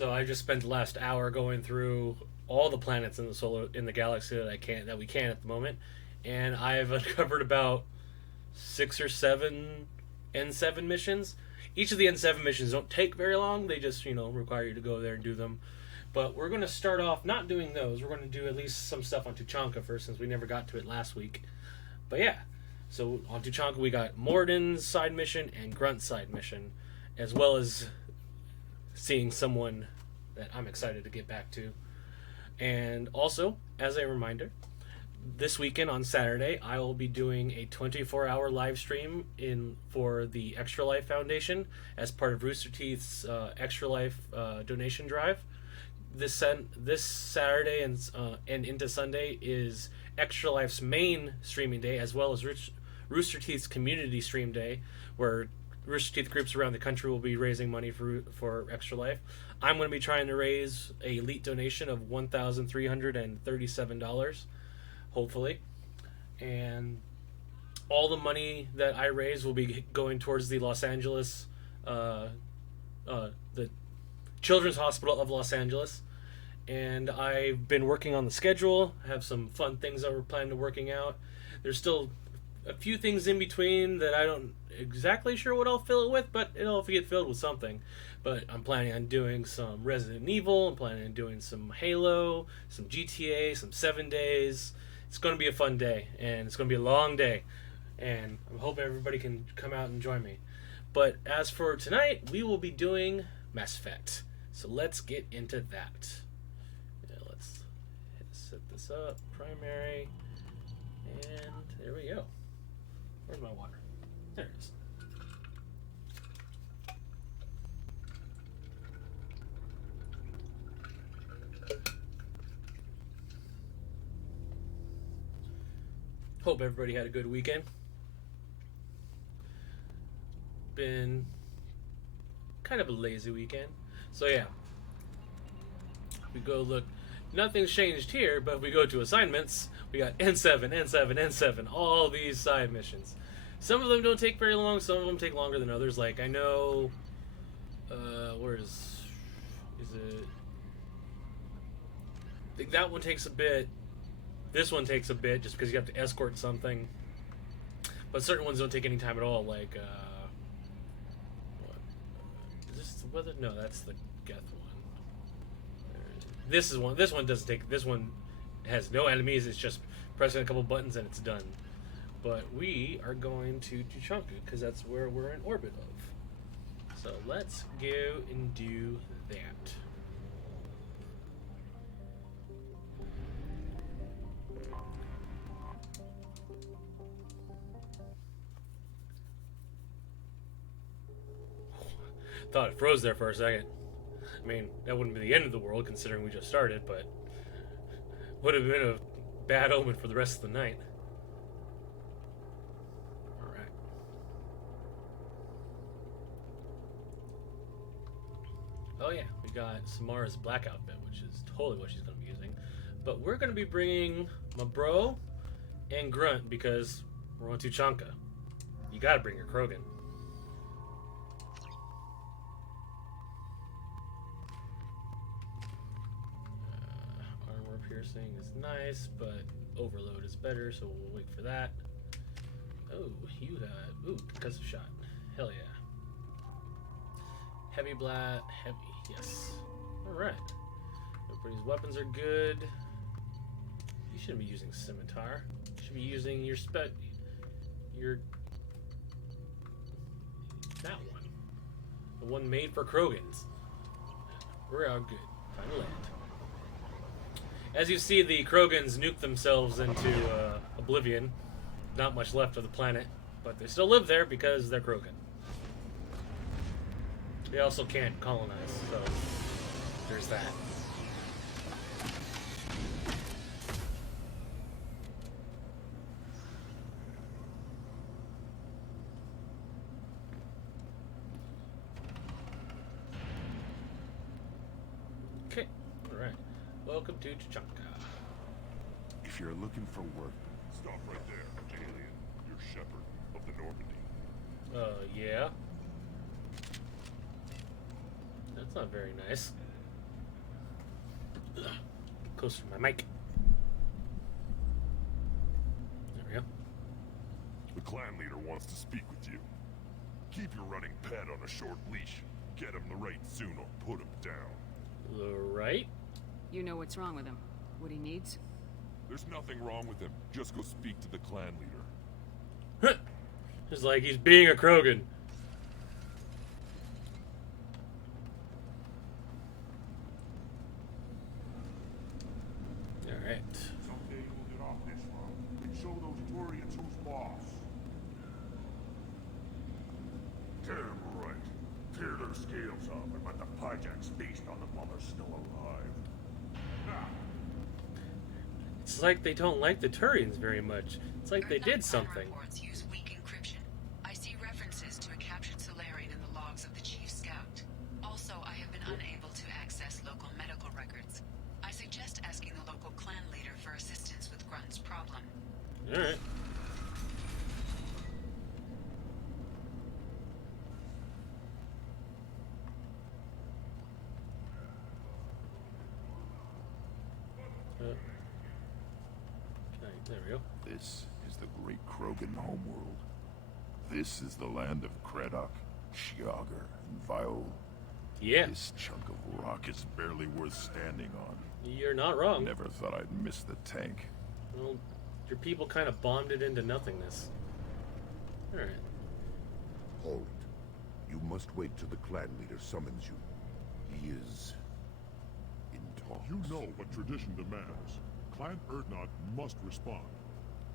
So I just spent the last hour going through all the planets in the galaxy that we can at the moment, and I've uncovered about 6 or 7 N7 missions. Each of the N7 missions don't take very long; they just require you to go there and do them. But we're going to start off not doing those. We're going to do at least some stuff on Tuchanka first, since we never got to it last week. But yeah, so on Tuchanka we got Morden's side mission and Grunt's side mission, as well as seeing someone that I'm excited to get back to. And also, as a reminder, this weekend on Saturday, I will be doing a 24-hour live stream in for the Extra Life Foundation as part of Rooster Teeth's Extra Life donation drive. This Saturday and into Sunday is Extra Life's main streaming day, as well as Rooster Teeth's community stream day, where Rooster Teeth groups around the country will be raising money for Extra Life. I'm going to be trying to raise a elite donation of $1,337, hopefully, and all the money that I raise will be going towards the the Children's Hospital of Los Angeles. And I've been working on the schedule. I have some fun things that we're planning to working out. There's still a few things in between that I don't exactly sure what I'll fill it with, but it'll get filled with something. But I'm planning on doing some Resident Evil. I'm planning on doing some Halo, some GTA, some 7 Days. It's going to be a fun day, and it's going to be a long day. And I hope everybody can come out and join me. But as for tonight, we will be doing Mass Effect. So let's get into that. Yeah, let's set this up. Primary. And there we go. Where's my water? There it is. Hope everybody had a good weekend. Been kind of a lazy weekend. So yeah. We go look. Nothing's changed here, but we go to assignments. We got N7, N7, N7, all these side missions. Some of them don't take very long, some of them take longer than others. Like, I know, where is it? I think that one takes a bit. This one takes a bit, just because you have to escort something. But certain ones don't take any time at all, like, what? Is this the weather? No, that's the Geth one. This one doesn't take, this one has no enemies, it's just pressing a couple buttons and it's done. But we are going to Tuchanka because that's where we're in orbit of. So let's go and do that. Thought it froze there for a second. I mean, that wouldn't be the end of the world considering we just started, but would have been a bad omen for the rest of the night. Alright. Oh yeah, we got Samara's black outfit, which is totally what she's going to be using. But we're going to be bringing my bro and Grunt because we're on Tuchanka. You got to bring your Krogan. Piercing is nice, but overload is better, so we'll wait for that. Oh, you got concussive shot. Hell yeah. Heavy blast, heavy, yes. Alright. Everybody's weapons are good. You shouldn't be using scimitar. You should be using your that one. The one made for Krogans. We're all good. Time to land. As you see, the Krogans nuke themselves into oblivion. Not much left of the planet, but they still live there because they're Krogan. They also can't colonize, so there's that. Okay, alright. Welcome to Tuchanka. If you're looking for work, stop right there, alien. You're Shepherd of the Normandy. Yeah. That's not very nice. Closer to my mic. There we go. The clan leader wants to speak with you. Keep your running pet on a short leash. Get him the right soon or put him down. The right? You know what's wrong with him. What he needs? There's nothing wrong with him. Just go speak to the clan leader. It's like he's being a Krogan. Alright. Someday we'll get off this road and show those Turians who's boss. Damn right. Tear their scales off and let the Pyjax feast on them while they're still alive. Ah. It's like they don't like the Turians very much. It's like they did something. Reports use weak encryption. I see references to a captured Solarian in the logs of the Chief Scout. Also, I have been unable to access local medical records. I suggest asking the local clan leader for assistance with Grunt's problem. Alright. There we go. This is the great Krogan homeworld. This is the land of Kredok, Shiagar, and Viol. Yeah, This chunk of rock is barely worth standing on. you're not wrong. Never thought I'd miss the tank. Well, your people kind of bombed it into nothingness. Alright. Hold. You must wait till the clan leader summons you. He is in talks. You know what tradition demands. Clan Erdnot must respond.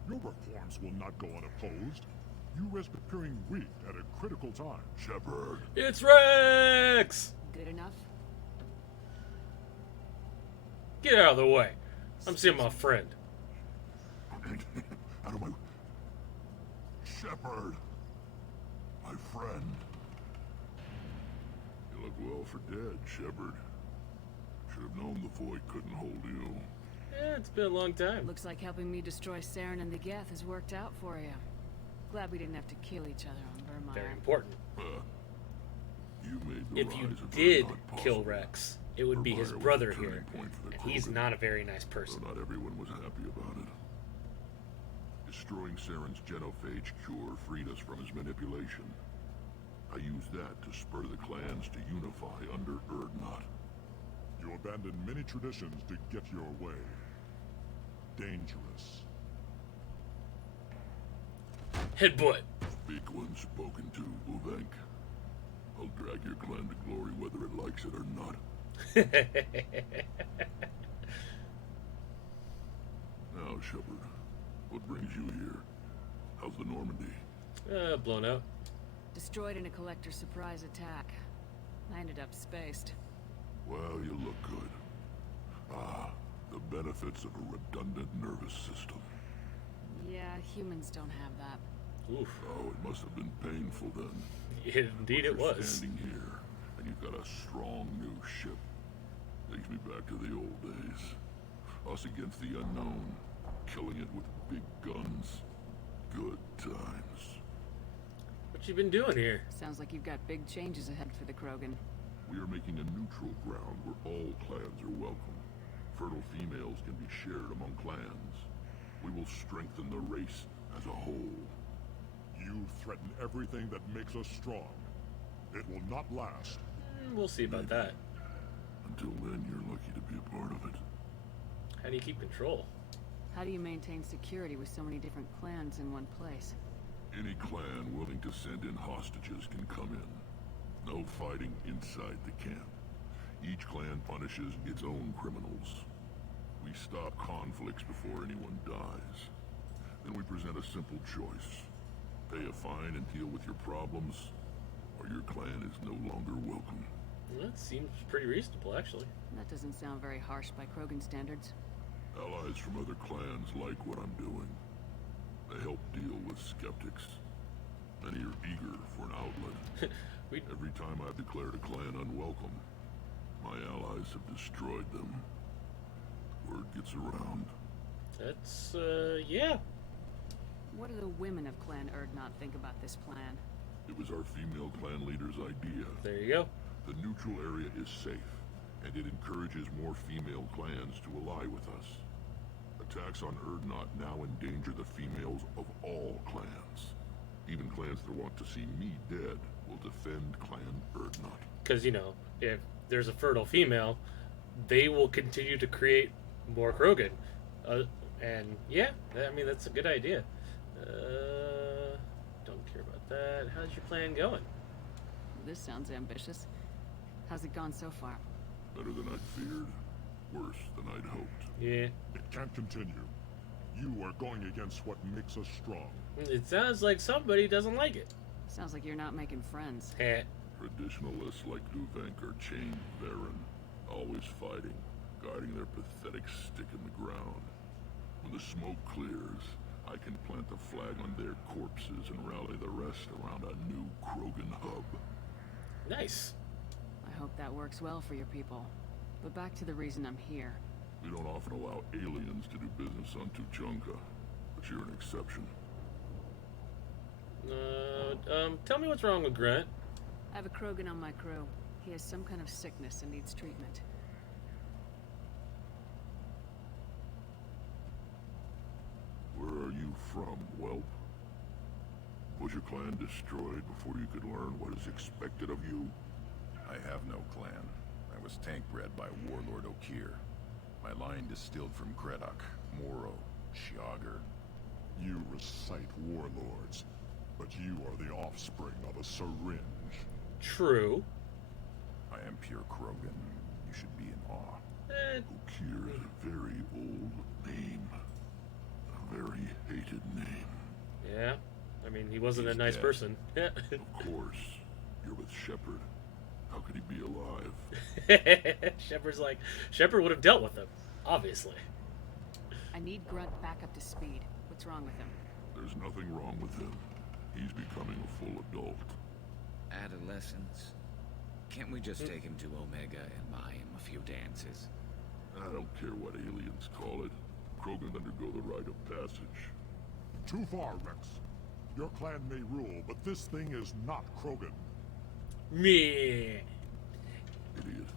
Your reforms will not go unopposed. You risk appearing weak at a critical time. Shepard. It's Rex! Good enough? Get out of the way. I'm seeing my friend. Out of my... Shepard. My friend. You look well for dead, Shepard. Should have known the void couldn't hold you. Yeah, it's been a long time. Looks like helping me destroy Saren and the Geth has worked out for you. Glad we didn't have to kill each other on Very Vermire. important. You made the If rise you of did Erdnot kill possible. Rex, it would be his Vermire was brother a turning here. point for the And he's Krogan. not a very nice person. Though not everyone was happy about it. Destroying Saren's genophage cure freed us from his manipulation. I used that to spur the clans to unify under Erdnot. You abandoned many traditions to get your way. Dangerous. Headbutt. Big one spoken to, Uvenk. I'll drag your clan to glory whether it likes it or not. Now, Shepard, what brings you here? How's the Normandy? Blown out. Destroyed in a collector surprise attack. I ended up spaced. Well, you look good. Ah, the benefits of a redundant nervous system. Yeah, humans don't have that. Oof. Oh, it must have been painful then. Indeed it You're was. standing here, and you've got a strong new ship. Takes me back to the old days. Us against the unknown, killing it with big guns. Good times. What you been doing here? Sounds like you've got big changes ahead for the Krogan. We are making a neutral ground where all clans are welcome. Fertile females can be shared among clans. We will strengthen the race as a whole. You threaten everything that makes us strong. It will not last. We'll see about that. Until then, you're lucky to be a part of it. How do you keep control? How do you maintain security with so many different clans in one place? Any clan willing to send in hostages can come in. No fighting inside the camp. Each clan punishes its own criminals. We stop conflicts before anyone dies. Then we present a simple choice. Pay a fine and deal with your problems, or your clan is no longer welcome. Well, that seems pretty reasonable, actually. That doesn't sound very harsh by Krogan standards. Allies from other clans like what I'm doing. They help deal with skeptics. Many are eager for an outlet. Every time I've declared a clan unwelcome, my allies have destroyed them. Word gets around. That's, yeah. What do the women of Clan Erdnot think about this plan? It was our female clan leader's idea. There you go. The neutral area is safe. and it encourages more female clans to ally with us. Attacks on Urdnot now endanger the females of all clans. Even clans that want to see me dead will defend Clan Urdnot. Because, you know, if there's a fertile female, they will continue to create more Krogan. And, yeah, I mean, that's a good idea. Don't care about that. How's your plan going? This sounds ambitious. How's it gone so far? Better than I'd feared. Worse than I'd hoped. Yeah. It can't continue. You are going against what makes us strong. It sounds like somebody doesn't like it. Sounds like you're not making friends. Heh. Traditionalists like Luvank are chained therein, always fighting, guarding their pathetic stick in the ground. When the smoke clears, I can plant the flag on their corpses and rally the rest around a new Krogan hub. Nice. I hope that works well for your people. But back to the reason I'm here. We don't often allow aliens to do business on Tuchanka, but you're an exception. Tell me what's wrong with Grunt. I have a Krogan on my crew. He has some kind of sickness and needs treatment. Where are you from, whelp? Was your clan destroyed before you could learn what is expected of you? I have no clan. I was tank bred by Warlord Okir. My line distilled from Kredok, Moro, Shiagar. You recite warlords, but you are the offspring of a syringe. True. I am pure Krogan. You should be in awe. Okir is a very old name. A very hated name. Yeah. I mean, he wasn't He's a nice dead. person. Yeah. Of course. You're with Shepard. How could he be alive? Shepard would have dealt with him, obviously. I need Grunt back up to speed. What's wrong with him? There's nothing wrong with him. He's becoming a full adult. Adolescence? Can't we just take him to Omega and buy him a few dances? I don't care what aliens call it. Krogan undergo the rite of passage. Too far, Rex. Your clan may rule, but this thing is not Krogan. Me. Idiot.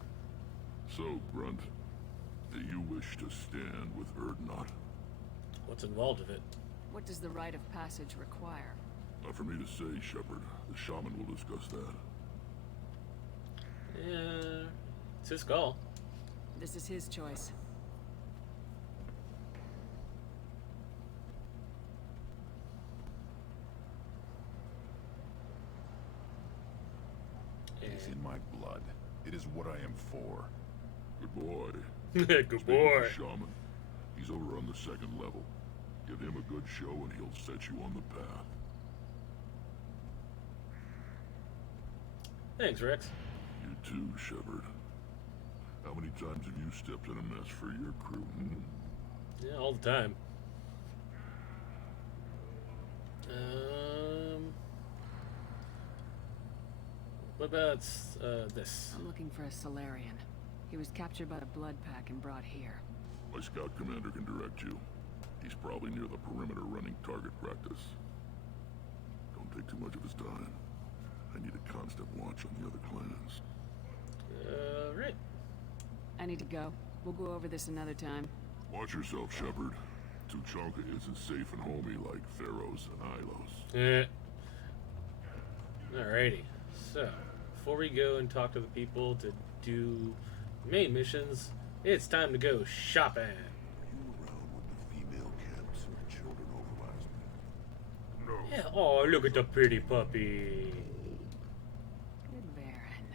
So, Grunt, do you wish to stand with Urdnot? What's involved with it? What does the rite of passage require? Not for me to say, Shepard. The shaman will discuss that. Yeah, it's his call. This is his choice. It is in my blood. It is what I am for. Good boy. Good Speak with boy. the shaman. He's over on the second level. Give him a good show and he'll set you on the path. Thanks, Rex. You too, Shepard. How many times have you stepped in a mess for your crew? Yeah, all the time. What about this? I'm looking for a Solarian. He was captured by the Blood Pack and brought here. My scout commander can direct you. He's probably near the perimeter running target practice. Don't take too much of his time. I need a constant watch on the other clans. Right. I need to go. We'll go over this another time. Watch yourself, Shepard. Tuchanka isn't safe and homey like Theros and Ilos. Yeah. Alrighty. So, before we go and talk to the people to do main missions, it's time to go shopping. Are you around when the female camps and the children overlast me? No. Yeah. Oh, look at the pretty puppy. Good Baron.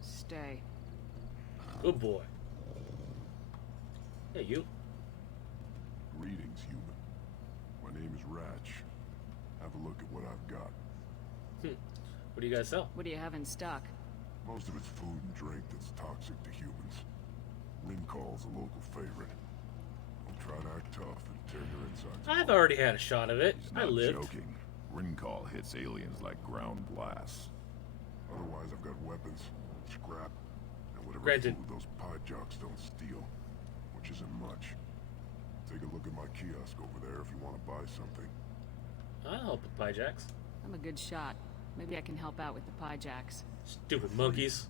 Stay. Good boy. Hey, you. Greetings, human. My name is Ratch. Have a look at what I've got. What do you guys sell? What do you have in stock? Most of it's food and drink that's toxic to humans. Rimcall's a local favorite. Don't try to act tough and tear your insides I've apart. already had a shot of it. He's I not lived. joking. Ringcall hits aliens like ground blasts. Otherwise, I've got weapons, scrap, and whatever Granted. food those pie jocks don't steal, which isn't much. Take a look at my kiosk over there if you want to buy something. I'll help with pie jacks. I'm a good shot. Maybe I can help out with the Pyjacks. Stupid monkeys.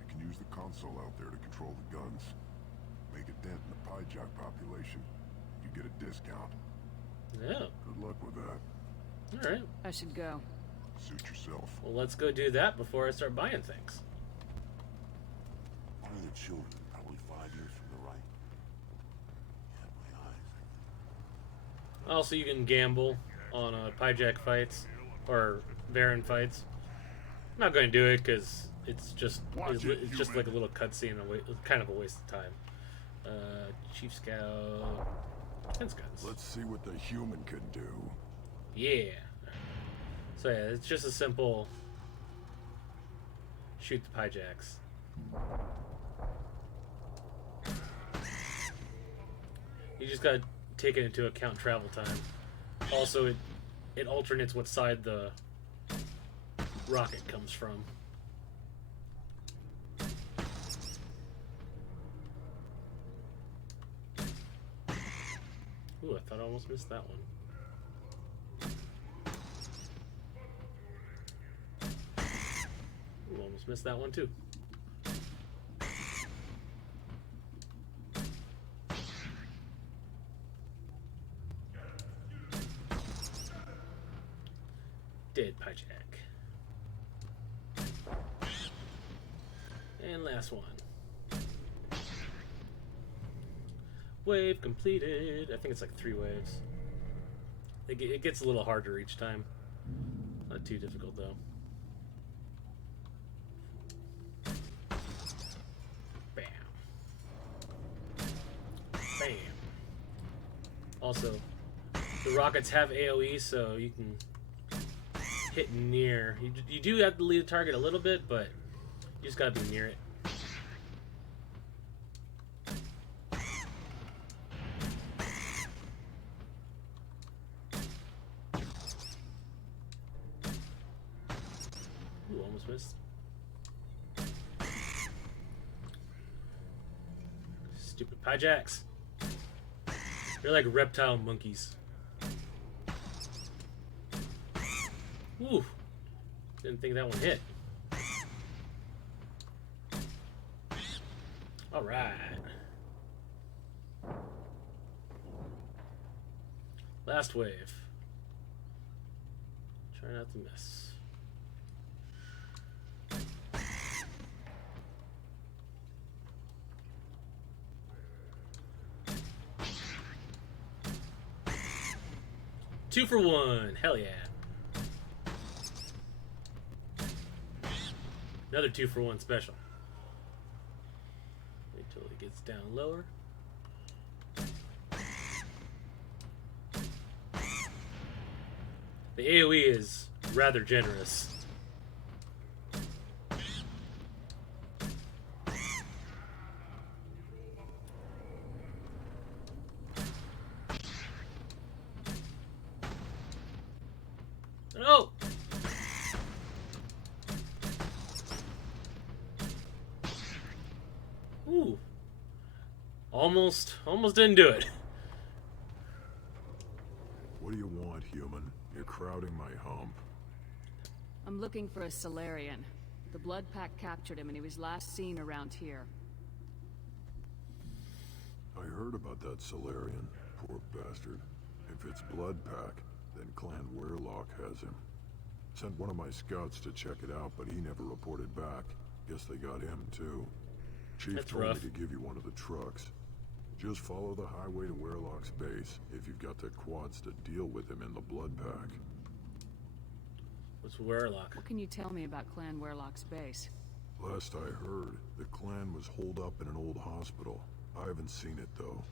You can use the console out there to control the guns. Make a dent in the Pyjack population. You get a discount. Yeah. Good luck with that. All right. I should go. Suit yourself. Well, let's go do that before I start buying things. One of the children, probably 5 years from the right. Yeah, my eyes. Also, you can gamble on Pyjack fights or Baron fights. I'm not going to do it because it's just like a little cutscene, kind of a waste of time. Chief Scout, defense guns. Let's see what the human can do. Yeah. So yeah, it's just a simple shoot the Pyjacks. You just gotta take it into account travel time. Also, it alternates what side the rocket comes from. Ooh, I thought I almost missed that one. Ooh, almost missed that one too. Dead Pyjack. And last one. Wave completed. I think it's like 3 waves. It gets a little harder each time. Not too difficult though. Bam. Bam. Also, the rockets have AoE, so you can hit near. You do have to lead the target a little bit, but you just gotta be near it. Ooh, almost missed. Stupid Pyjacks. They're like reptile monkeys. Ooh. Didn't think that one hit. Alright. Last wave. Try not to miss. Two for one. Hell yeah. Another 2 for 1 special. Wait till it gets down lower. The AoE is rather generous. No! Ooh. Almost didn't do it. What do you want, human? You're crowding my hump. I'm looking for a Solarian. The Blood Pack captured him and he was last seen around here. I heard about that Solarian. Poor bastard. If it's Blood Pack, then Clan Werlock has him. Sent one of my scouts to check it out, but he never reported back. Guess they got him, too. Chief That's told rough. me to give you one of the trucks. Just follow the highway to Werlock's base if you've got the quads to deal with him in the Blood Pack. What's Werlock? What can you tell me about Clan Werlock's base? Last I heard, the clan was holed up in an old hospital. I haven't seen it, though.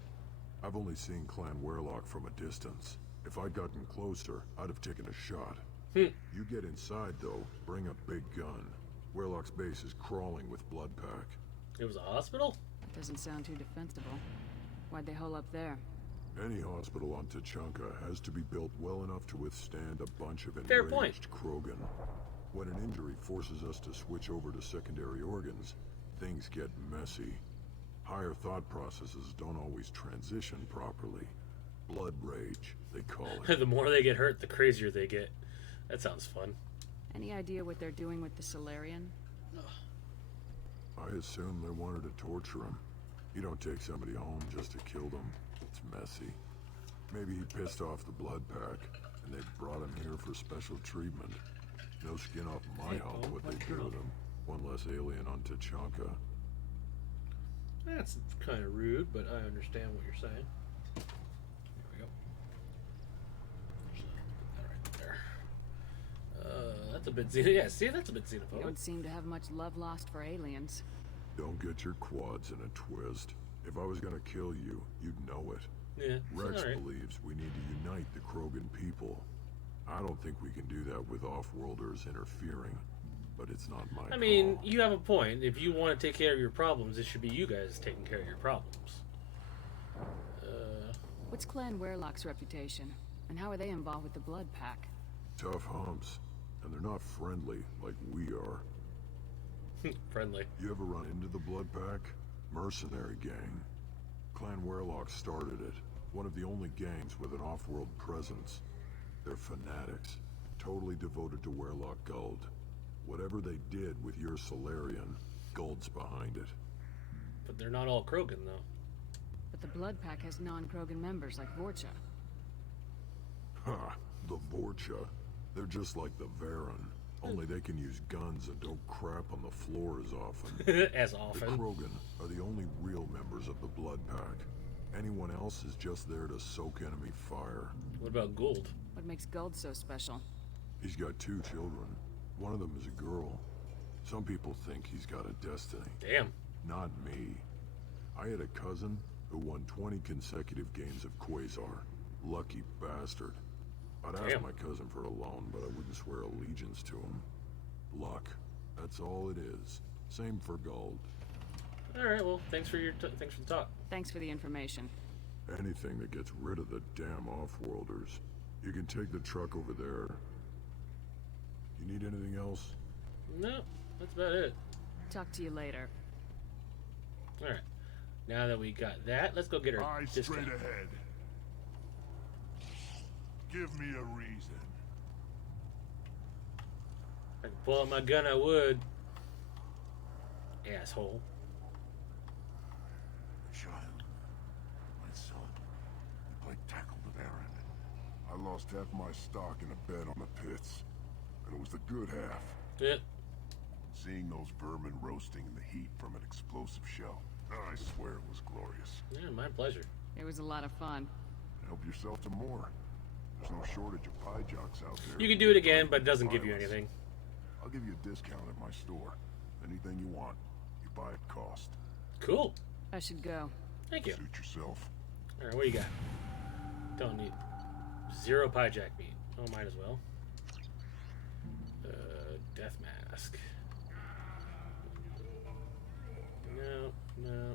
I've only seen Clan Werlock from a distance. If I'd gotten closer, I'd have taken a shot. You get inside, though, bring a big gun. Werlock's base is crawling with Blood Pack. It was a hospital? That doesn't sound too defensible. Why'd they hole up there? Any hospital on Tuchanka has to be built well enough to withstand a bunch of Fair point. enraged Krogan. When an injury forces us to switch over to secondary organs, things get messy. Higher thought processes don't always transition properly. Blood rage, they call it. The more they get hurt, the crazier they get. That sounds fun. Any idea what they're doing with the Solarian? I assume they wanted to torture him. You don't take somebody home just to kill them. It's messy. Maybe he pissed off the blood pack, and they brought him here for special treatment. No skin off my hump what they do with him. One less alien on Tachanka. That's kind of rude, but I understand what you're saying. There we go. Put that right there. That's a bit yeah, see, that's a bit You xenophobic. don't seem to have much love lost for aliens. Don't get your quads in a twist. If I was gonna kill you, you'd know it. Yeah, Rex alright. believes we need to unite the Krogan people. I don't think we can do that with off-worlders interfering, but it's not my I mean, call. you have a point. If you want to take care of your problems, it should be you guys taking care of your problems. What's Clan Werlock's reputation? And how are they involved with the Blood Pack? Tough humps, and they're not friendly like we are. Friendly. You ever run into the Blood Pack? Mercenary gang. Clan Werlock started it. One of the only gangs with an off-world presence. They're fanatics, totally devoted to Werlock Guld. Whatever they did with your Solarian, Guld's behind it. But they're not all Krogan, though. But the Blood Pack has non-Krogan members like Vorcha. Ha! The Vorcha. They're just like the Varen. Only they can use guns and don't crap on the floor as often. As The often. Krogan are the only real members of the Blood Pack. Anyone else is just there to soak enemy fire. What about Gould? What makes Guld so special? He's got 2 children. One of them is a girl. Some people think he's got a destiny. Damn. Not me. I had a cousin who won 20 consecutive games of Quasar. Lucky bastard. I'd ask Damn. my cousin for a loan, but I wouldn't swear allegiance to him. Luck. That's all it is. Same for Guld. Alright, well, thanks for thanks for the talk. Thanks for the information. Anything that gets rid of the damn off-worlders. You can take the truck over there. You need anything else? No, that's about it. Talk to you later. Alright. Now that we got that, let's go get our Eyes discount. straight ahead. Give me a reason. If I could pull out my gun, I would. Asshole. Child, my son, you played tackle with Aaron. I lost half my stock in a bet on the pits. And it was the good half. Yeah. Seeing those vermin roasting in the heat from an explosive shell, I swear it was glorious. Yeah, my pleasure. It was a lot of fun. Help yourself to more. There's no shortage of pie jocks out there. You can do it again, but it doesn't give you anything. I'll give you a discount at my store. Anything you want, you buy at cost. Cool. I should go. Thank you. Suit yourself. Alright, what do you got? Don't need 0 pie jack meat. Oh, might as well. Death mask. No, no.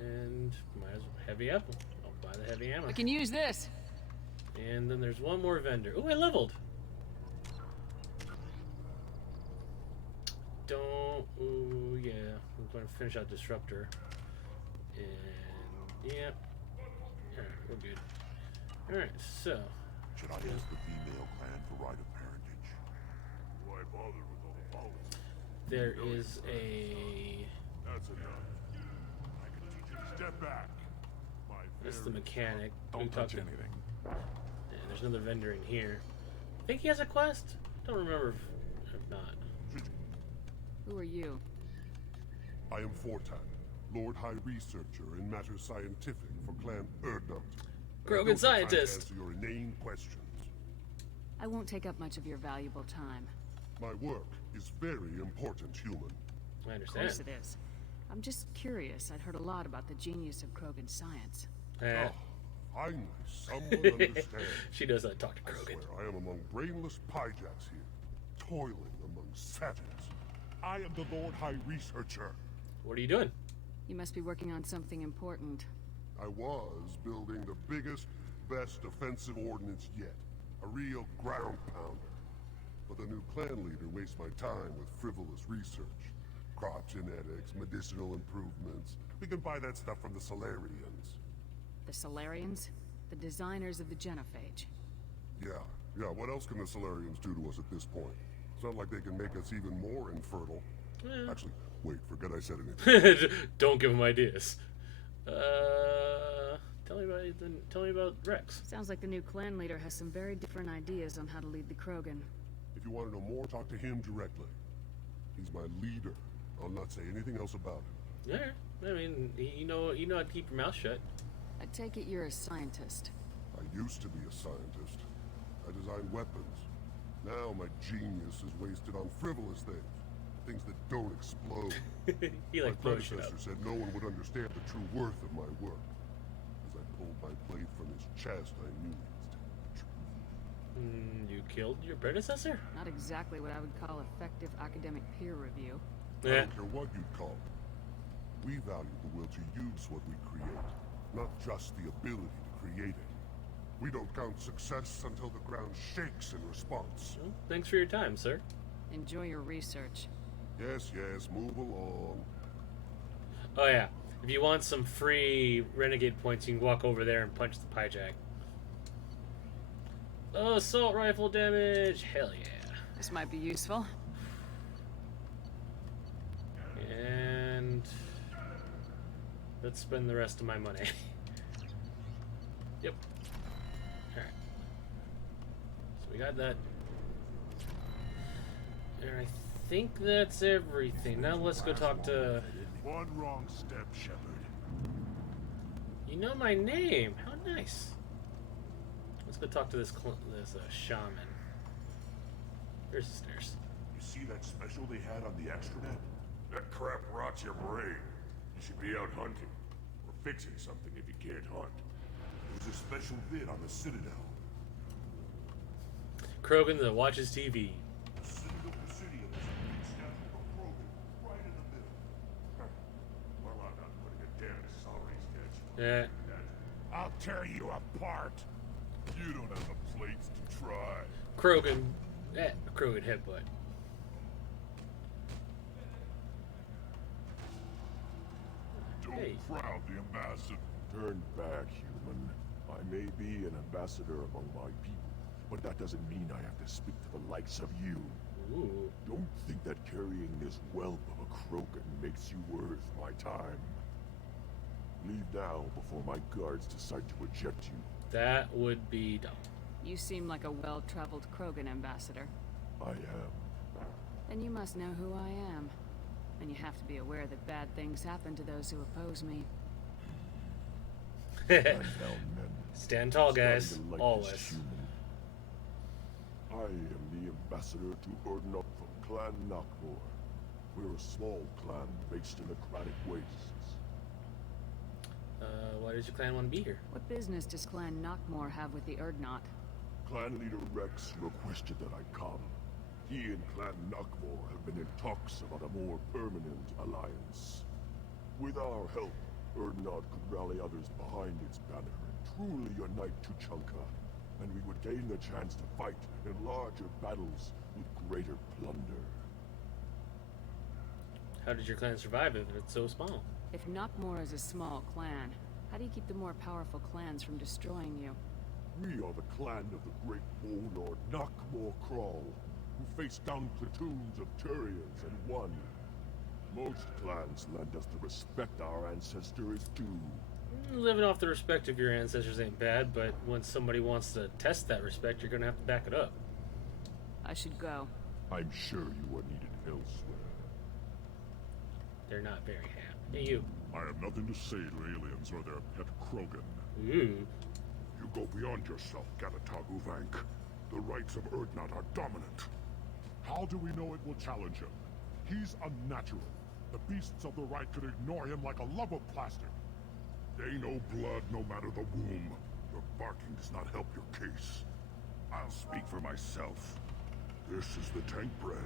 And might as well heavy apple. I'll buy the heavy ammo. I can use this. And then there's one more vendor. Oh, I leveled. Don't. Ooh, yeah. I'm going to finish out Disruptor. And, yeah. Alright, we're good. Alright, so. Should I ask the female clan for right of parentage? Why bother with all the politics? There is a. That's enough. I can teach you to step back. My That's the very mechanic. We Don't talked touch to- anything. And there's another vendor in here. I think he has a quest. Don't remember if not. Who are you? I am Fortan, Lord High Researcher in matters scientific for Clan Erdnut. Krogan scientist. Answer your inane questions. I won't take up much of your valuable time. My work is very important, human. I Of understand. course it is. I'm just curious. I'd heard a lot about the genius of Krogan science. Eh, Finally, someone understands. she knows how to talk to I Krogan. swear, I am among brainless pyjacks here, toiling among savages. I am the Lord High Researcher. What are you doing? You must be working on something important. I was building the biggest, best offensive ordnance yet. A real ground pounder. But the new clan leader wastes my time with frivolous research. Crop genetics, medicinal improvements. We can buy that stuff from the Solarians. The Solarians? The designers of the Genophage. Yeah, Yeah, what else can the Solarians do to us at this point? It's not like they can make us even more infertile. Actually, wait, forget I said anything. Don't give him ideas. Tell me about Rex. Sounds like the new clan leader has some very different ideas on how to lead the Krogan. If you want to know more, talk to him directly. He's my leader. I'll not say anything else about him. Yeah, I mean, you know how to keep your mouth shut. I take it you're a scientist. I used to be a scientist. I designed weapons. Now my genius is wasted on frivolous things. Things that don't explode. He My like blows shit up. predecessor said no one would understand the true worth of my work. As I pulled my blade from his chest, I knew he was telling the truth. You killed your predecessor? Not exactly what I would call effective academic peer review. I don't care what you'd call it. We value the will to use what we create, not just the ability to create it. We don't count success until the ground shakes in response. Well, thanks for your time, sir. Enjoy your research. Yes, move along. Oh yeah, if you want some free renegade points, you can walk over there and punch the Pyjack. Oh, assault rifle damage! Hell yeah. This might be useful. And let's spend the rest of my money. Yep. Alright. So we got that. And I think that's everything. Now let's go talk to... One wrong step, Shepard. You know my name! How nice. Let's go talk to this shaman. Here's the stairs. You see that special they had on the extranet? That crap rots your brain. You should be out hunting. Or fixing something if you can't hunt. There was a special vid on the Citadel. Krogan that watches TV. The Citadel Presidium is a big statue of Krogan right in the middle. Well, I'm not putting a damn sorry statue. Yeah. I'll tear you apart. You don't have the plates to try. Krogan headbutt. Don't Hey. crowd the ambassador. Turn back, human. I may be an ambassador among my people, but that doesn't mean I have to speak to the likes of you. Ooh. Don't think that carrying this whelp of a Krogan makes you worth my time. Leave now before my guards decide to eject you. That would be dumb. You seem like a well-traveled Krogan ambassador. I am. Then you must know who I am. And you have to be aware that bad things happen to those who oppose me. I found men. Stand tall, guys. Starting to like Always. this human. I am the ambassador to Urdnot from Clan Nakmor. We're a small clan based in the Kratic Wastes. Why does your clan want to be here? What business does Clan Knockmore have with the Urdnot? Clan leader Rex requested that I come. He and Clan Nakmor have been in talks about a more permanent alliance. With our help, Urdnot could rally others behind its banner and truly unite Tuchanka, and we would gain the chance to fight in larger battles with greater plunder. How did your clan survive if it's so small? If Knockmore is a small clan, how do you keep the more powerful clans from destroying you? We are the clan of the great warlord Nakmor Krawl, who faced down platoons of Turians and won. Most clans lend us the respect our ancestor is due. Living off the respect of your ancestors ain't bad, but when somebody wants to test that respect, you're gonna have to back it up. I should go. I'm sure you are needed elsewhere. They're not very happy. Hey, you. I have nothing to say to aliens or their pet Krogan. Ooh. You go beyond yourself, Galatag Uvank. The rights of Urdnot are dominant. How do we know it will challenge him? He's unnatural. The beasts of the right could ignore him like a lump of plastic. They know blood no matter the womb. Your barking does not help your case. I'll speak for myself. This is the tank bread.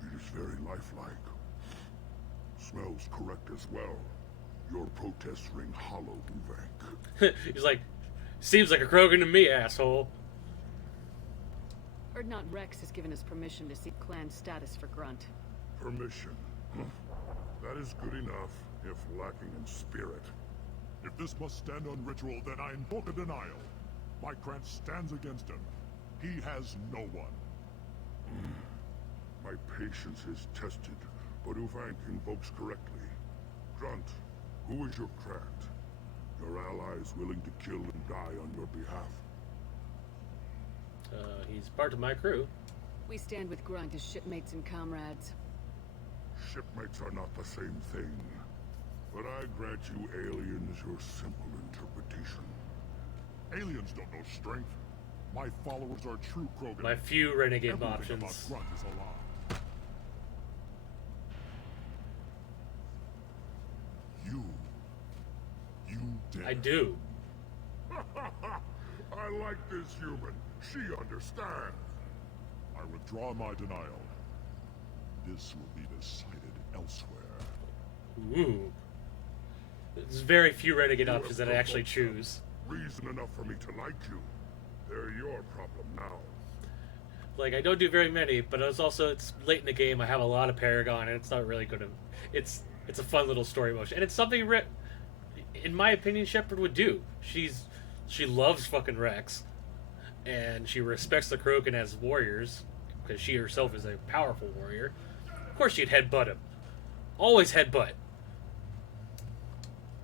It is very lifelike. Smells correct as well. Your protests ring hollow, Uvank. He's like, seems like a Krogan to me, asshole. Urdnot Rex has given us permission to seek clan status for Grunt. Permission. That is good enough, if lacking in spirit. If this must stand on ritual, then I invoke a denial. My clan stands against him. He has no one. My patience is tested, but Uvank invokes correctly. Grunt, who is your craft? Your allies willing to kill and die on your behalf? He's part of my crew. We stand with Grunt as shipmates and comrades. Shipmates are not the same thing. But I grant you aliens your simple interpretation. Aliens don't know strength. My followers are true Krogan. My few renegade Everything options. about Grunt is a lie. You dare. I do. I like this human. She understands. I withdraw my denial. This will be decided elsewhere. Ooh. There's very few renegade You options have that I actually provoked choose. Reason enough for me to like you. They're your problem now. Like, I don't do very many, but it's late in the game. I have a lot of Paragon, and it's not really good. It's a fun little story motion, and it's something in my opinion, Shepard would do. She loves fucking Rex, and she respects the Krogan as warriors because she herself is a powerful warrior. Of course, she'd headbutt him. Always headbutt.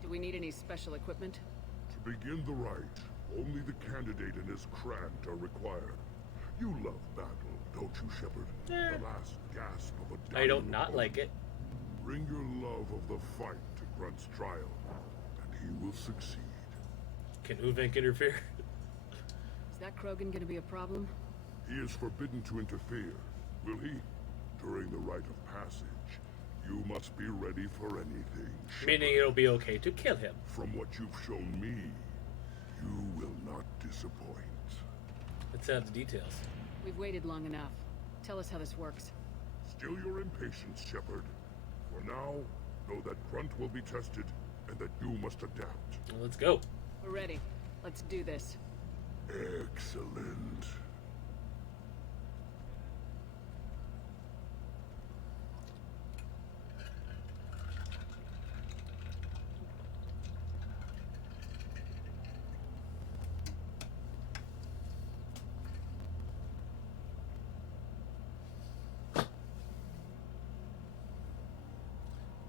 Do we need any special equipment? To begin the rite, only the candidate and his Krant are required. You love battle, don't you, Shepard? The last gasp of a dying I don't not opponent. like it. Bring your love of the fight to Grunt's trial, and he will succeed. Can Uvenk interfere? Is that Krogan gonna be a problem? He is forbidden to interfere, will he? During the rite of passage, you must be ready for anything, Shepard. Meaning it'll be okay to kill him. From what you've shown me, you will not disappoint. Let's have the details. We've waited long enough. Tell us how this works. Still your impatience, Shepard. For now, know that Grunt will be tested, and that you must adapt. Well, let's go. We're ready. Let's do this. Excellent.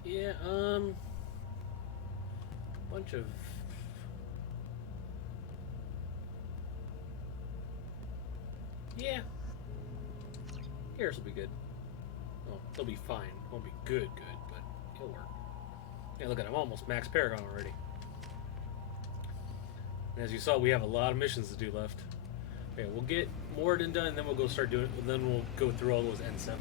Yeah, bunch of Yours will be good. Well, they'll be fine. Won't be good, but it'll work. Yeah, look at I'm almost max Paragon already. And as you saw, we have a lot of missions to do left. Okay, we'll get Morden done, and then we'll go start doing. Then we'll go through all those N7s.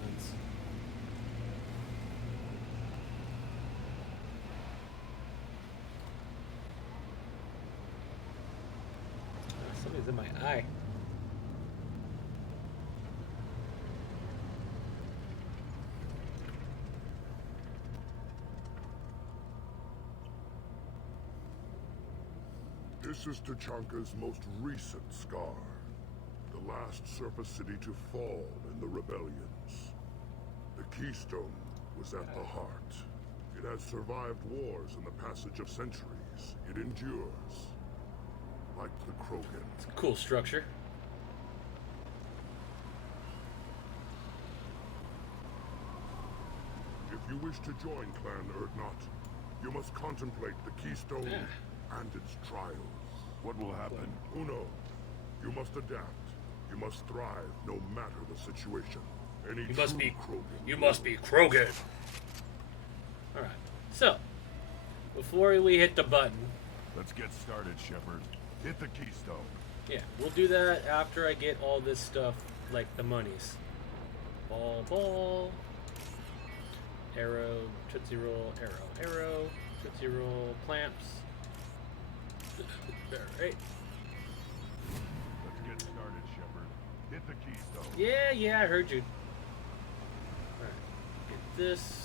Something's in my eye. This is Tachanka's most recent scar. The last surface city to fall in the rebellions. The Keystone was at the heart. It has survived wars and the passage of centuries. It endures. Like the Krogan. It's a cool structure. If you wish to join Clan Urdnot, you must contemplate the Keystone and its trials. What will happen? Who knows? You must adapt. You must thrive, no matter the situation. Any You must true be. Krogan You must be Krogan. All right. So, before we hit the button, Let's get started, Shepard. Hit the keystone. yeah, we'll do that after I get all this stuff, like the monies. Ball, arrow, tootsie roll, arrow, tootsie roll, clamps. All right. Let's get started, Shepard. Hit the keystone. Yeah, I heard you. Alright, get this.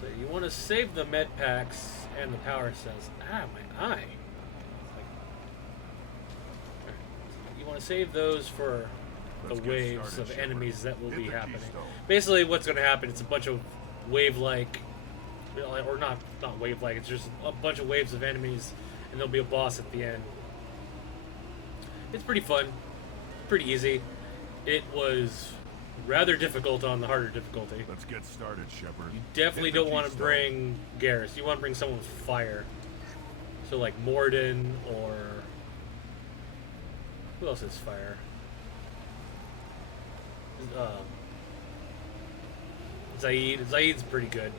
So you want to save the med packs and the power cells. Ah, my eye. Alright, you want to save those for the Let's get waves started, of Shepard. enemies that will Hit be the happening. keystone. Basically, what's going to happen, it's a bunch of wave-like, or not wave-like, it's just a bunch of waves of enemies, and there'll be a boss at the end. It's pretty fun, pretty easy. It was rather difficult on the harder difficulty. Let's get started, Shepard. You definitely don't want to bring Garrus. You want to bring someone with fire. So like Morden or... Who else has fire? Zaid. Zaid's pretty good.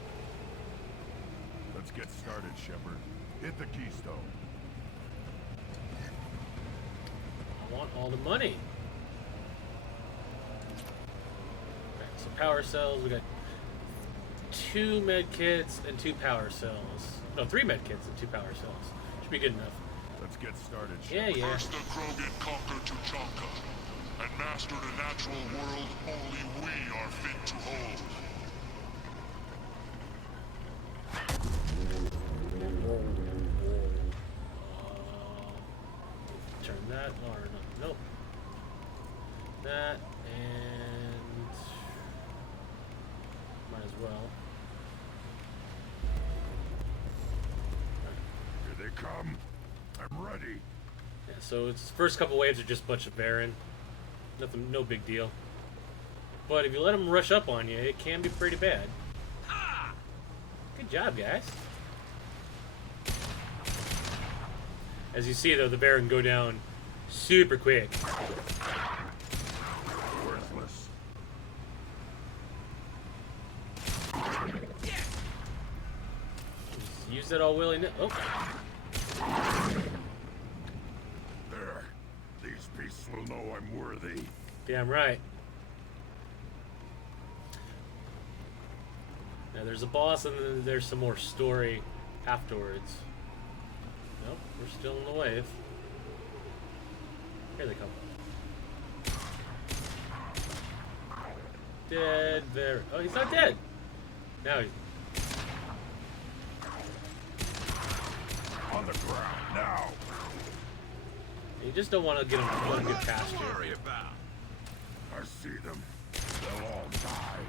Let's get started, Shepard. Hit the keystone. I want all the money. Okay, so power cells. We got 2 med kits and 2 power cells. No, 3 med kits and 2 power cells. Should be good enough. Let's get started, Yeah, Shepard. yeah. First the Krogan conquered Tuchanka and mastered a natural world only we are fit to hold. Turn that or no, nope. That and might as well. Here they come. I'm ready. Yeah, so its first couple waves are just a bunch of Baron. Nothing, no big deal. But if you let them rush up on you, it can be pretty bad. Good job, guys. As you see, though, the Baron go down super quick. Worthless. Just use that all willy-nilly. Oh. There. These beasts will know I'm worthy. Damn right. Now there's a boss and then there's some more story afterwards. Nope, we're still in the wave. Here they come. Dead there. Oh, he's not dead. Now he's... On the ground now. You just don't want to get him to get past you. Worry about. I see them. They'll all die.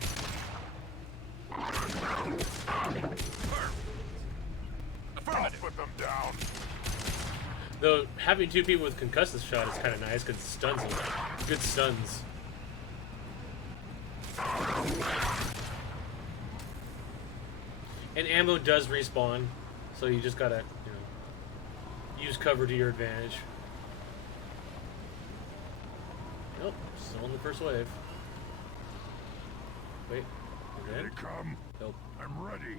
I'll put them down. Though having 2 people with concussive shot is kind of nice because it stuns them. Good stuns. And ammo does respawn, so you just gotta, use cover to your advantage. Nope, still in the first wave. Wait, we're Here good? they come. Nope. I'm ready.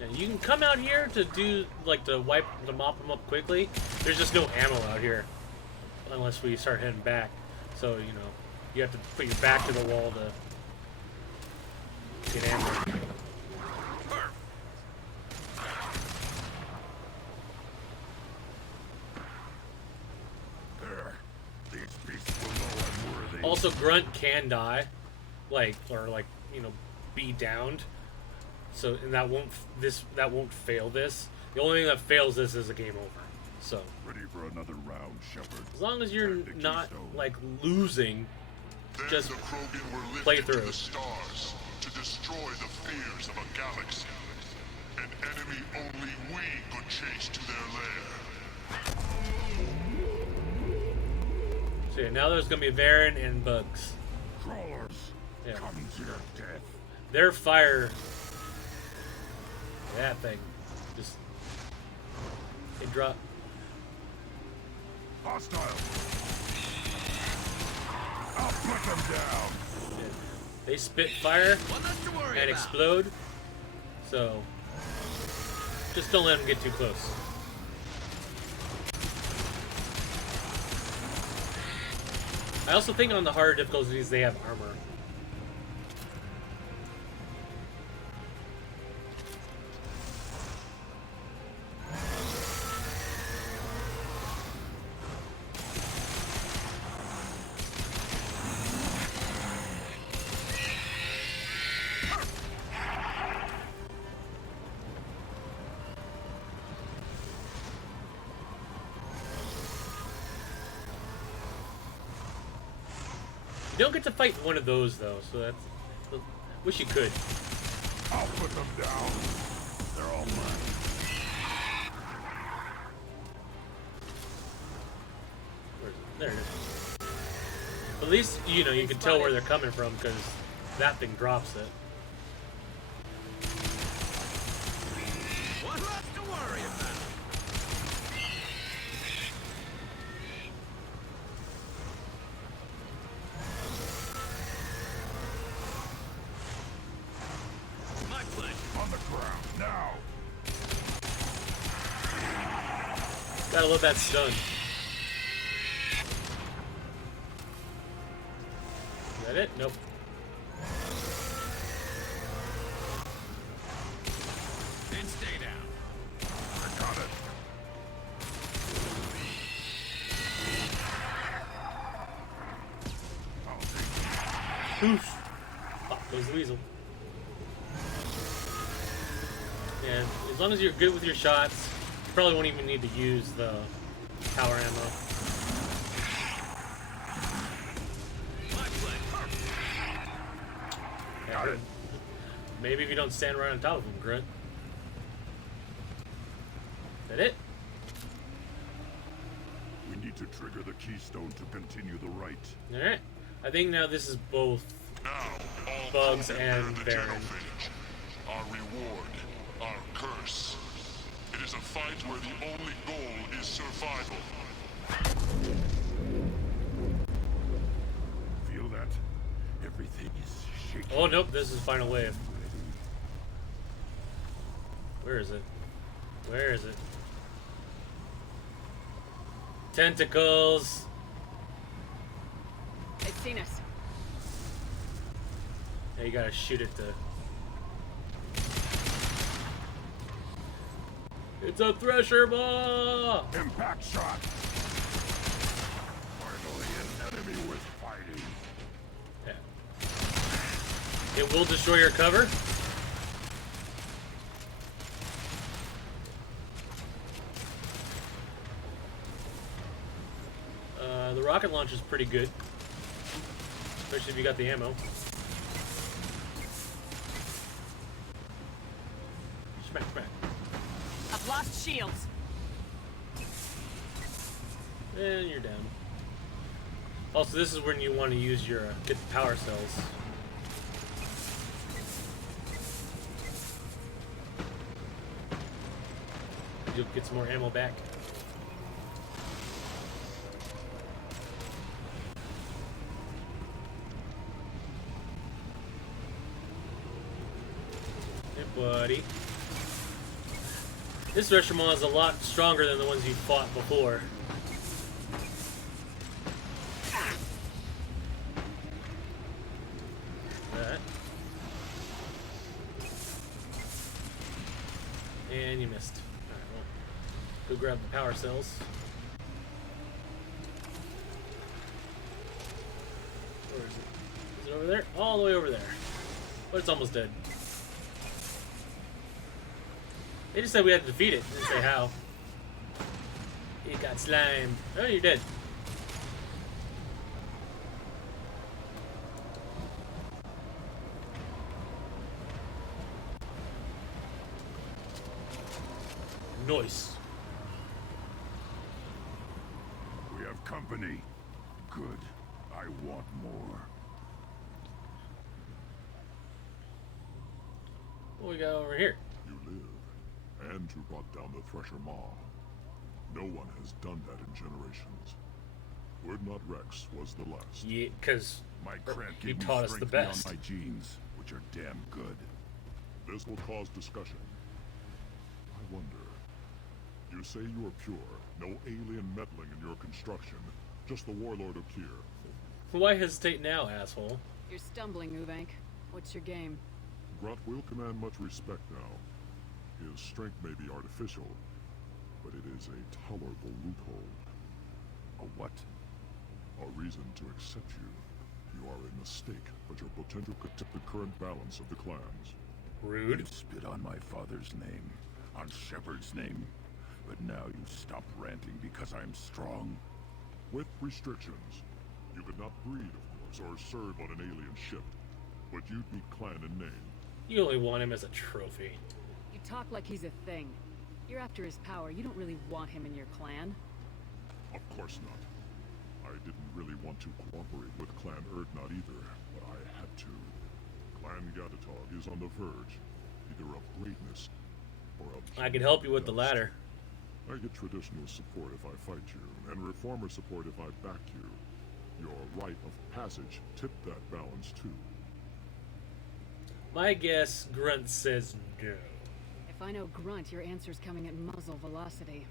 Yeah, you can come out here to do, like, to mop them up quickly. There's just no ammo out here. Unless we start heading back. So, you have to put your back to the wall to get ammo. There. These beasts will know I'm worthy. Also, Grunt can die. Be downed. So, and that won't fail this. The only thing that fails this is a game over. So, Ready for another round, Shepard. as long as you're Time to not, keystone. losing, Then just the Krogan were play lifted to through. the stars to destroy the fears of a galaxy. An enemy only we could chase to their lair. So yeah, now there's gonna be Varen and Bugs. Crawlers, Yeah. come to your death. Their fire, that thing, just it drop. Hostile. I'll put them down. They spit fire and explode. So just don't let them get too close. I also think on the harder difficulties they have armor. You don't get to fight one of those though, so that's Wish you could. I'll put them down. They're all mine. Where is it? There it is. At least, you know, you can tell where they're coming from because that thing drops it. One less to worry about. My pleasure. On the ground, now! Gotta love that stun. Is that it? Nope. Then stay down. I got it. I'll take Oof. Pop goes the weasel. Yeah, as long as you're good with your shots, you probably won't even need to use the power ammo. My pleasure. Yeah, maybe if you don't stand right on top of him, Grunt. Is that it? We need to trigger the keystone to continue the rite. Alright. I think now this is both Now, all Bugs crew and prepare the Baron. genophage. Our reward, our curse. It is a fight where the only goal is survival. Feel that? Everything is shaking. Oh nope, this is final wave. Where is it? Where is it? Tentacles! They've seen us. Yeah, you gotta shoot it to... It's a thresher ball! Impact shot! Finally, an enemy worth fighting. Yeah. It will destroy your cover. The rocket launch is pretty good. Especially if you got the ammo. Smack, smack. I've lost shields. And you're down. Also, this is when you want to use your get the power cells. You'll get some more ammo back. Hey, buddy. This Reshomon is a lot stronger than the ones you fought before. That. And you missed. Alright, well, go grab the power cells. Where is it? Is it over there? All the way over there. But it's almost dead. They just said we had to defeat it. They didn't say how. It got slimed. Oh, you're dead. Nice. We have company. Good. I want more. What we got over here? You live, and you brought down the Thresher Maw. No one has done that in generations. Word not Rex was the last. Yeah, because My cramp he gave me taught us the strength beyond best. my genes, which are damn good. This will cause discussion. I wonder. You say you are pure, no alien meddling in your construction, just the warlord of Kier. Why hesitate now, asshole? You're stumbling, Uvank. What's your game? Grunt will command much respect now. His strength may be artificial, but it is a tolerable loophole. A what? A reason to accept you. You are a mistake, but your potential could tip the current balance of the clans. Rude. You spit on my father's name, on Shepard's name, but now you stop ranting because I'm strong. With restrictions. You could not breed, of course, or serve on an alien ship. But you'd be clan in name. You only want him as a trophy. You talk like he's a thing. You're after his power. You don't really want him in your clan. Of course not. I didn't really want to cooperate with Clan Erdnot either, but I had to. Clan Gatatog is on the verge, either of greatness or of... I can help you with the dust. latter. I get traditional support if I fight you, and reformer support if I back you. Your rite of passage tipped that balance too. My guess, Grunt says no. If I know Grunt, your answer's coming at muzzle velocity.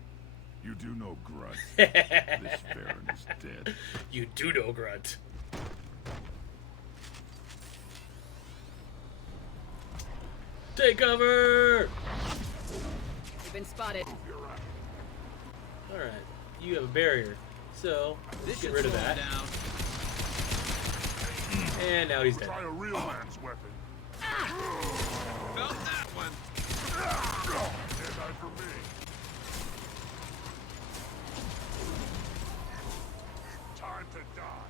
You do know Grunt. This Baron is dead. You do know Grunt. Take cover! You've been spotted. Alright, you have a barrier. So, let's get rid of that. And now he's dead. Try a real man's weapon. Felt that one. Stand for me. Time to die.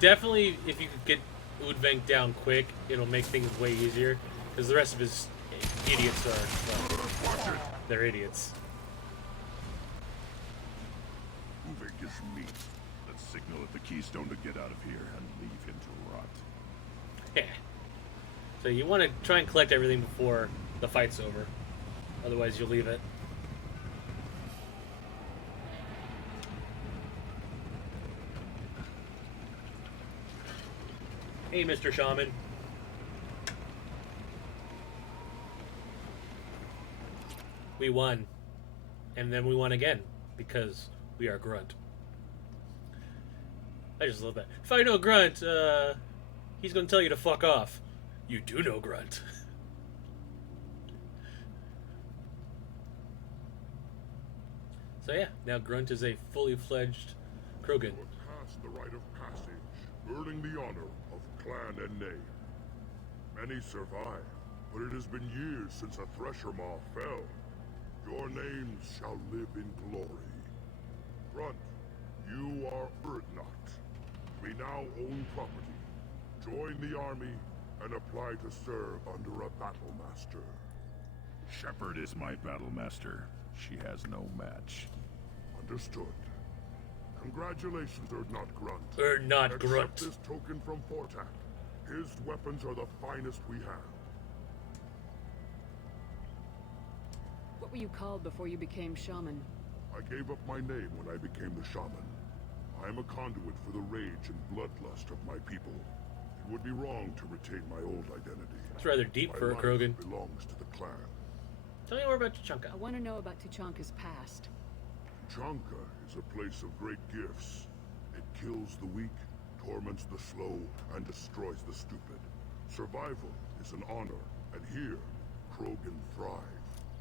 Definitely, if you could get Udvenk down quick, it'll make things way easier. Because the rest of his idiots are, well, they're idiots. Uvik is meat. Let's signal at the Keystone to get out of here and leave him to rot. Yeah. So you want to try and collect everything before the fight's over. Otherwise, you'll leave it. Hey, Mr. Shaman. We won. And then we won again. Because we are Grunt. I just love that. If I know Grunt, he's gonna tell you to fuck off. You do know Grunt. So yeah, now Grunt is a fully fledged Krogan. You have passed the rite of passage, earning the honor of clan and name. Many survive, but it has been years since a Thresher Maw fell. Your names shall live in glory. Grunt, you are Erdnot. We now own property. Join the army and apply to serve under a battle master. Shepard is my battle master. She has no match. Understood. Congratulations, Erdnot Grunt. Erdnot Accept Grunt. this token from Fortak. His weapons are the finest we have. What were you called before you became shaman? I gave up my name when I became the shaman. I am a conduit for the rage and bloodlust of my people. It would be wrong to retain my old identity. It's rather deep My for a life Krogan. belongs to the clan. Tell me more about Tachanka. I want to know about Tuchanka's past. Chanka is a place of great gifts. It kills the weak, torments the slow, and destroys the stupid. Survival is an honor, and here, Krogan thrive.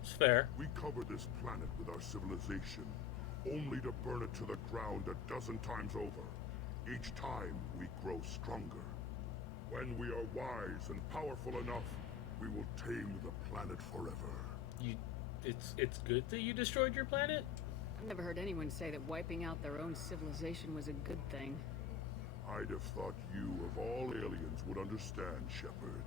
It's fair. We cover this planet with our civilization, only to burn it to the ground a dozen times over. Each time, we grow stronger. When we are wise and powerful enough, we will tame the planet forever. It's good that you destroyed your planet? I've never heard anyone say that wiping out their own civilization was a good thing. I'd have thought you, of all aliens, would understand, Shepard.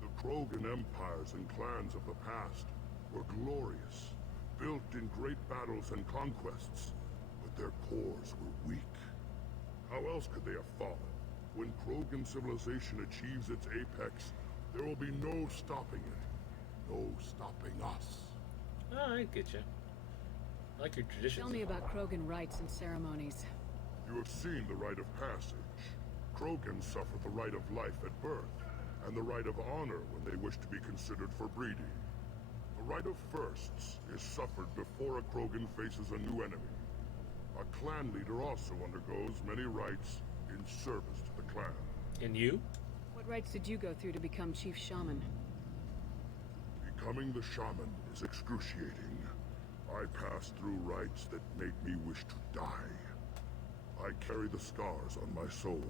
The Krogan empires and clans of the past were glorious, built in great battles and conquests, but their cores were weak. How else could they have fallen? When Krogan civilization achieves its apex, there will be no stopping it. No stopping us. Oh, I get you. I like your traditions. Tell me about Krogan rites and ceremonies. You have seen the rite of passage. Krogans suffer the rite of life at birth, and the rite of honor when they wish to be considered for breeding. The rite of firsts is suffered before a Krogan faces a new enemy. A clan leader also undergoes many rites in service to the clan. And you? What rites did you go through to become Chief Shaman? Becoming the shaman is excruciating. I passed through rites that made me wish to die. I carry the scars on my soul.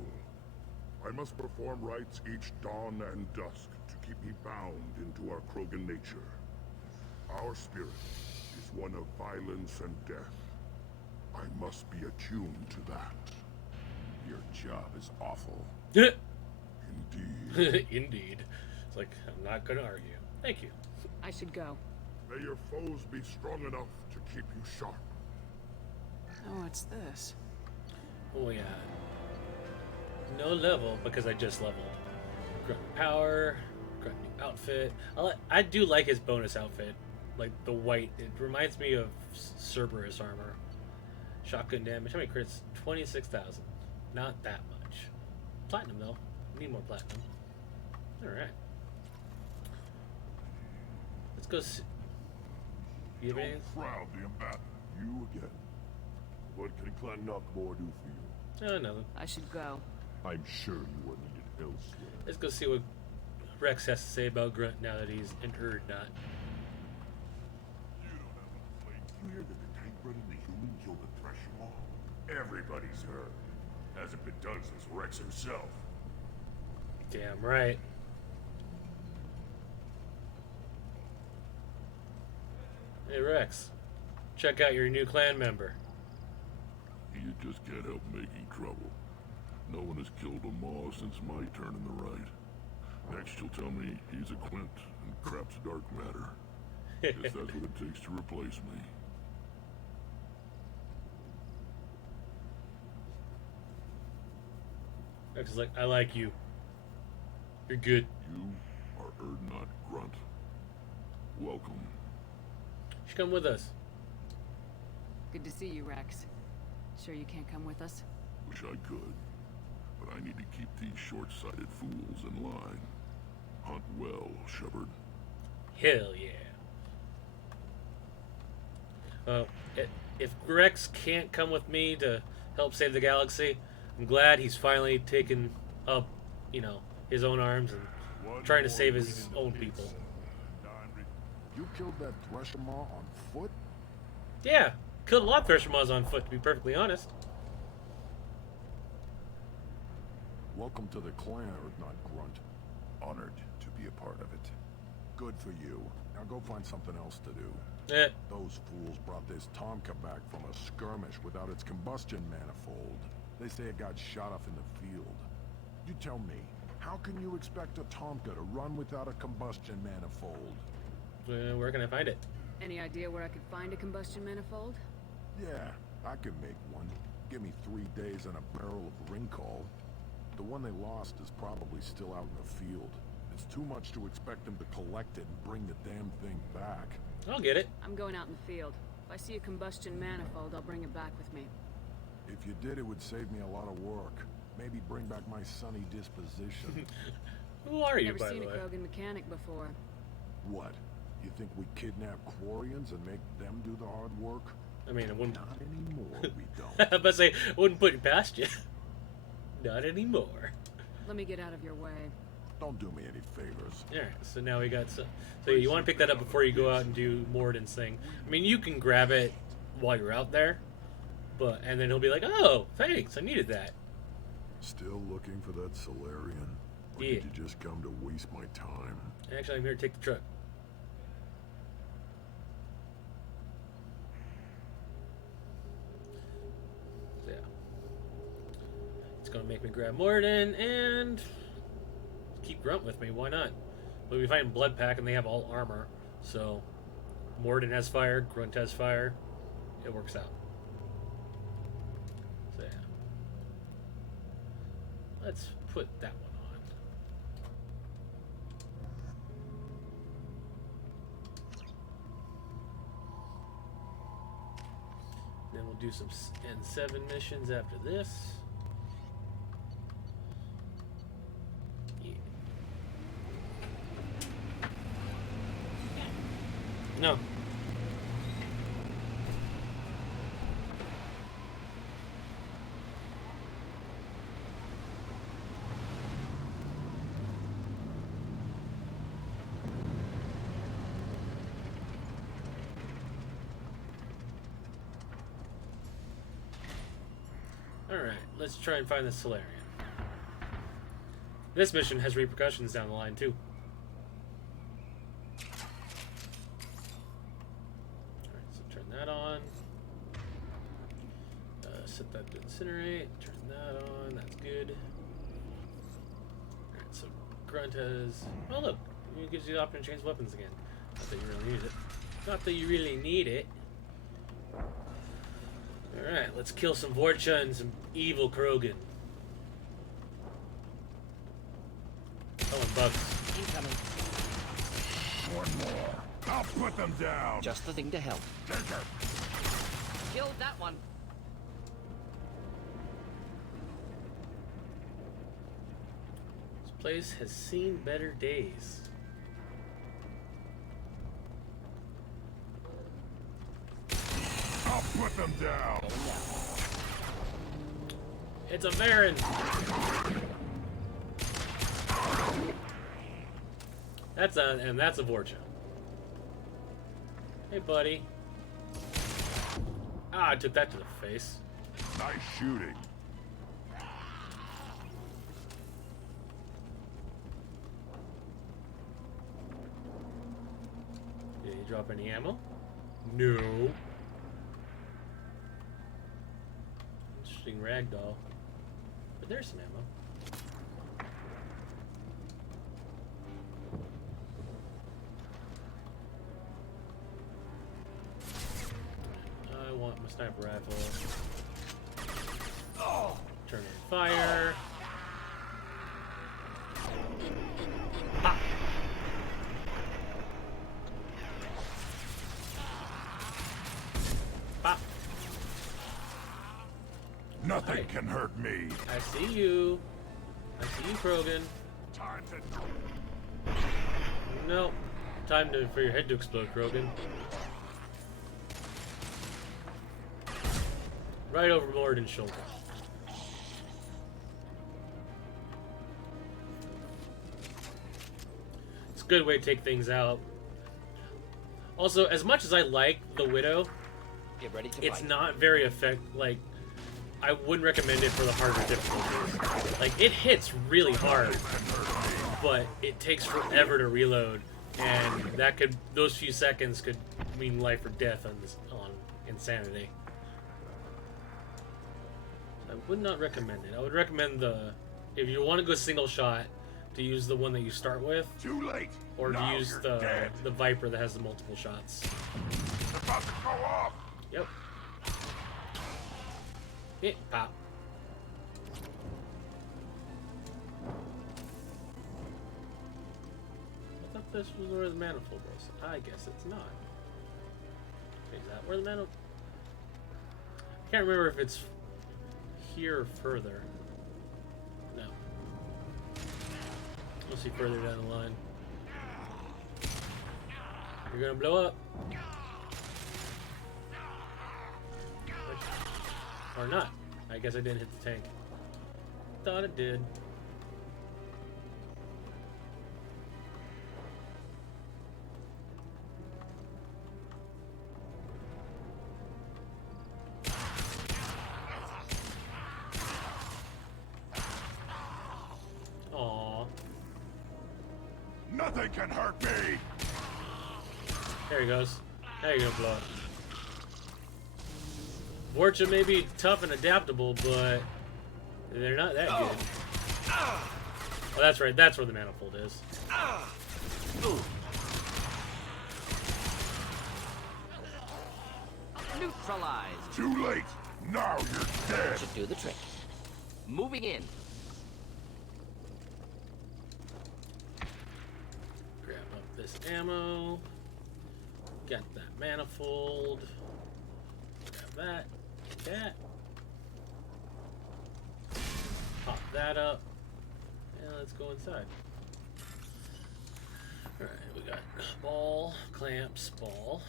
I must perform rites each dawn and dusk to keep me bound into our Krogan nature. Our spirit is one of violence and death. I must be attuned to that. Your job is awful. Indeed. Indeed. It's like, I'm not gonna argue. Thank you. I should go. May your foes be strong enough to keep you sharp. Oh, what's this? Oh yeah. No level because I just leveled. Grunt power, grunt new outfit. I do like his bonus outfit, like the white. It reminds me of Cerberus armor. Shotgun damage. How many crits? 26,000. Not that much. Platinum though. Need more platinum. All right. Let's go. You have anything? Proud the Embat. You again. What can Clan Knockmore do for you? Nothing. I should go. I'm sure you are needed elsewhere. Let's go see what Rex has to say about Grunt now that he's an Urdnot. You hear that the tank bred and the human killed the Thresher Maw? Everybody's heard. Hasn't been done since Rex himself. Damn right. Hey Rex, check out your new clan member. You just can't help making trouble. No one has killed a Maw since my turn in the right. Next you'll tell me he's a Quint and crap's dark matter. Guess that's what it takes to replace me. Rex is like, I like you. You're good. You are Urdnot Grunt. Welcome. You should come with us. Good to see you, Rex. Sure you can't come with us? Wish I could, but I need to keep these short-sighted fools in line. Hunt well, Shepard. Hell yeah. If Rex can't come with me to help save the galaxy, I'm glad he's finally taken up, his own arms and trying to save his own people. You killed that Thresher Maw on foot? Yeah, killed a lot of Thresher Maws on foot, to be perfectly honest. Welcome to the clan, Urdnot Grunt. Honored to be a part of it. Good for you. Now go find something else to do. Eh, Those fools brought this Tomka back from a skirmish without its combustion manifold. They say it got shot off in the field. You tell me, how can you expect a Tomka to run without a combustion manifold? where can I find it? Any idea where I could find a combustion manifold? Yeah, I can make one. Give me 3 days and a barrel of Ringcall. The one they lost is probably still out in the field. It's too much to expect them to collect it and bring the damn thing back. I'll get it. I'm going out in the field. If I see a combustion manifold, I'll bring it back with me. If you did, it would save me a lot of work. Maybe bring back my sunny disposition. Who are you, Never by seen the way? a Krogan mechanic before. What? You think we kidnap Quarians and make them do the hard work? I mean, I wouldn't. Not anymore, we don't. I was about to say, I wouldn't put it past you. Not anymore. Let me get out of your way. Don't do me any favors. Alright, so now we got so you want to pick that up before you go out and do Morden's thing. I mean, you can grab it while you're out there, and then he'll be like, oh, thanks, I needed that. Still looking for that Solarian? Or Yeah. did you just come to waste my time? Actually, I'm here to take the truck. So, yeah. It's going to make me grab Morden and keep Grunt with me. Why not? But we find Blood Pack and they have all armor. So, Morden has fire, Grunt has fire. It works out. So, yeah. Let's put that one on. Then we'll do some N7 missions after this. Yeah. No. Alright, let's try and find the Solarian. This mission has repercussions down the line, too. Alright, so Incinerate. Turn that on. That's good. Alright, so Grunt has... Oh, look. It gives you the option to change weapons again. Not that you really need it. Not that you really need it. Alright, let's kill some Vorcha and some evil Krogan. Oh, and bugs. Incoming. One more. I'll put them down. Just the thing to help. Take it. Killed that one. This place has seen better days. I'll put them down. Going down. It's a Baron. That's a Vorcha. Hey, buddy. Ah, I took that to the face. Nice shooting. Did he drop any ammo? No. Interesting ragdoll. But there's some ammo. I want my sniper rifle. Oh! Turn on fire. Pop. Pop. Nothing Right. can hurt me. I see you. I see you, Krogan. Time to... Nope. Time for your head to explode, Krogan. Right over Mordin's shoulder. It's a good way to take things out. Also, as much as I like the Widow, Get ready to it's fight. not very like I wouldn't recommend it for the harder difficulties. Like, it hits really hard, but it takes forever to reload, and those few seconds could mean life or death on Insanity. I would not recommend it. I would recommend if you want to go single shot, to use the one that you start with, Too late. or to Now use you're the dead. Viper that has the multiple shots. It's about to go off. Yep. Hit pop. I thought this was where the manifold was. I guess it's not. Is that where the manifold? I can't remember if it's here or further. No. We'll see further down the line. You're gonna blow up. Or not. I guess I didn't hit the tank. Thought it did. Aww. Nothing can hurt me. There he goes. Now you're gonna blow up. Vorcha may be tough and adaptable, but they're not that good. Oh, that's right. That's where the manifold is. Neutralized. Too late. Now you're dead. Should do the trick. Moving in. Grab up this ammo. Got that manifold. Grab that. Get that. Pop that up. And let's go inside. Alright, we got ball, clamps, ball.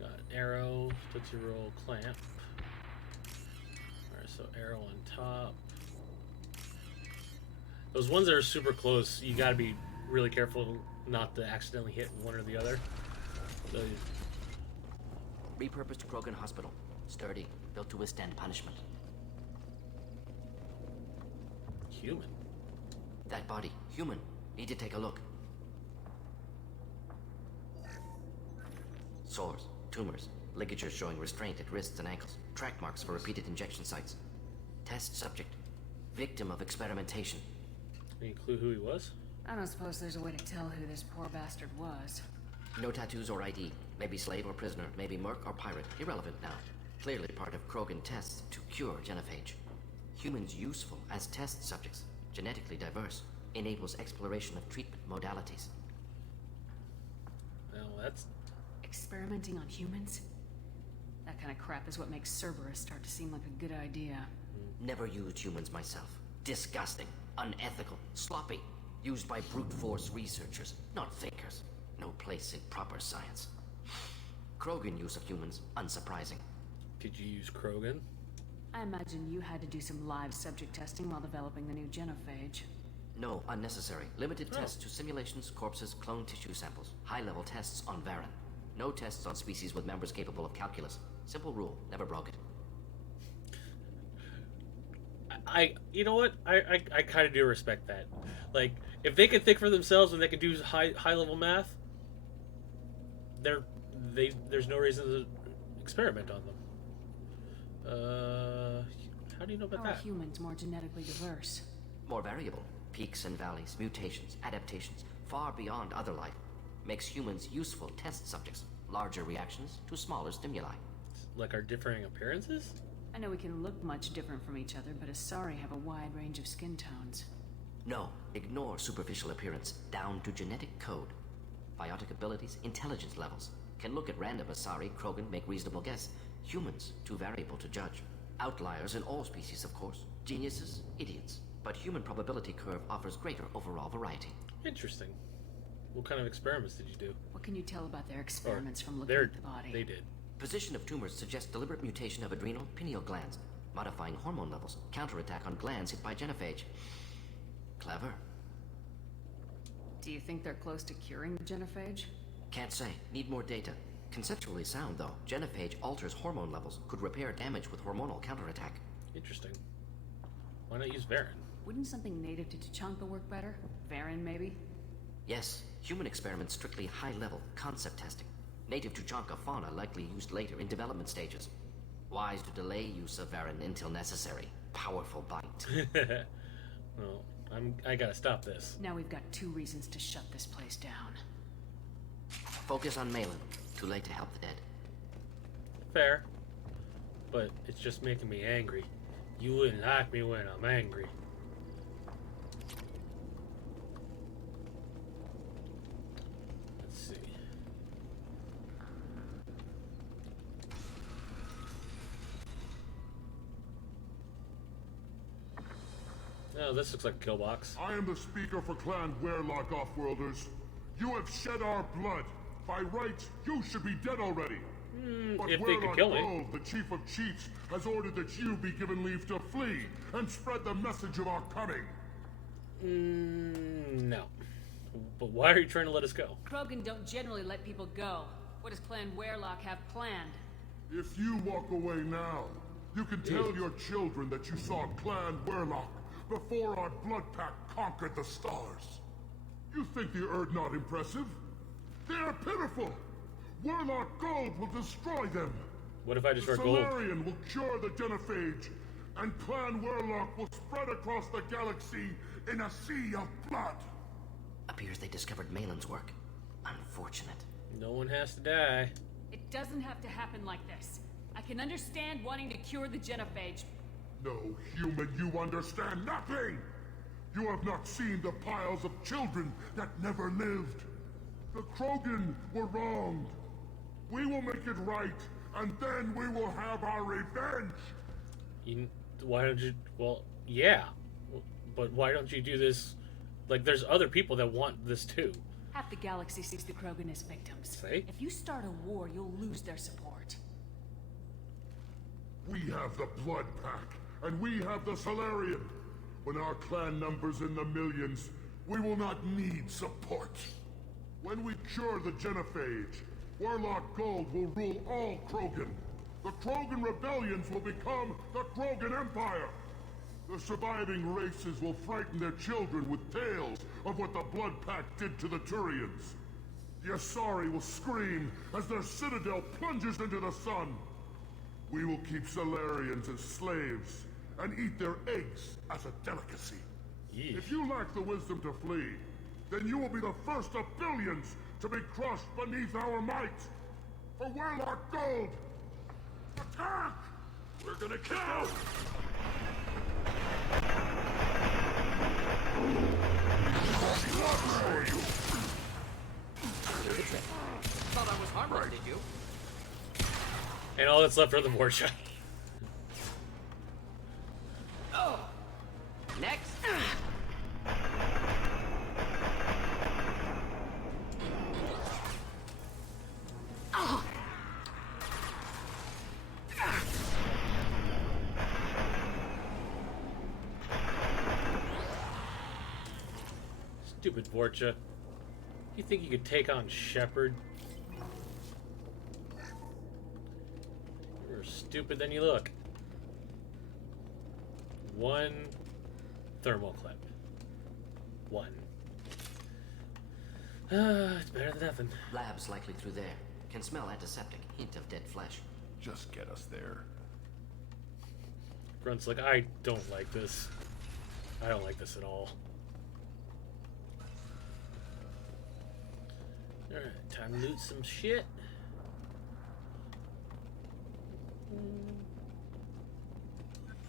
Got arrow, Tootsie Roll, clamp. Alright, so arrow on top. Those ones that are super close, you gotta be really careful not to accidentally hit one or the other. So, Repurposed Krogan Hospital. Sturdy, built to withstand punishment. human. That body, human. Need to take a look. Sores, tumors, ligatures showing restraint at wrists and ankles. Track marks for repeated injection sites. Test subject. Victim of experimentation. Any clue who he was? I don't suppose there's a way to tell who this poor bastard was. No tattoos or ID. Maybe slave or prisoner. Maybe merc or pirate. Irrelevant now. Clearly part of Krogan tests to cure genophage. Humans useful as test subjects. Genetically diverse. Enables exploration of treatment modalities. Well, that's... Experimenting on humans? That kind of crap is what makes Cerberus start to seem like a good idea. Never used humans myself. Disgusting. Unethical. Sloppy. Used by brute force researchers, not thinkers. No place in proper science. Krogan use of humans, unsurprising. Did you use Krogan? I imagine you had to do some live subject testing while developing the new genophage. No, unnecessary. Limited tests to simulations, corpses, clone tissue samples. High-level tests on Varen. No tests on species with members capable of calculus. Simple rule, never broke it. You know what? I kind of do respect that. Like, if they can think for themselves and they can do high level math, there's no reason to experiment on them. How do you know about How that? are humans more genetically diverse? More variable. Peaks and valleys, mutations, adaptations, far beyond other life. Makes humans useful test subjects. Larger reactions to smaller stimuli. Like our differing appearances? I know we can look much different from each other, but Asari have a wide range of skin tones. No, ignore superficial appearance, down to genetic code. Biotic abilities, intelligence levels. Can look at random Asari, Krogan, make reasonable guess. Humans, too variable to judge. Outliers in all species, of course. Geniuses, idiots. But human probability curve offers greater overall variety. Interesting. What kind of experiments did you do? What can you tell about their experiments from looking They're- at the body? They did. Position of tumors suggests deliberate mutation of adrenal, pineal glands. Modifying hormone levels. Counterattack on glands hit by genophage. Clever. Do you think they're close to curing the genophage? Can't say. Need more data. Conceptually sound, though. Genophage alters hormone levels. Could repair damage with hormonal counterattack. Interesting. Why not use Varen? Wouldn't something native to Tuchanka work better? Varen, maybe? Yes. Human experiments strictly high-level, concept testing. Native Tuchanka fauna likely used later in development stages. Wise to delay use of Varen until necessary. Powerful bite. Well, I gotta stop this. Now we've got 2 reasons to shut this place down. Focus on Malin. Too late to help the dead. Fair. But it's just making me angry. You wouldn't like me when I'm angry. Let's see. Oh, this looks like a kill box. I am the speaker for Clan Werlock, Offworlders. You have shed our blood. By rights, you should be dead already. But if they could kill me. Gold, the Chief of Chiefs, has ordered that you be given leave to flee and spread the message of our coming. No. But why are you trying to let us go? Krogan don't generally let people go. What does Clan Werlock have planned? If you walk away now, you can tell your children that you saw Clan Werlock before our blood pact conquered the stars. You think the Erd not impressive? They are pitiful! Werlock Gold will destroy them! What if I The destroy gold? Solarian will cure the genophage, and Clan Werlock will spread across the galaxy in a sea of blood! Appears they discovered Malin's work. Unfortunate. No one has to die. It doesn't have to happen like this. I can understand wanting to cure the genophage. No, human, you understand nothing! You have not seen the piles of children that never lived. The Krogan were wronged. We will make it right, and then we will have our revenge! Why don't you... Well, yeah. But why don't you do this... Like, there's other people that want this too. Half the galaxy sees the Krogan as victims. See? If you start a war, you'll lose their support. We have the Blood Pack, and we have the Solarian. When our clan numbers in the millions, we will not need support. When we cure the genophage, Werlock Gold will rule all Krogan. The Krogan rebellions will become the Krogan Empire. The surviving races will frighten their children with tales of what the Blood Pact did to the Turians. The Asari will scream as their citadel plunges into the sun. We will keep Solarians as slaves and eat their eggs as a delicacy. Yeesh. If you lack the wisdom to flee, then you will be the first of billions to be crushed beneath our might. For Warlock Gold! Attack! We're gonna kill! Thought I was harmless, did you? And all that's left are the Vorcha. Next! Stupid Vorcha. You think you could take on Shepard? You're stupid than you look. One thermal clip. One. It's better than nothing. Lab's likely through there. Can smell antiseptic. Hint of dead flesh. Just get us there. Grunt's like, I don't like this. I don't like this at all. Alright, time to loot some shit.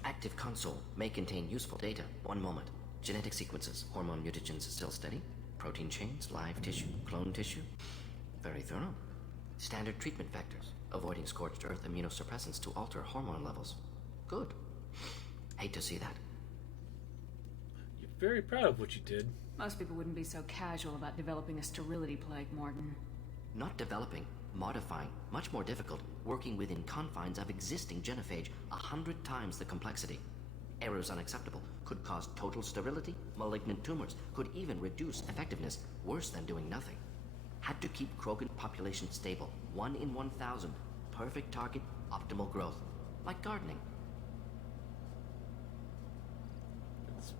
Active console may contain useful data. One moment. Genetic sequences, hormone mutagens still steady. Protein chains, live tissue, clone tissue. Very thorough. Standard treatment vectors. Avoiding scorched earth immunosuppressants to alter hormone levels. Good. Hate to see that. You're very proud of what you did. Most people wouldn't be so casual about developing a sterility plague, Morton. Not developing, modifying, much more difficult, working within confines of existing genophage, 100 times the complexity. Errors unacceptable, could cause total sterility, malignant tumors, could even reduce effectiveness, worse than doing nothing. Had to keep Krogan population stable, 1 in 1,000, perfect target, optimal growth, like gardening. It's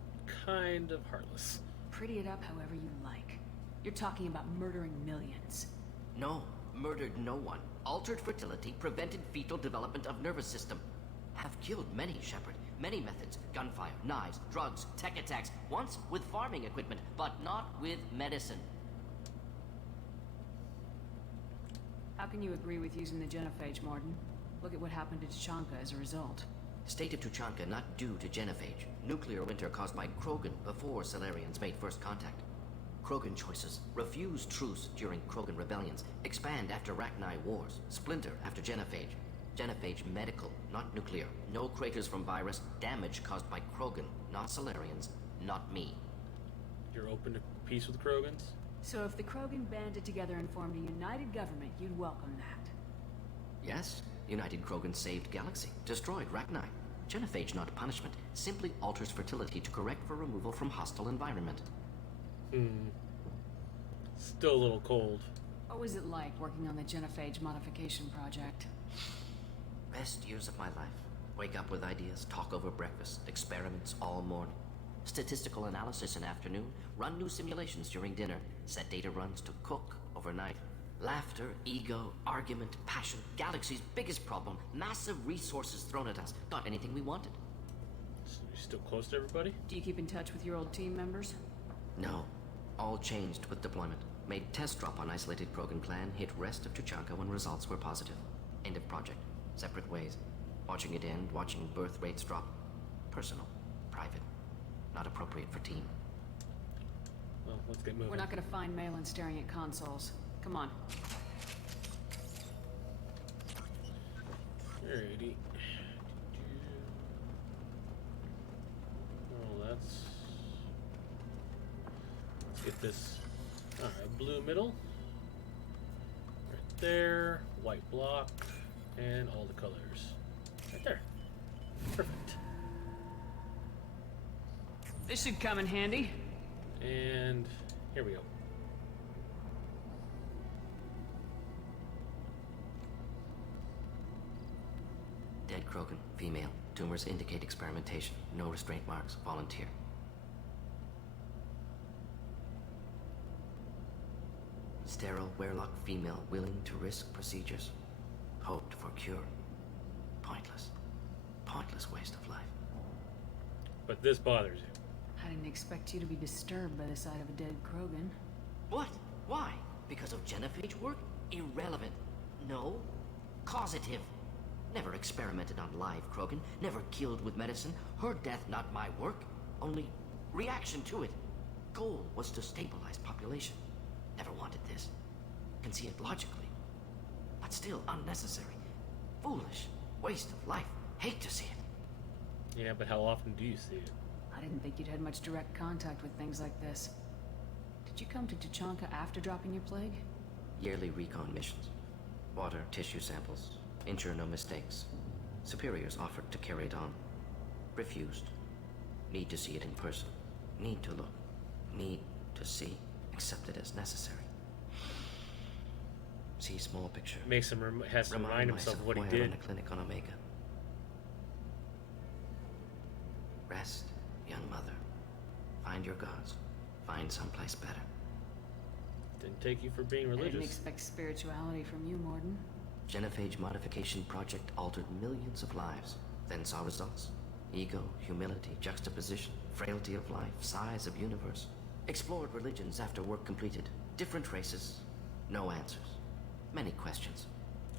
kind of heartless. Pretty it up however you like. You're talking about murdering millions. No, murdered no one. Altered fertility, prevented fetal development of nervous system. Have killed many, Shepard. Many methods. Gunfire, knives, drugs, tech attacks. Once with farming equipment, but not with medicine. How can you agree with using the genophage, Morton? Look at what happened to Tachanka as a result. State of Tuchanka not due to genophage. Nuclear winter caused by Krogan before Solarians made first contact. Krogan choices. Refuse truce during Krogan rebellions. Expand after Rachni wars. Splinter after genophage. Genophage medical, not nuclear. No craters from virus. Damage caused by Krogan, not Solarians, not me. You're open to peace with Krogans? So if the Krogan banded together and formed a united government, you'd welcome that. Yes, United Krogan saved Galaxy, destroyed Rachni. Genophage not punishment, simply alters fertility to correct for removal from hostile environment. Still a little cold. What was it like working on the genophage modification project? Best years of my life. Wake up with ideas, talk over breakfast, experiments all morning. Statistical analysis in afternoon, run new simulations during dinner, set data runs to cook overnight. Laughter, ego, argument, passion, Galaxy's biggest problem, massive resources thrown at us. Got anything we wanted. So you still close to everybody? Do you keep in touch with your old team members? No. All changed with deployment. Made test drop on isolated Krogan plan, hit rest of Tuchanka when results were positive. End of project. Separate ways. Watching it end, watching birth rates drop. Personal. Private. Not appropriate for team. Well, let's get moving. We're not gonna find Malin staring at consoles. Come on. Alrighty. Well, let's get this. Alright, blue middle. Right there. White block. And all the colors. Right there. Perfect. This should come in handy. And here we go. Dead Krogan, female. Tumors indicate experimentation. No restraint marks. Volunteer. Sterile, Werelock female, willing to risk procedures. Hoped for cure. Point. pointless waste of life. But this bothers you. I didn't expect you to be disturbed by the sight of a dead Krogan. What? Why? Because of genophage work? Irrelevant. No. Causative. Never experimented on live Krogan, never killed with medicine. Her death not my work, only reaction to it. Goal was to stabilize population. Never wanted this. Can see it logically. But still unnecessary. Foolish. Waste of life. Hate to see it. Yeah, but how often do you see it? I didn't think you'd had much direct contact with things like this. Did you come to Tuchanka after dropping your plague? Yearly recon missions. Water, tissue samples. Ensure no mistakes. Superiors offered to carry it on. Refused. Need to see it in person. Need to look. Need to see. Accept it as necessary. See small picture. Makes him has to remind himself of what he did. In a clinic on Omega. Rest, young mother. Find your gods. Find someplace better. Didn't take you for being I didn't religious. expect spirituality from you, Morden. Genophage modification project altered millions of lives. Then saw results. Ego, humility, juxtaposition, frailty of life, size of universe. Explored religions after work completed. Different races. No answers. Many questions.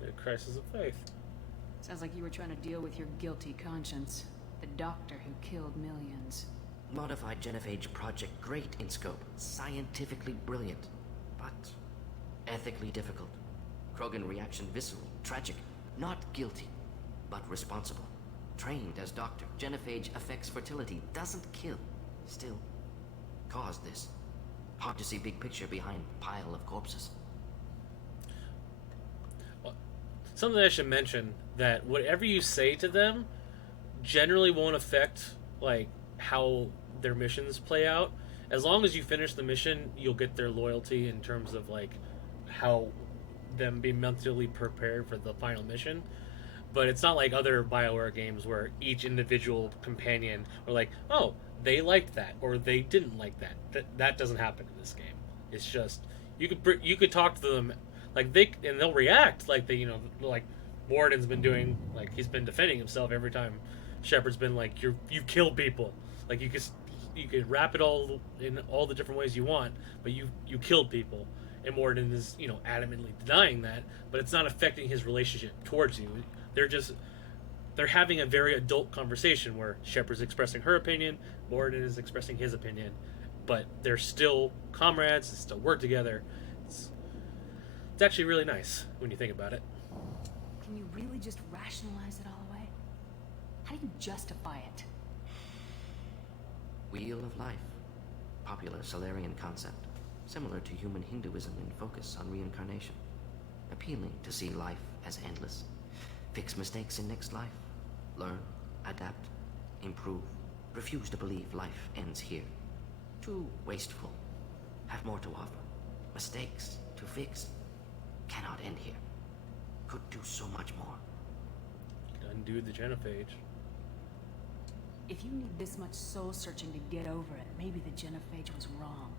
A crisis of faith. Sounds like you were trying to deal with your guilty conscience. The doctor who killed millions. Modified genophage project great in scope. Scientifically brilliant. But ethically difficult. Krogan reaction visceral, tragic. Not guilty, but responsible. Trained as doctor. Genophage affects fertility. Doesn't kill. Still. Caused this. Hard to see big picture behind pile of corpses. Something I should mention, that whatever you say to them generally won't affect like how their missions play out. As long as you finish the mission, you'll get their loyalty in terms of like how them being mentally prepared for the final mission. But it's not like other BioWare games where each individual companion are like, oh, they liked that or they didn't like that. That doesn't happen in this game. It's just you could talk to them like they'll react like they, you know, like Morden's been doing, like he's been defending himself every time Shepard's been like, you killed people. Like you could wrap it all in all the different ways you want, but you killed people. And Morden is, you know, adamantly denying that, but it's not affecting his relationship towards you. They're having a very adult conversation where Shepard's expressing her opinion, Morden is expressing his opinion, but they're still comrades, they still work together. It's actually really nice when you think about it. Can you really just rationalize it all away? How do you justify it? Wheel of life. Popular Solarian concept. Similar to human Hinduism in focus on reincarnation. Appealing to see life as endless. Fix mistakes in next life. Learn, adapt, improve. Refuse to believe life ends here. Too wasteful. Have more to offer. Mistakes to fix. Cannot end here. Could do so much more. Undo the genophage. If you need this much soul searching to get over it, maybe the genophage was wrong.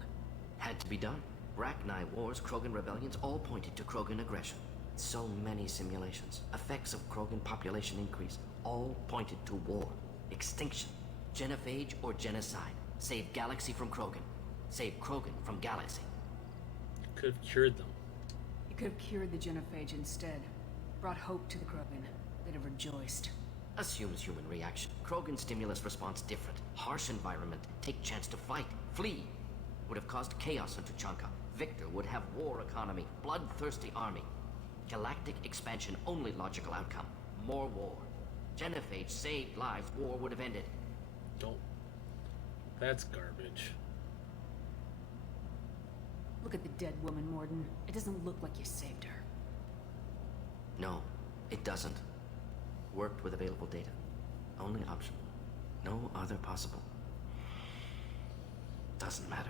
Had to be done. Rachni wars, Krogan rebellions, all pointed to Krogan aggression. So many simulations. Effects of Krogan population increase. All pointed to war. Extinction. Genophage or genocide. Save galaxy from Krogan. Save Krogan from galaxy. Could have cured them. You could have cured the genophage instead. Brought hope to the Krogan. They'd have rejoiced. Assumes human reaction. Krogan stimulus response different. Harsh environment. Take chance to fight. Flee. Would have caused chaos in Tuchanka. Victor would have war economy. Bloodthirsty army. Galactic expansion only logical outcome. More war. Genophage saved lives. War would have ended. Don't. That's garbage. Look at the dead woman, Morden. It doesn't look like you saved her. No, it doesn't. Worked with available data. Only option. No other possible. Doesn't matter.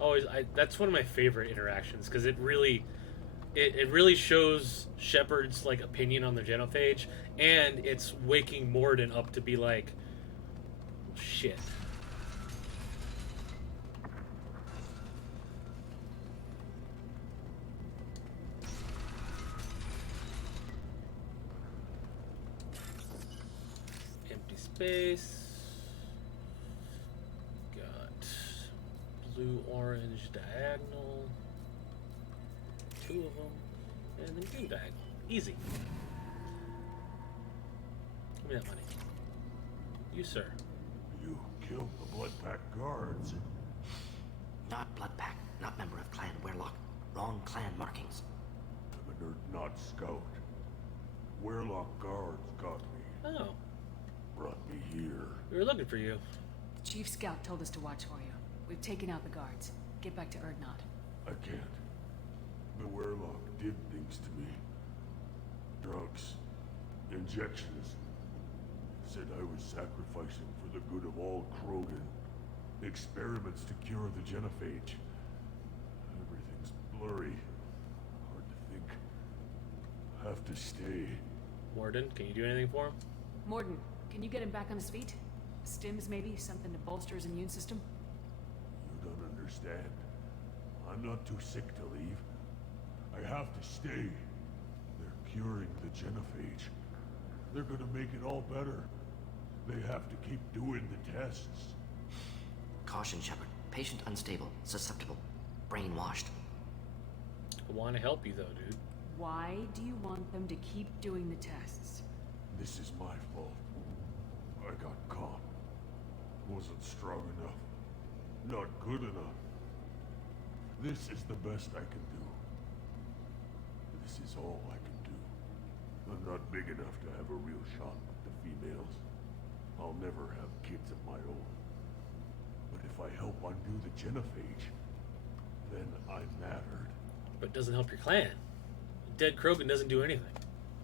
Always, that's one of my favorite interactions because it really shows Shepard's like opinion on the genophage, and it's waking Morden up to be like, shit. space. Got blue, orange, diagonal. 2 of them. And then green diagonal. Easy. Give me that money. You, sir. You killed the Blood Pack guards. Not Bloodpack, not member of Clan Werlock. Wrong clan markings. I'm an not scout. Werlock guards got me. Oh, Brought me here. we were looking for you. The Chief Scout told us to watch for you. We've taken out the guards. Get back to Erdnot. I can't. The Werlock did things to me. Drugs. Injections. Said I was sacrificing for the good of all Krogan. Experiments to cure the genophage. Everything's blurry. Hard to think. Have to stay. Morden, can you do anything for him? Morden, can you get him back on his feet? Stims, maybe? Something to bolster his immune system? You don't understand. I'm not too sick to leave. I have to stay. They're curing the genophage. They're gonna make it all better. They have to keep doing the tests. Caution, Shepard. Patient unstable, susceptible, brainwashed. I want to help you, though, dude. Why do you want them to keep doing the tests? This is my fault. I got caught. Wasn't strong enough. Not good enough. This is the best I can do. This is all I can do. I'm not big enough to have a real shot with the females. I'll never have kids of my own. But if I help undo the genophage, then I mattered. But it doesn't help your clan. Dead Krogan doesn't do anything.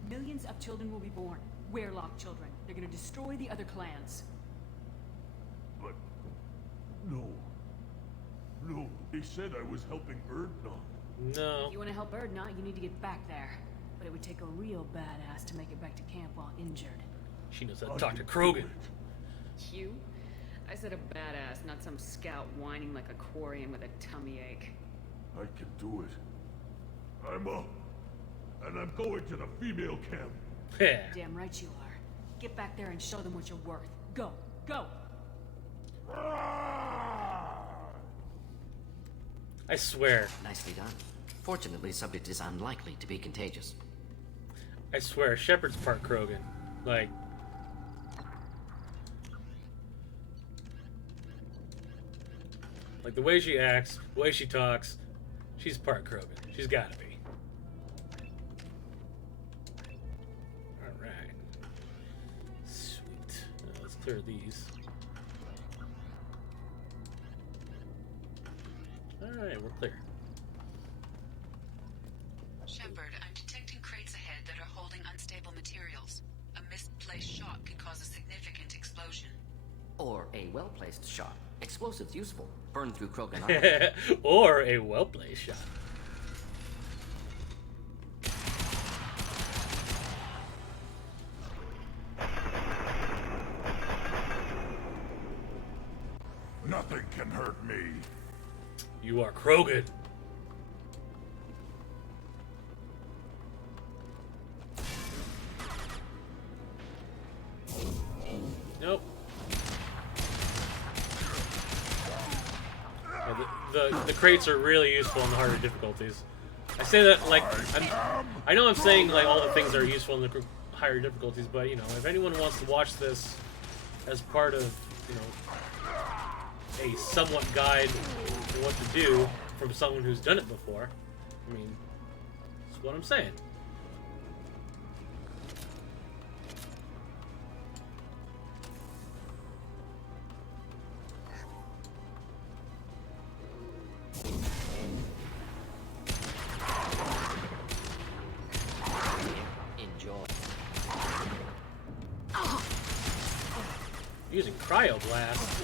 Millions of children will be born. Werlock children. They're gonna destroy the other clans. But... no. No, they said I was helping Erdnot. No. If you want to help Erdnot, you need to get back there. But it would take a real badass to make it back to camp while injured. She knows how to talk to Krogan. You? I said a badass, not some scout whining like a Quarian with a tummy ache. I can do it. I'm up. And I'm going to the female camp. Yeah. Damn right you are. Get back there and show them what you're worth. Go! Go! I swear. Nicely done. Fortunately, subject is unlikely to be contagious. I swear, Shepard's part Krogan. Like the way she acts, the way she talks, she's part Krogan. She's gotta be. Alright. Sweet. Let's clear these. Alright, we're clear. Shepard, I'm detecting crates ahead that are holding unstable materials. A misplaced shot could cause a significant explosion. Or a well-placed shot. Explosives useful. Burn through Krogan armor. Or a well-placed shot. Nothing can hurt me. You are Krogan. Nope. Yeah, the crates are really useful in the harder difficulties. I say that like I know I'm saying like all the things that are useful in the higher difficulties, but you know, if anyone wants to watch this as part of, you know, a somewhat guide on what to do from someone who's done it before, I mean, that's what I'm saying. Enjoy. Using cryoblast.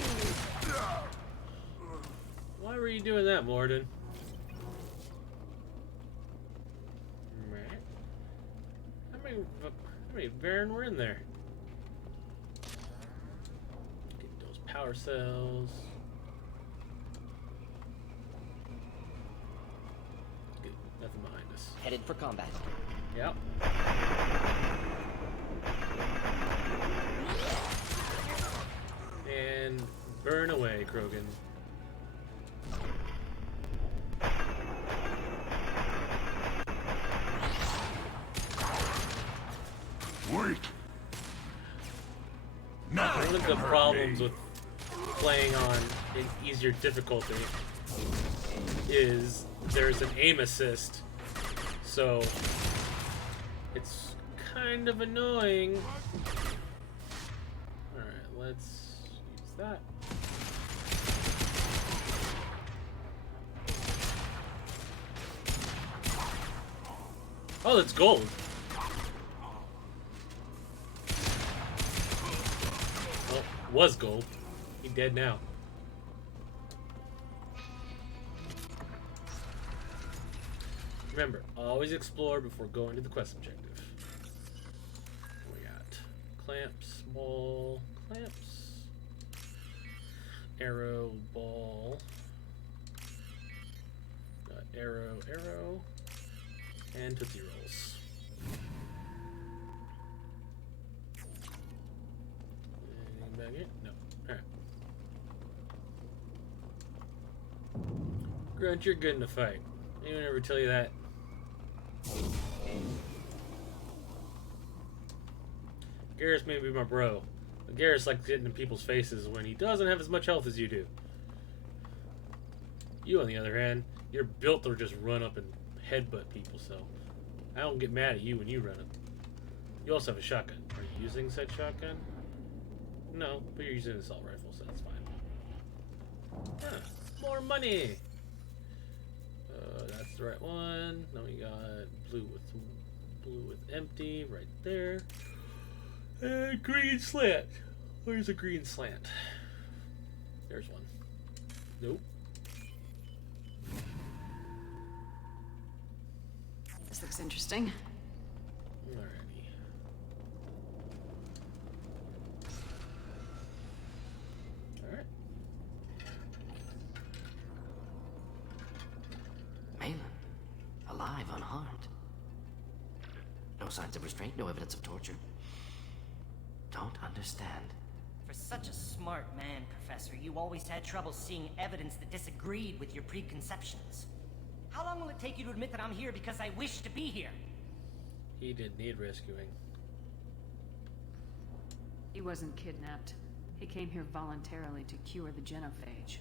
Why were you doing that, Morden? How many Varen were in there? Get those power cells. Good, nothing behind us. Headed for combat. Yep. And burn away, Krogan. Wait! One of the problems with playing on an easier difficulty is there's an aim assist, so it's kind of annoying. Alright, let's use that. Oh, that's gold. Well, was gold. He dead now. Remember, always explore before going to the quest objective. What we got? Clamps, ball, clamps, arrow, ball, arrow, arrow, and Tootsie Rolls. Anything back here? No. Alright. Grunt, you're good in a fight. Anyone ever tell you that? Garrus may be my bro, but Garrus likes getting in people's faces when he doesn't have as much health as you do. You, on the other hand, you're built to just run up and headbutt people, so I don't get mad at you when you run up. You also have a shotgun. Are you using said shotgun? No, but you're using an assault rifle, so that's fine. Huh, more money! That's the right one. Now we got blue with empty right there. And green slant. Where's a green slant? There's one. Nope. This looks interesting. Alrighty. Alright. Malin, alive, unharmed. No signs of restraint, no evidence of torture. Don't understand. For such a smart man, Professor, you always had trouble seeing evidence that disagreed with your preconceptions. How long will it take you to admit that I'm here because I wish to be here? He didn't need rescuing. He wasn't kidnapped. He came here voluntarily to cure the genophage.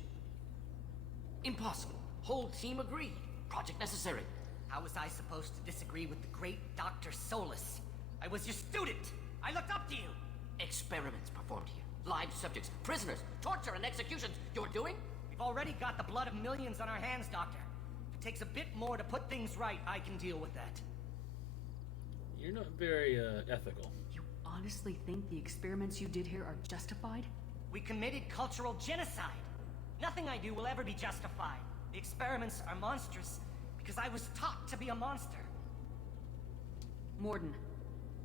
Impossible. Whole team agreed. Project necessary. How was I supposed to disagree with the great Dr. Solus? I was your student! I looked up to you! Experiments performed here. Live subjects, prisoners, torture and executions. You're doing? We've already got the blood of millions on our hands, Doctor. If it takes a bit more to put things right, I can deal with that. You're not very ethical. You honestly think the experiments you did here are justified? We committed cultural genocide. Nothing I do will ever be justified. The experiments are monstrous because I was taught to be a monster. Morden,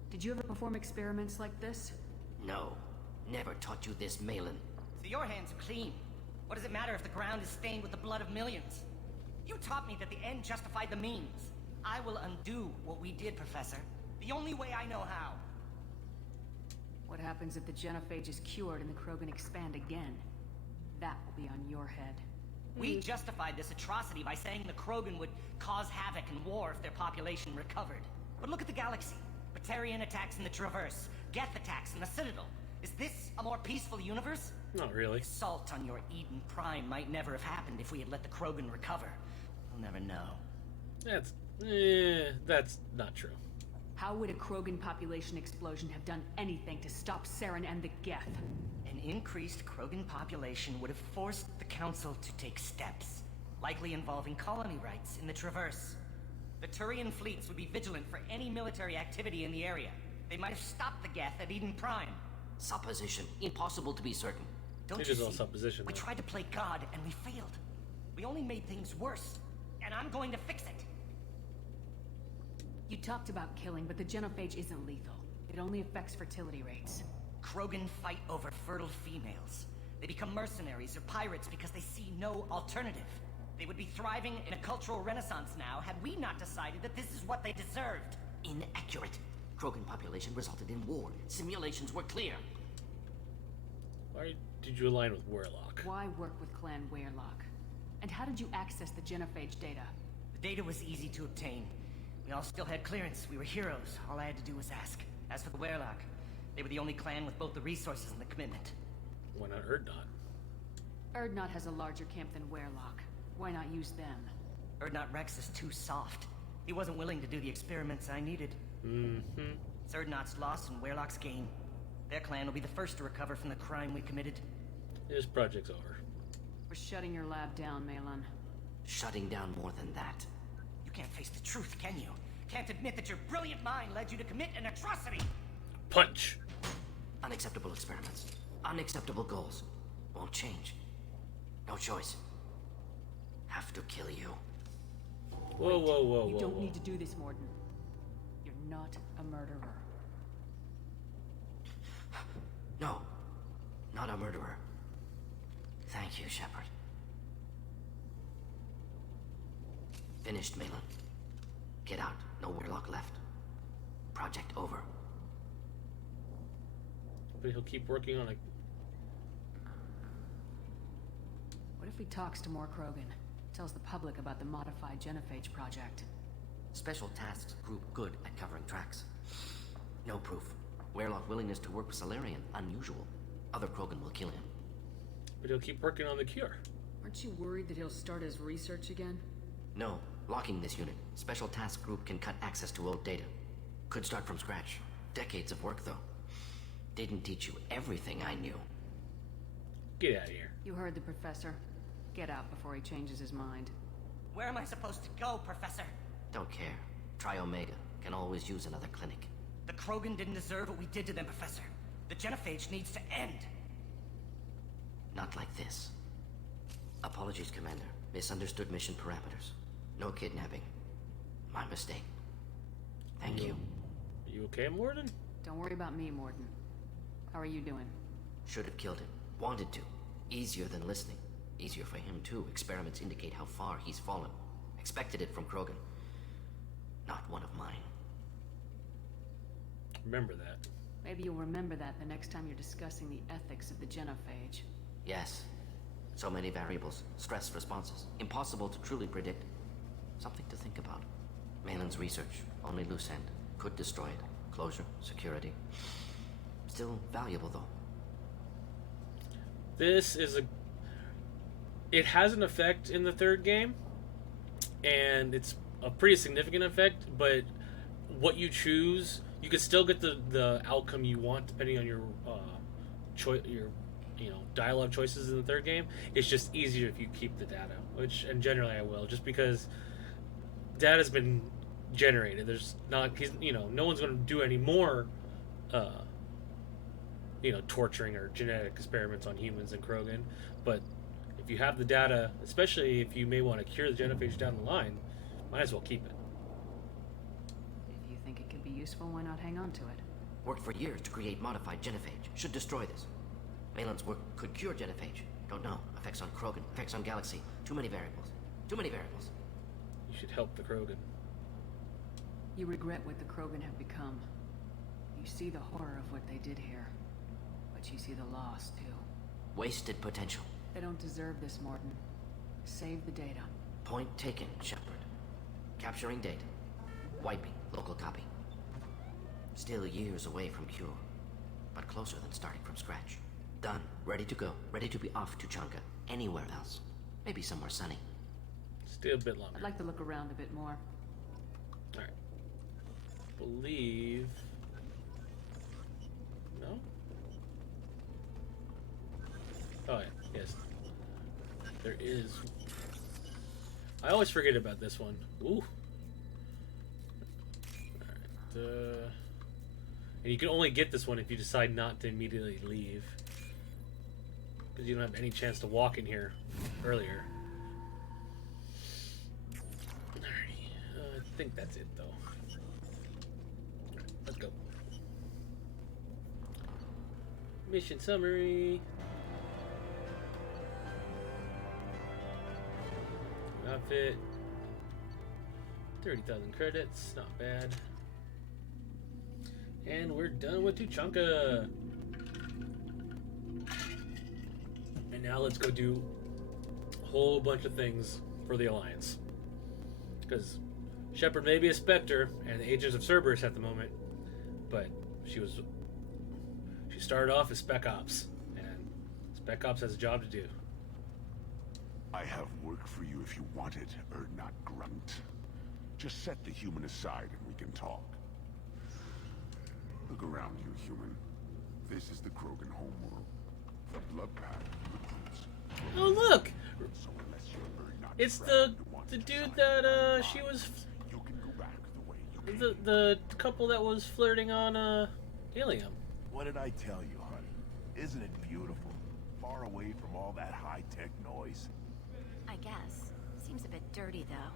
did you ever perform experiments like this? No. Never taught you this, Malin. So your hands are clean. What does it matter if the ground is stained with the blood of millions? You taught me that the end justified the means. I will undo what we did, Professor. The only way I know how. What happens if the genophage is cured and the Krogan expand again? That will be on your head. We justified this atrocity by saying the Krogan would cause havoc and war if their population recovered. But look at the galaxy. Batarian attacks in the Traverse. Geth attacks in the Citadel. Is this a more peaceful universe? Not really. Assault on your Eden Prime might never have happened if we had let the Krogan recover. We'll never know. That's not true. How would a Krogan population explosion have done anything to stop Saren and the Geth? An increased Krogan population would have forced the Council to take steps, likely involving colony rights in the Traverse. The Turian fleets would be vigilant for any military activity in the area. They might have stopped the Geth at Eden Prime. Supposition. Impossible to be certain. Don't It you is all see? supposition, We though. tried to play God and we failed. We only made things worse. And I'm going to fix it. You talked about killing, but the genophage isn't lethal. It only affects fertility rates. Krogan fight over fertile females. They become mercenaries or pirates because they see no alternative. They would be thriving in a cultural renaissance now had we not decided that this is what they deserved. Inaccurate. Krogan population resulted in war. Simulations were clear. did you align with Warlock? Why work with Clan Weirlock? And how did you access the genophage data? The data was easy to obtain. We all still had clearance. We were heroes. All I had to do was ask. As for the Weirlock, they were the only clan with both the resources and the commitment. Why not Erdnot? Erdnot has a larger camp than Weirlock. Why not use them? Erdnot Rex is too soft. He wasn't willing to do the experiments I needed. Mm-hmm. It's Erdnot's loss and Weirlock's gain. Their clan will be the first to recover from the crime we committed. This project's over. We're shutting your lab down, Malon. Shutting down more than that. You can't face the truth, can you? Can't admit that your brilliant mind led you to commit an atrocity! Punch! Unacceptable experiments. Unacceptable goals. Won't change. No choice. Have to kill you. Whoa, whoa, whoa, You whoa, don't whoa. need to do this, Morden. You're not a murderer. No. Not a murderer. Thank you, Shepard. Finished, Malon. Get out. No Warlock left. Project over. But he'll keep working on it. What if he talks to more Krogan? Tells the public about the modified genophage project? Special Tasks Group good at covering tracks. No proof. Warlock willingness to work with Salarian, unusual. Other Krogan will kill him. But he'll keep working on the cure. Aren't you worried that he'll start his research again? No. Locking this unit. Special Task Group can cut access to old data. Could start from scratch. Decades of work, though. Didn't teach you everything I knew. Get out of here. You heard the professor. Get out before he changes his mind. Where am I supposed to go, Professor? Don't care. Try Omega. Can always use another clinic. The Krogan didn't deserve what we did to them, Professor. The genophage needs to end. Not like this. Apologies, Commander. Misunderstood mission parameters. No kidnapping. My mistake. Thank you. You okay, Morden? Don't worry about me, Morden. How are you doing? Should have killed him. Wanted to. Easier than listening. Easier for him, too. Experiments indicate how far he's fallen. Expected it from Krogan. Not one of mine. Remember that. Maybe you'll remember that the next time you're discussing the ethics of the genophage. Yes. So many variables. Stress responses. Impossible to truly predict. Something to think about. Malon's research. Only loose end. Could destroy it. Closure. Security. Still valuable, though. This is a... It has an effect in the third game, and it's a pretty significant effect, but what you choose, you can still get the outcome you want depending on your dialogue choices in the third game. It's just easier if you keep the data, and generally I will, just because data's been generated. There's not, no one's going to do any more, torturing or genetic experiments on humans and Krogan, but if you have the data, especially if you may want to cure the genophage down the line, might as well keep it. If you think it could be useful, why not hang on to it? Worked for years to create modified genophage. Should destroy this. Malon's work could cure genophage. Don't know. Effects on Krogan. Effects on Galaxy. Too many variables. Too many variables. You should help the Krogan. You regret what the Krogan have become. You see the horror of what they did here. But you see the loss, too. Wasted potential. They don't deserve this, Morden. Save the data. Point taken, Shepard. Capturing data. Wiping local copy. Still years away from cure. But closer than starting from scratch. Done. Ready to go. Ready to be off to Chonka. Anywhere else. Maybe somewhere sunny. Still a bit longer. I'd like to look around a bit more. Alright. Believe... No? Oh, yeah. Yes. There is... I always forget about this one. Ooh. Alright, and you can only get this one if you decide not to immediately leave. Because you don't have any chance to walk in here earlier. Alrighty. I think that's it, though. Alright, let's go. Mission summary. Outfit. 30,000 credits. Not bad. And we're done with Tuchanka. And now let's go do a whole bunch of things for the Alliance. Because Shepard may be a Spectre and the Agents of Cerberus at the moment, but she started off as Spec Ops, and Spec Ops has a job to do. I have work for you if you want it, Erdnot Grunt. Just set the human aside and we can talk. Look around you, human. This is the Krogan homeworld. The blood pact recruits. Oh look! So unless you're Erdnot It's friend the who wants the to dude sign that on she was you can go back the way you came. the couple that was flirting on Helium. What did I tell you, honey? Isn't it beautiful? Far away from all that high-tech noise. I guess. Seems a bit dirty, though.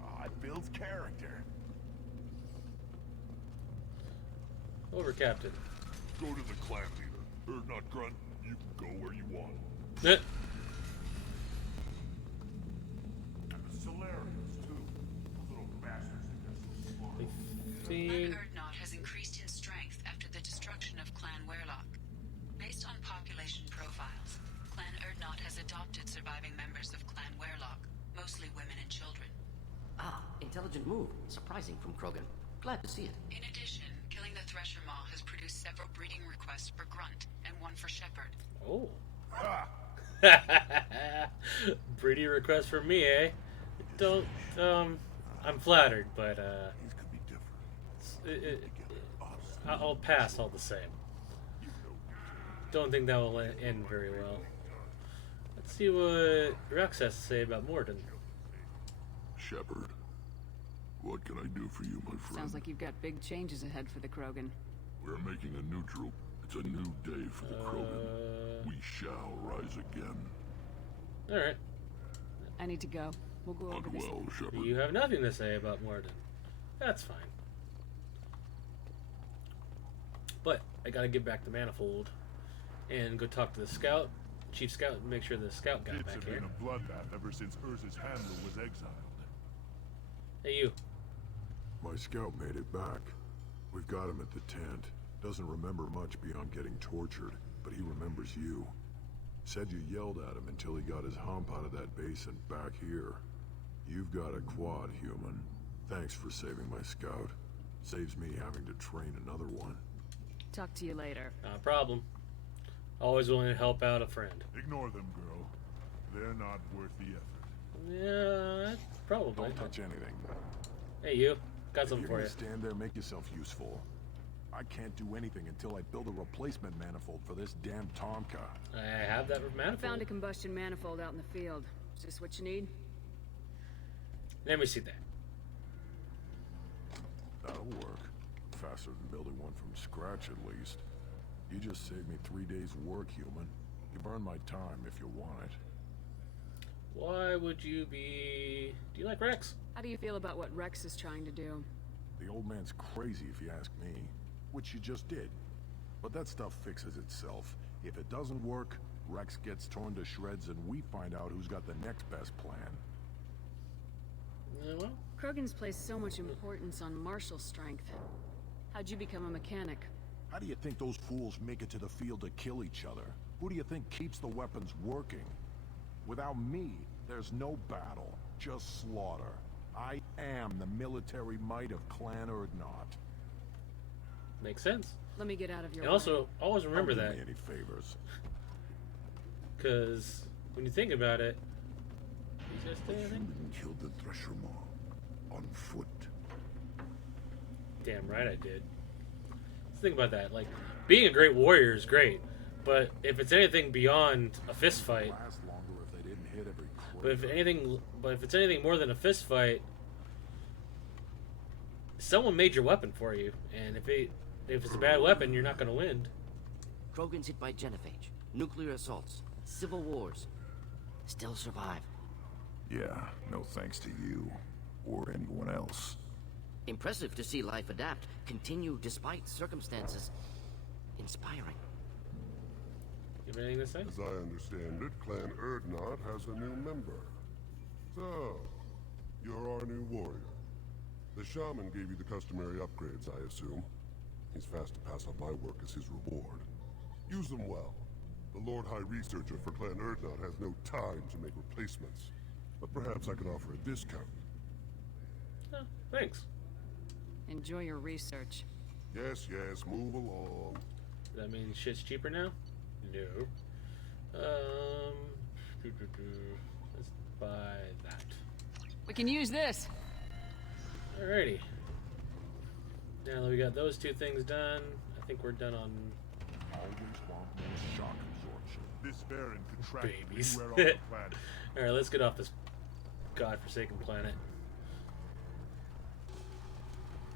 Ah, it builds character. Over, Captain. Go to the clan leader. Erdnot Grunt, you can go where you want. Eh. And the Solarians, too. Those little bastards think they're so smart. Clan Erdnot has increased in strength after the destruction of Clan Werlock. Based on population profiles, Clan Erdnot has adopted surviving members of Clan Werlock, mostly women and children. Ah, intelligent move. Surprising from Krogan. Glad to see it. In addition, killing the Thresher Maw has produced several breeding requests for Grunt and one for Shepard. Oh. Pretty request from me, eh? Don't, I'm flattered, but, Things could be different. I'll pass all the same. Don't think that will end very well. Let's see what Rex has to say about Morden. Shepard, what can I do for you, my friend? Sounds like you've got big changes ahead for the Krogan. We're making a neutral. It's a new day for the Krogan. We shall rise again. Alright. I need to go. We'll go over this. Well, Shepard. You have nothing to say about Morden. That's fine. But I gotta get back to Manifold and go talk to the scout, chief scout, and make sure the scout got It's back been here. a bloodbath ever since Urza's handler was exiled. Hey, you. My scout made it back. We've got him at the tent. Doesn't remember much beyond getting tortured, but he remembers you. Said you yelled at him until he got his hump out of that basin back here. You've got a quad, human. Thanks for saving my scout. Saves me having to train another one. Talk to you later. Not a problem. Always willing to help out a friend. Ignore them, girl. They're not worth the effort. Yeah, probably. Don't touch anything. Hey, you. Got If something you're for gonna you. stand there, make yourself useful. I can't do anything until I build a replacement manifold for this damn Tonka. I have that manifold. Found a combustion manifold out in the field. Is this what you need? Let me see that. That'll work. Faster than building one from scratch, at least. You just saved me 3 days' work, human. You burn my time if you want it. Why would you be... Do you like Rex? How do you feel about what Rex is trying to do? The old man's crazy if you ask me. Which you just did. But that stuff fixes itself. If it doesn't work, Rex gets torn to shreds and we find out who's got the next best plan. Yeah, well, Krogan's placed so much importance on martial strength. How'd you become a mechanic? How do you think those fools make it to the field to kill each other? Who do you think keeps the weapons working? Without me, there's no battle, just slaughter. I am the military might of Clan Erdnot. makes sense. Let me get out of your And way. also, always remember Don't that. do me any favors. Because when you think about it, you just A human killed the Thresher Maw on foot. damn right I did. Let's think about that. Like, being a great warrior is great, but if it's anything beyond a fist fight, Last longer if they didn't hit every but if it's anything more than a fist fight, someone made your weapon for you, and if it's a bad weapon, you're not going to win. Krogan's hit by genophage, nuclear assaults, civil wars. Still survive. Yeah, no thanks to you. Or anyone else. Impressive to see life adapt, continue despite circumstances. Inspiring. You have anything to say? As I understand it, Clan Erdnot has a new member. So, you're our new warrior. The shaman gave you the customary upgrades, I assume. He's fast to pass on my work as his reward. Use them well. The Lord High Researcher for Clan Erdnot has no time to make replacements. But perhaps I could offer a discount. Oh, thanks. Enjoy your research. Yes, move along. Does that mean shit's cheaper now? No. Let's buy that. We can use this. Alrighty. Now that we got those two things done, I think we're done on Always want more shock absorption. This Baron could track babies. anywhere on the planet. Alright, let's get off this godforsaken planet.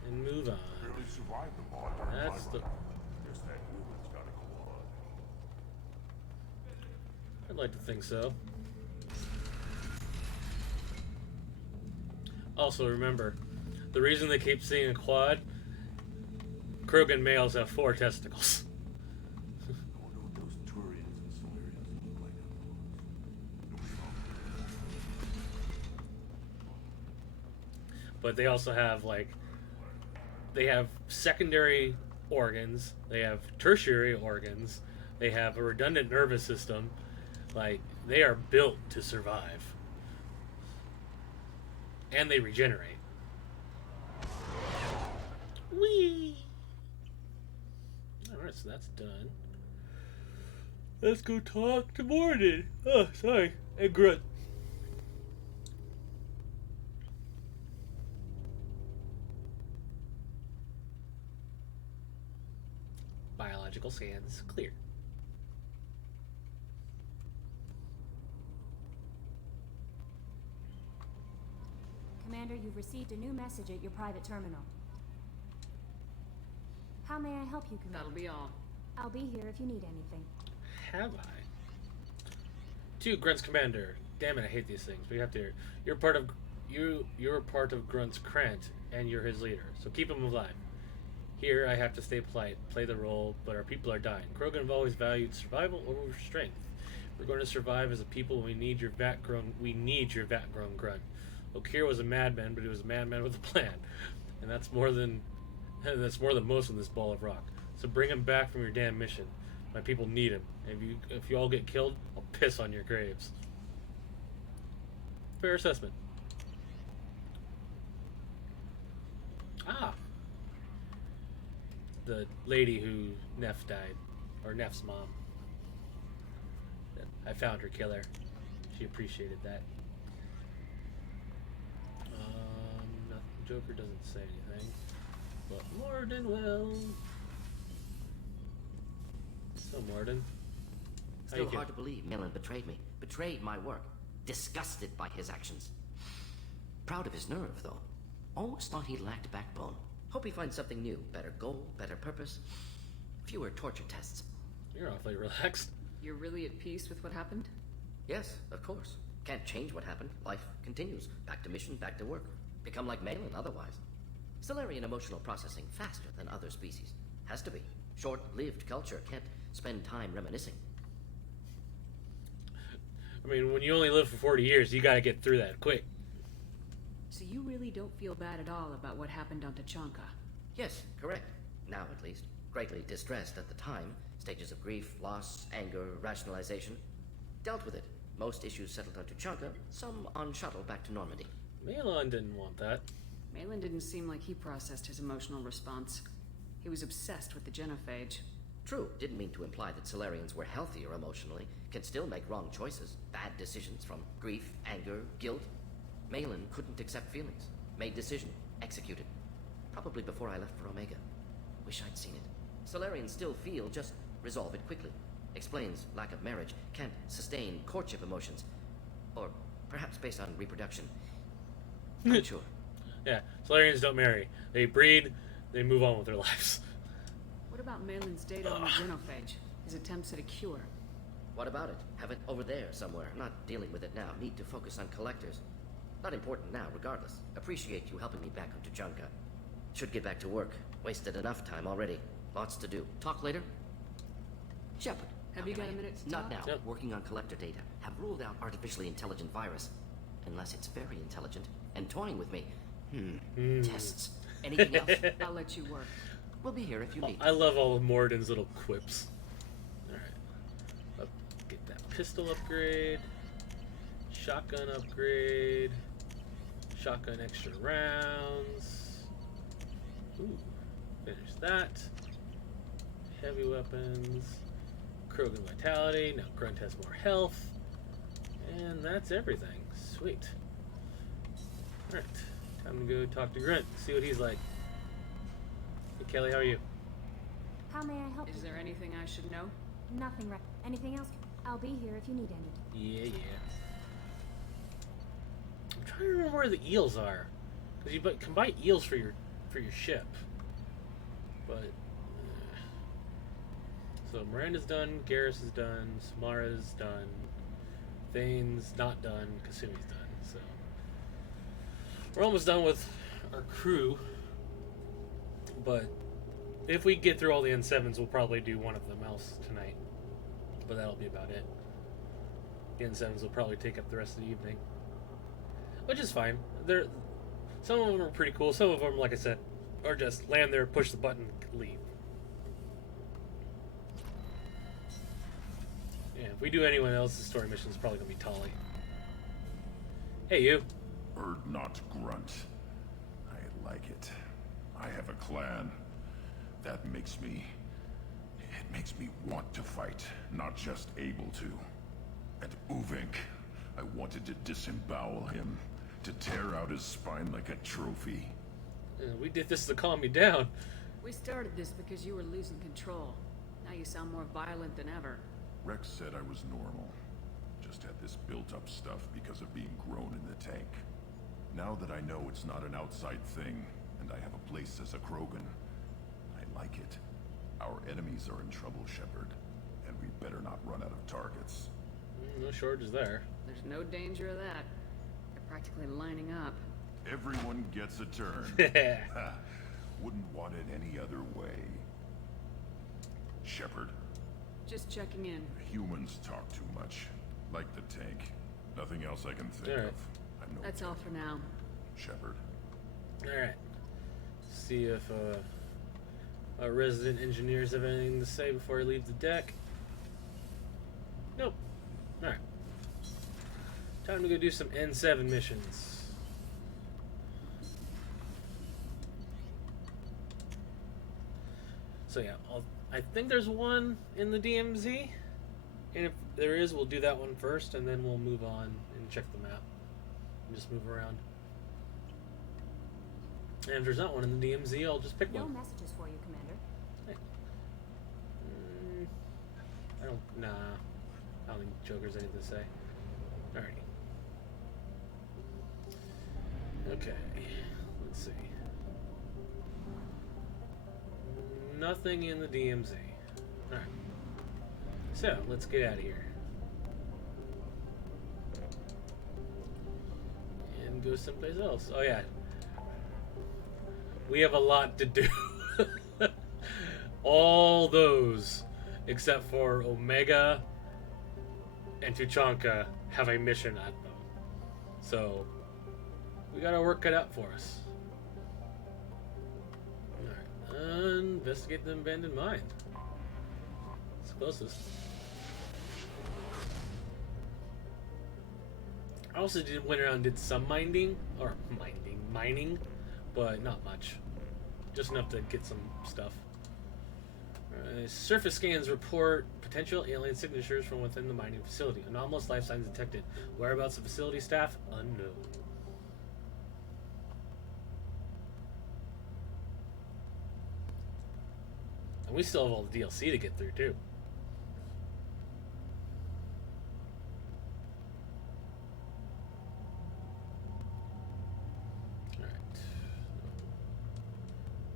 And move on. Barely survived the mod during my That's the... run. Guess that woman's got a quad. I'd like to think so. Also, remember, the reason they keep seeing a quad, Krogan males have 4 testicles. I wonder what those Turians and Solarians look like. But they also have, like, they have secondary organs, they have tertiary organs, they have a redundant nervous system. Like, they are built to survive. And they regenerate. Whee! Alright, so that's done. Let's go talk to Morden. Oh, sorry. And Grunt. Biological scans clear. Commander, you've received a new message at your private terminal. How may I help you, Commander? That'll be all. I'll be here if you need anything. Have I? To Grunt's commander. Damn it, I hate these things. We have to. You're part of Grunt's Krant, and you're his leader. So keep him alive. Here, I have to stay polite, play the role, but our people are dying. Krogan have always valued survival over strength. If we're going to survive as a people, we need your vat-grown Grunt. Okir was a madman, but he was a madman with a plan, and that's more than most in this ball of rock. So bring him back from your damn mission. My people need him. And if you all get killed, I'll piss on your graves. Fair assessment. Ah, the lady who Neff died, or Neff's mom. I found her killer. She appreciated that. Joker doesn't say anything, but Morden will. So Morden, Still hard to believe Millen betrayed me. Betrayed my work. Disgusted by his actions. Proud of his nerve, though. Almost thought he lacked backbone. Hope he finds something new. Better goal, better purpose. Fewer torture tests. You're awfully relaxed. You're really at peace with what happened? Yes, of course. Can't change what happened. Life continues. Back to mission, back to work. Become like Malin otherwise. Solarian emotional processing faster than other species. Has to be. Short-lived culture can't spend time reminiscing. I mean, when you only live for 40 years, you gotta get through that quick. So you really don't feel bad at all about what happened on Tachanka? Yes, correct. Now, at least. Greatly distressed at the time. Stages of grief, loss, anger, rationalization. Dealt with it. Most issues settled on Tachanka, some on shuttle back to Normandy. Malin didn't want that. Malin didn't seem like he processed his emotional response. He was obsessed with the genophage. True, didn't mean to imply that Solarians were healthier emotionally, can still make wrong choices, bad decisions from grief, anger, guilt. Malin couldn't accept feelings, made decision, executed. Probably before I left for Omega. Wish I'd seen it. Solarians still feel, just resolve it quickly. Explains lack of marriage, can't sustain courtship emotions. Or perhaps based on reproduction. Not sure. Yeah, Solarians don't marry. They breed, they move on with their lives. What about Malin's data on the genophage? His attempts at a cure? What about it? Have it over there somewhere. Not dealing with it now. Need to focus on collectors. Not important now, regardless. Appreciate you helping me back on Tachanka. Should get back to work. Wasted enough time already. Lots to do. Talk later? Shepard. Have you got a minute to Not talk? now. Working on collector data. Have ruled out artificially intelligent virus. Unless it's very intelligent. And toying with me. Tests. Anything else? I'll let you work. We'll be here if you need. I love all of Morden's little quips. Alright. pistol upgrade, shotgun upgrade, shotgun extra rounds. Ooh, finish that. Heavy weapons, Krogan vitality. Now Grunt has more health, and that's everything. Sweet. All right, time to go talk to Grunt. See what he's like. Hey, Kelly, how are you? How may I help you? Is there anything I should know? Nothing, anything else? I'll be here if you need any. Yeah. I'm trying to remember where the eels are, because you can buy eels for your ship. But so Miranda's done, Garrus is done, Samara's done, Thane's not done, Kasumi's done. So we're almost done with our crew. But if we get through all the N7s, we'll probably do one of them else tonight. But that'll be about it. The N7s will probably take up the rest of the evening, which is fine. Some of them are pretty cool. Some of them, like I said, are just land there, push the button, leave. Yeah, if we do anyone else's story mission, it's probably gonna be Tali. Hey, you. Erd not grunt. I like it. I have a clan. That makes me... It makes me want to fight, not just able to. At Uvink, I wanted to disembowel him, to tear out his spine like a trophy. We did this to calm you down. We started this because you were losing control. Now you sound more violent than ever. Rex said I was normal. Just had this built-up stuff because of being grown in the tank. Now that I know it's not an outside thing, and I have a place as a Krogan, I like it. Our enemies are in trouble, Shepard, and we better not run out of targets. No shortage there. There's no danger of that. They're practically lining up. Everyone gets a turn. Ha, wouldn't want it any other way. Shepard. Just checking in. Humans talk too much. Like the tank. Nothing else I can think All right. of. I'm no That's all for now. Shepard. Alright. See if our resident engineers have anything to say before I leave the deck. Nope. Alright. Time to go do some N7 missions. So yeah, I think there's one in the DMZ. And if there is, we'll do that one first, and then we'll move on and check the map. And just move around. And if there's not one in the DMZ, I'll just pick No one. messages for you, Commander. Nah. I don't think Joker's anything to say. Alrighty. Okay. Let's see. Nothing in the DMZ. Alright. So, let's get out of here. And go someplace else. Oh yeah. We have a lot to do. All those, except for Omega and Tuchanka, have a mission at them. So, we got our work cut out for us. Alright. Investigate the abandoned mine. It's closest. I also went around and did some mining, but not much. Just enough to get some stuff. Surface scans report potential alien signatures from within the mining facility. Anomalous life signs detected. Whereabouts of facility staff? Unknown. And we still have all the DLC to get through, too.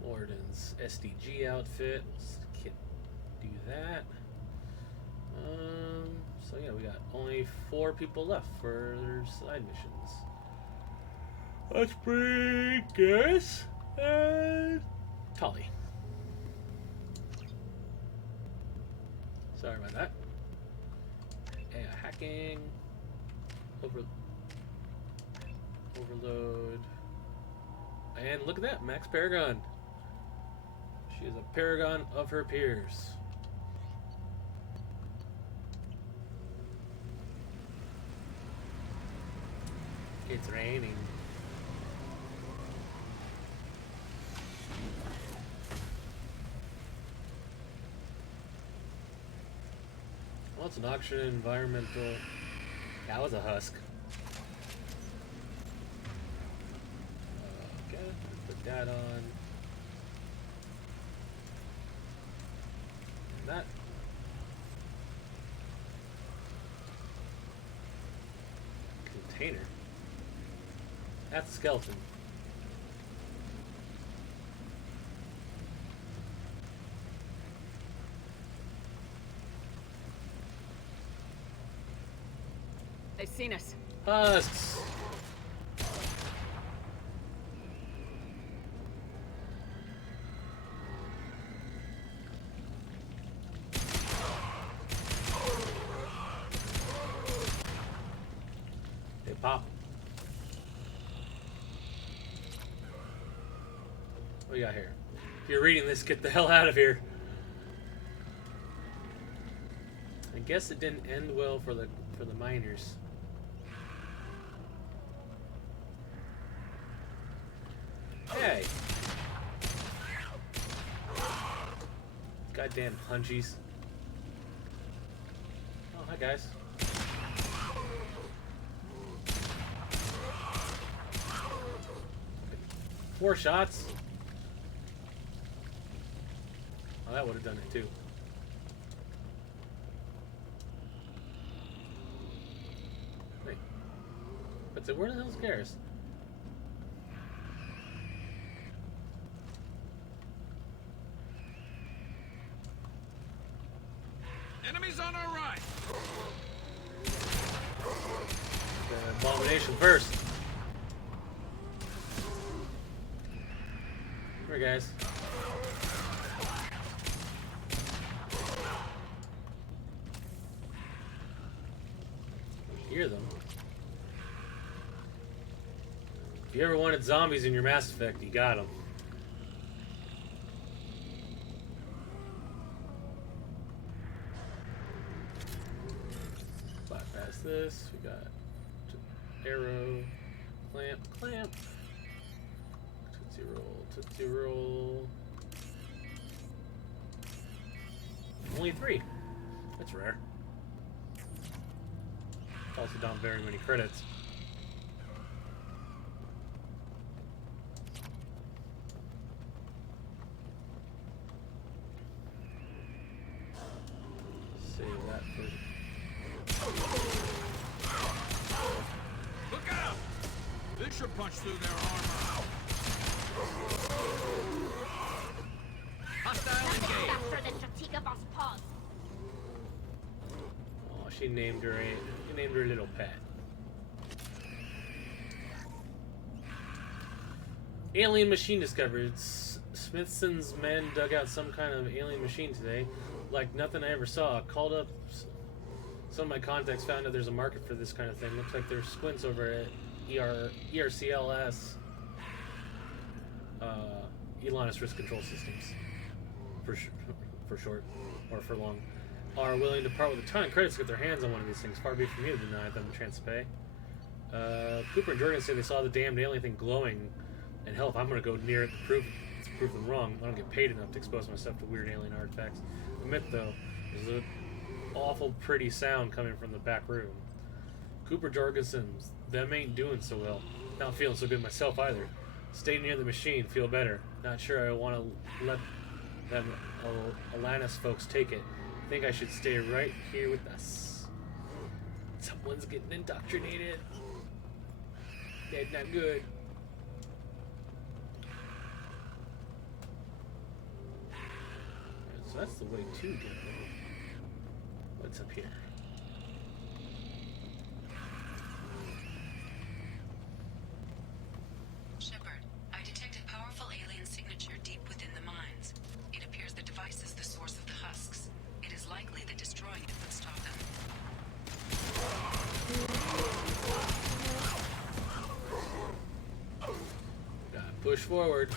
Warden's SDG outfit. Let's do that. So yeah, we got only 4 people left for side missions. Let's bring Garrus and Tali. Sorry about that. AI hacking. Overload. And look at that, Max Paragon. She is a paragon of her peers. It's raining. Well, it's an auction environmental. That was a husk. Okay, put that on. That. Container. That's a skeleton. They've seen us. Husks. They pop. What do you got here? If you're reading this, get the hell out of here. I guess it didn't end well for the miners. Hey. Goddamn punchies. Oh, hi guys. Four shots. Oh, that would have done it too. Wait. But where the hell's Garrus? Enemies on our right. The abomination first. Here, guys. Hear them. If you ever wanted zombies in your Mass Effect, you got them. Bypass this. We got arrow, clamp. Tootsie roll. Only 3. That's rare. Also not very many credits. Save that for... Look out! This should punch through their armor. Hostile engaged. Faster than Strategic Boss Paws. Oh, she named her little pet. Alien machine discovered. Smithson's men dug out some kind of alien machine today, like nothing I ever saw. Called up some of my contacts, found out there's a market for this kind of thing. Looks like there's squints over at ERCLS, Elanus Risk Control Systems, for short, or for long, are willing to part with a ton of credits to get their hands on one of these things. Far be it from me to deny them the chance to pay. Cooper and Jordan say they saw the damned alien thing glowing, and hell, if I'm going to go near it to prove them wrong, I don't get paid enough to expose myself to weird alien artifacts. Admit though, there's an awful pretty sound coming from the back room. Cooper Jorgensen's, them ain't doing so well. Not feeling so good myself either. Stay near the machine, feel better. Not sure I want to let them Alanis folks take it. Think I should stay right here with us. Someone's getting indoctrinated. That's not good. So that's the way to get there. What's up here? Shepard, I detected powerful alien signature deep within the mines. It appears the device is the source of the husks. It is likely that destroying it would stop them. Gotta push forward.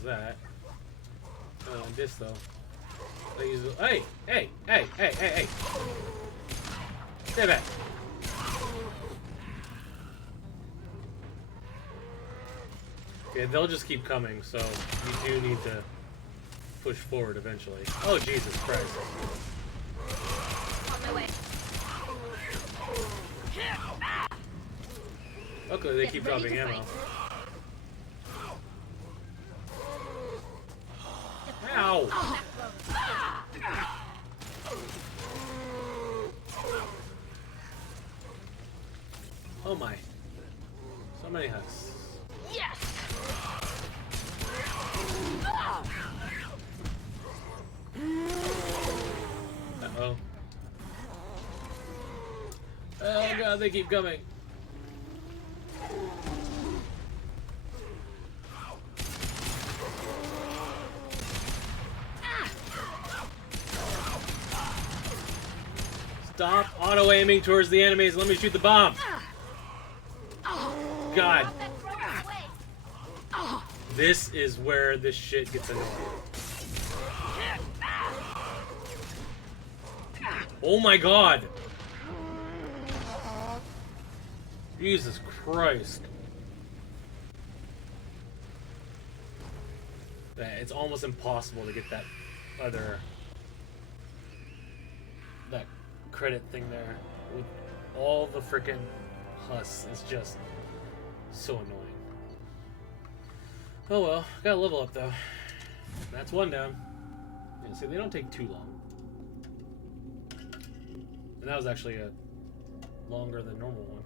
use that. This though. I use. Hey! Hey! Hey! Hey! Hey! Hey! Stay back. Okay, they'll just keep coming, so you do need to push forward eventually. Oh, Jesus Christ. On my way. Okay, they keep dropping ammo. Ow! Oh my. So many husks. Yes. Uh-oh. Oh god, they keep coming. Stop auto-aiming towards the enemies. Let me shoot the bomb. God. This is where this shit gets annoying. Oh my god. Jesus Christ. It's almost impossible to get that other... that credit thing there. With all the frickin' husks. It's just so annoying. Oh well, gotta level up though. That's one down. Yeah, see, they don't take too long. And that was actually a longer than normal one.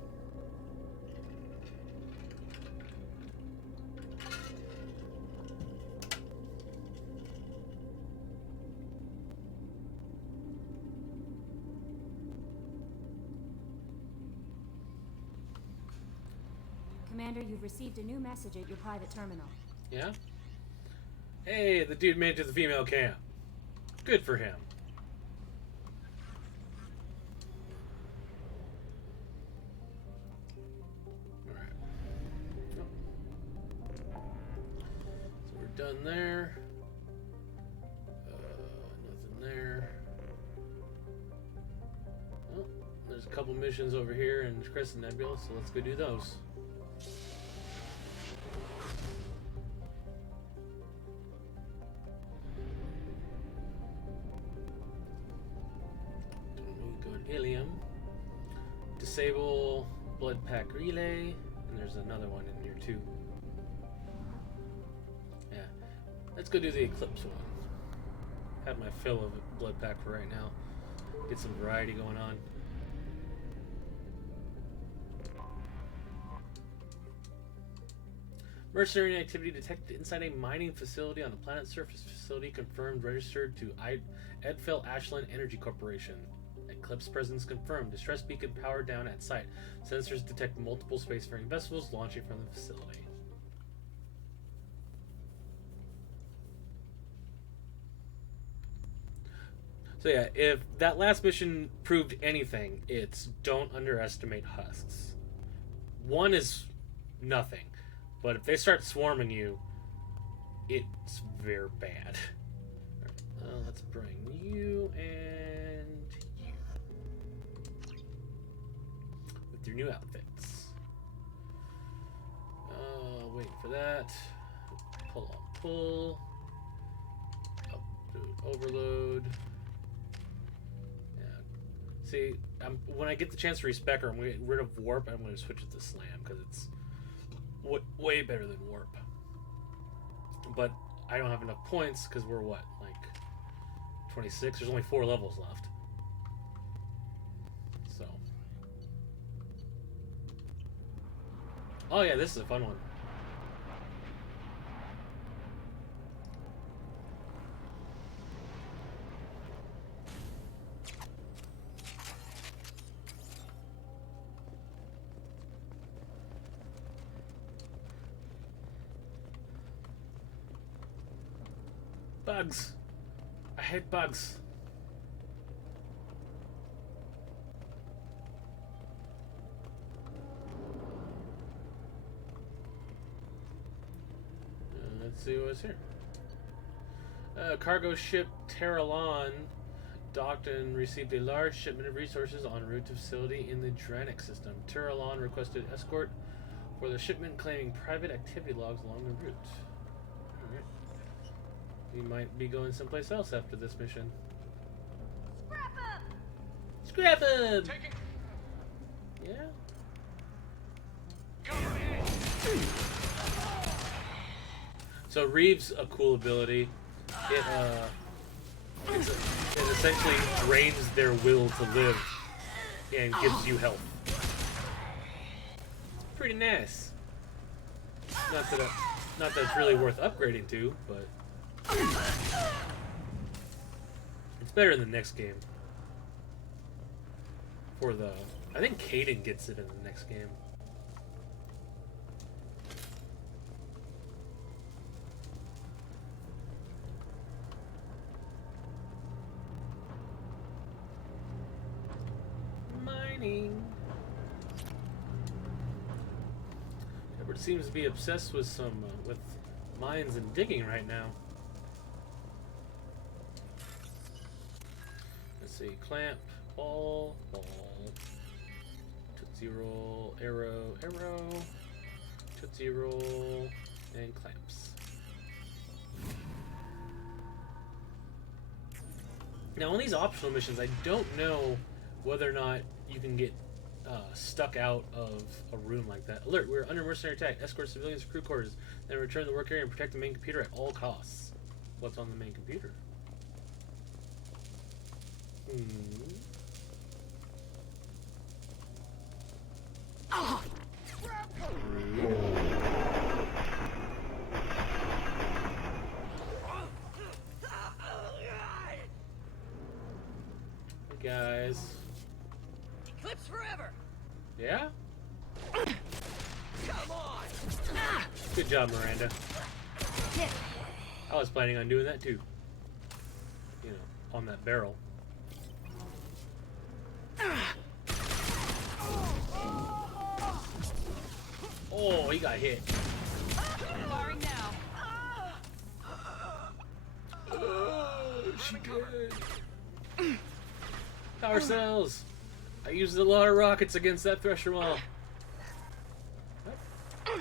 Commander, you've received a new message at your private terminal. Yeah? Hey, the dude made it to the female camp. Good for him. Alright. So we're done there. Nothing there. Oh, there's a couple missions over here in Crescent Nebula, so let's go do those. Ilium. Disable blood pack relay, and there's another one in here too. Yeah, let's go do the Eclipse one. Have my fill of blood pack for right now. Get some variety going on. Mercenary activity detected inside a mining facility on the planet's surface. Facility confirmed, registered to Edfell Ashland Energy Corporation. Eclipse presence confirmed. Distress beacon powered down at site. Sensors detect multiple spacefaring vessels launching from the facility. So yeah, if that last mission proved anything, it's don't underestimate husks. One is nothing, but if they start swarming you, it's very bad. Let's bring you and you with your new outfits. Waiting for that. Pull on pull. Overload. Yeah. See, when I get the chance to respec her, I'm going to get rid of warp. I'm going to switch it to slam because it's way better than warp. But I don't have enough points because we're what, like 26? There's only 4 levels left. So. Oh yeah, this is a fun one. Bugs. I hate bugs. Let's see what's here. Cargo ship Terralon docked and received a large shipment of resources en route to facility in the Dranik system. Terralon requested escort for the shipment, claiming private activity logs along the route. Alright. We might be going someplace else after this mission. Scrap him! Yeah? So Reeves' a cool ability. It essentially drains their will to live and gives you health. It's pretty nice. Not that it's really worth upgrading to, but it's better in the next game. I think Kaden gets it in the next game. Edward seems to be obsessed with with mines and digging right now. Let's see, clamp, ball, tootsie roll, arrow, tootsie roll, and clamps. Now on these optional missions, I don't know whether or not you can get stuck out of a room like that. Alert, we're under mercenary attack. Escort civilians to crew quarters, then return to the work area and protect the main computer at all costs. What's on the main computer? Hey guys. Eclipse forever. Yeah? Come on. Good job, Miranda. I was planning on doing that too. You know, on that barrel. Oh, he got hit. Firing now. Oh, she good. Power cells. I used a lot of rockets against that thresher wall.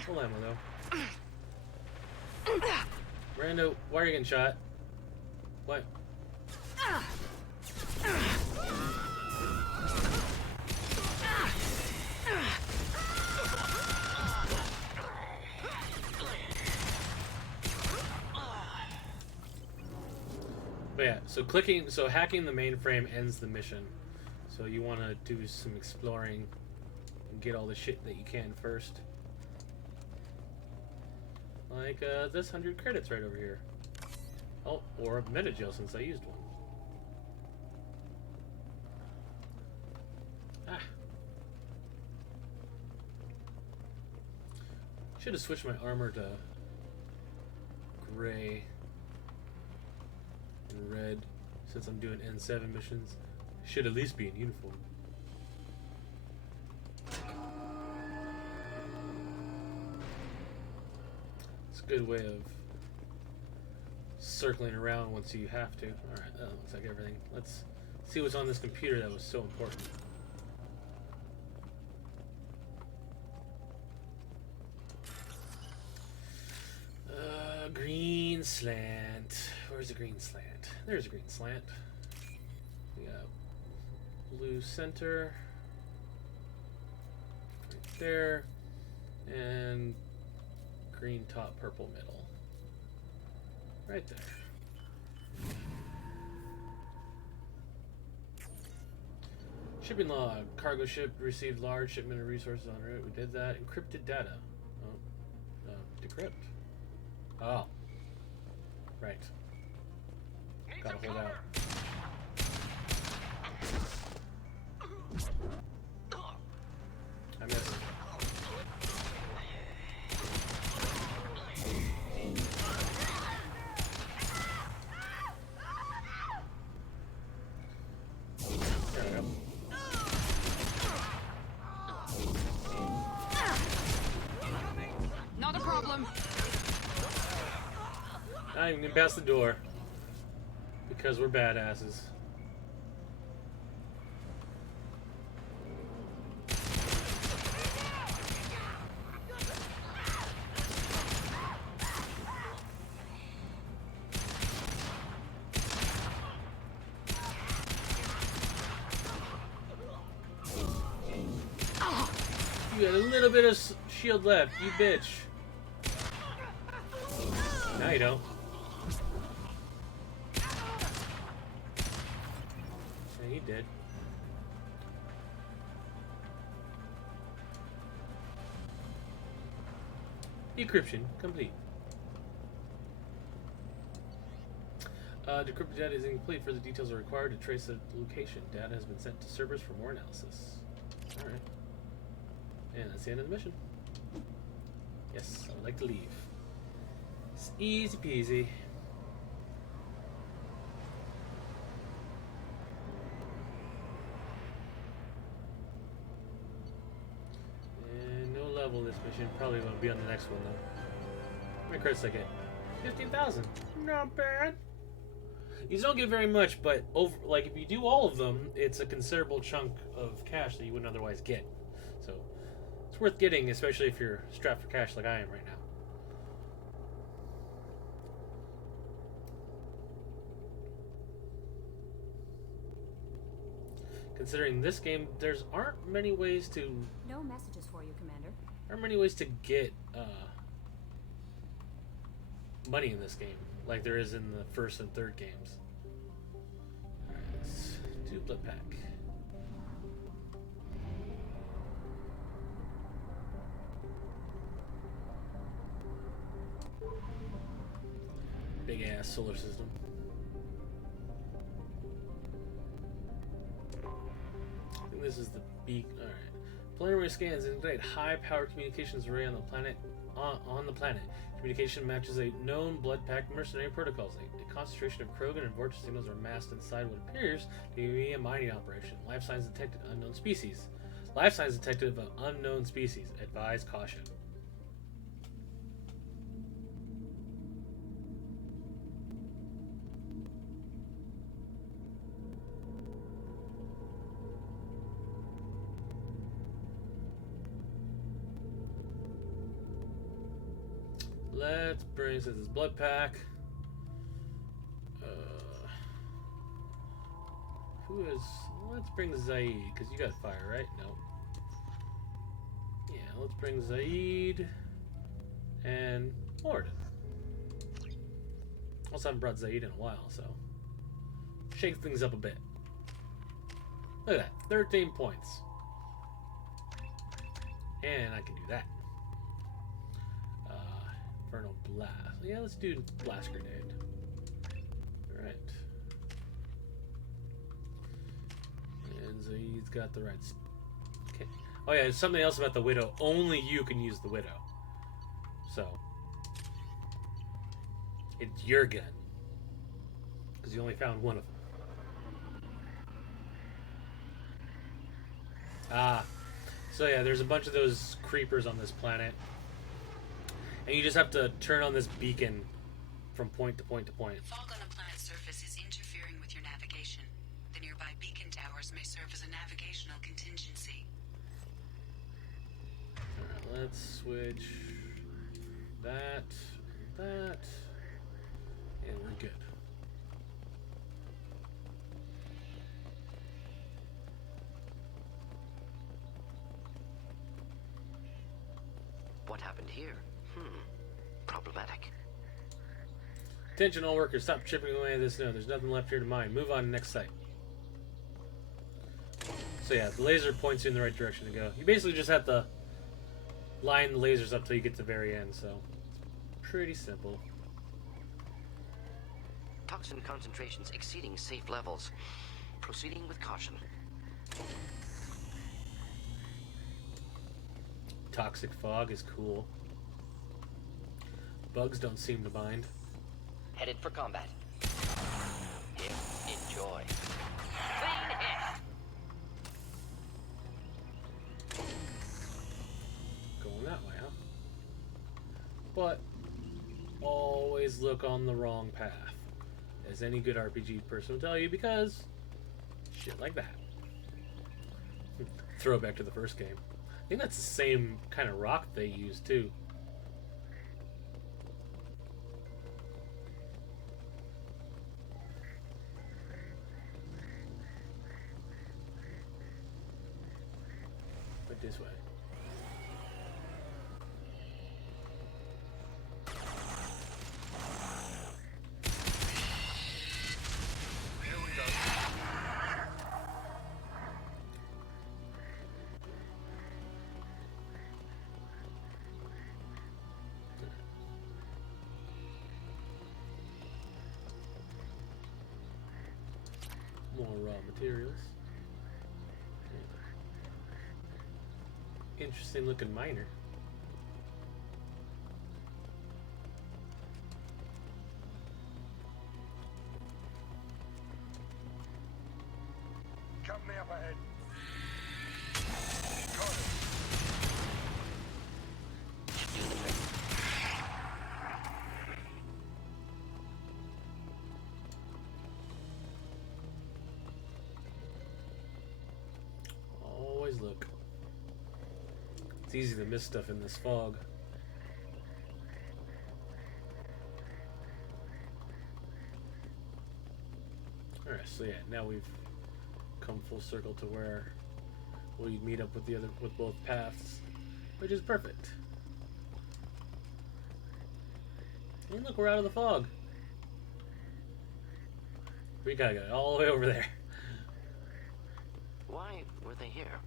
Full ammo though. Miranda, why are you getting shot? What? But yeah, so hacking the mainframe ends the mission. So you want to do some exploring and get all the shit that you can first. Like this 100 credits right over here. Oh, or a metagel since I used one. Ah. Should have switched my armor to gray and red since I'm doing N7 missions. Should at least be in uniform. It's a good way of circling around once you have to. Alright, that looks like everything. Let's see what's on this computer that was so important. Green slant. Where's the green slant? There's a green slant. We got blue center right there, and green top, purple middle right there. Shipping log. Cargo ship received large shipment of resources en route. We did that. Encrypted data. Oh, decrypt. Oh, right. Gotta hold out. I missed. There we go. Not a problem. Not even gonna pass the door. Because we're badasses. You got a little bit of shield left, you bitch. Now you don't. Yeah, he did. Decryption complete. Decrypted data is incomplete. Further details are required to trace the location. Data has been sent to servers for more analysis. Alright. And that's the end of the mission. Yes, I would like to leave. It's easy peasy. And no level this mission. Probably won't be on the next one though. How many credits I get? 15,000. Not bad. You don't get very much, but over like if you do all of them, it's a considerable chunk of cash that you wouldn't otherwise get. So it's worth getting, especially if you're strapped for cash like I am right now. Considering this game, there's aren't many ways to. No messages for you, Commander. Aren't many ways to get money in this game, like there is in the first and third games. Alright, let's do blood pack. Big ass solar system. I think this is the beak. All right. Planetary scans indicate high-powered communications array on the planet. On the planet, communication matches a known blood pact mercenary protocols. A concentration of Krogan and Vortex signals are massed inside what appears to be a mining operation. Life signs detected. Unknown species. Life signs detected of unknown species. Advise caution. Let's bring this blood pack. Who is? Let's bring Zaid, because you got fire, right? No. Yeah, let's bring Zaid and Morden. Also, haven't brought Zaid in a while, so shake things up a bit. Look at that, 13 points, and I can do that. Infernal blast. Yeah, let's do blast grenade. All right. And Zaid's got the right. Okay. Oh yeah, there's something else about the Widow. Only you can use the Widow. So it's your gun because you only found one of them. Ah. So yeah, there's a bunch of those creepers on this planet. And you just have to turn on this beacon from point to point to point. Fog on the planet's surface is interfering with your navigation. The nearby beacon towers may serve as a navigational contingency. Alright, let's switch that, and we're good. What happened here? Problematic. Attention all workers, stop chipping away at this snow. There's nothing left here to mine. Move on to the next site. So yeah, the laser points you in the right direction to go. You basically just have to line the lasers up till you get to the very end, so it's pretty simple. Toxin concentrations exceeding safe levels. Proceeding with caution. Toxic fog is cool. Bugs don't seem to mind. Headed for combat. Enjoy. Clean hit. Going that way, huh? But always always look on the wrong path, as any good RPG person will tell you, because shit like that. Throwback to the first game. I think that's the same kind of rock they use too. But this way. More raw materials. Interesting looking miner. Company up ahead. Always look. It's easy to miss stuff in this fog. Alright, so yeah, now we've come full circle to where we meet up with both paths, which is perfect. And look, we're out of the fog. We gotta go all the way over there. Why were they here?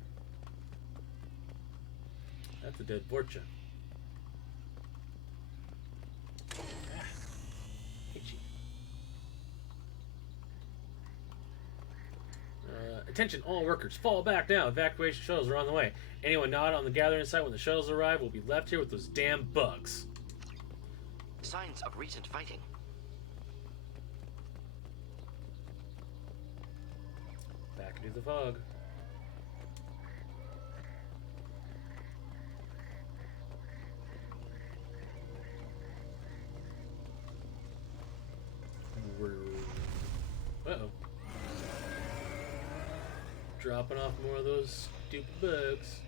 That's a dead Vorcha. Attention, all workers, fall back now. Evacuation shuttles are on the way. Anyone not on the gathering site when the shuttles arrive will be left here with those damn bugs. Signs of recent fighting. Back into the fog. Uh-oh. Dropping off more of those stupid bugs.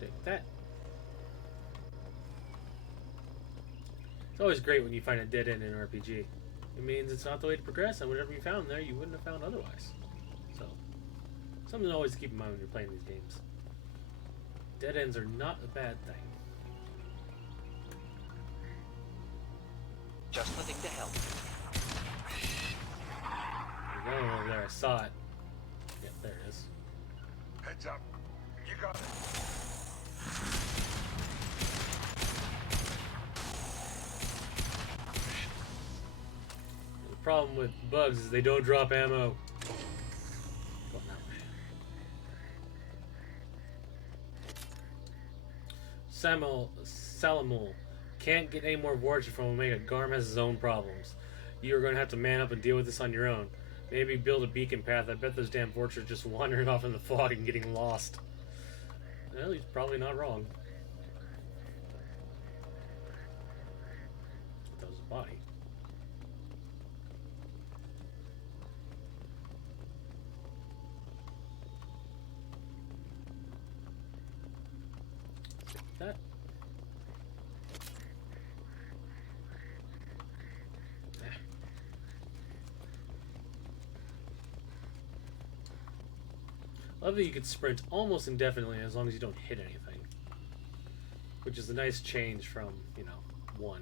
Take that. It's always great when you find a dead end in an RPG. It means it's not the way to progress, and whatever you found there, you wouldn't have found otherwise. So, something to always keep in mind when you're playing these games. Dead ends are not a bad thing. Just the thing to help. There's one over there, I saw it. Yep, there it is. Heads up. You got it. The problem with bugs is they don't drop ammo. Salamul can't get any more Vorcha from Omega. Garm has his own problems. You are going to have to man up and deal with this on your own. Maybe build a beacon path. I bet those damn Vorcha are just wandering off in the fog and getting lost. Well, he's probably not wrong. That was a body. That. I love that you could sprint almost indefinitely as long as you don't hit anything. Which is a nice change from, you know, 1.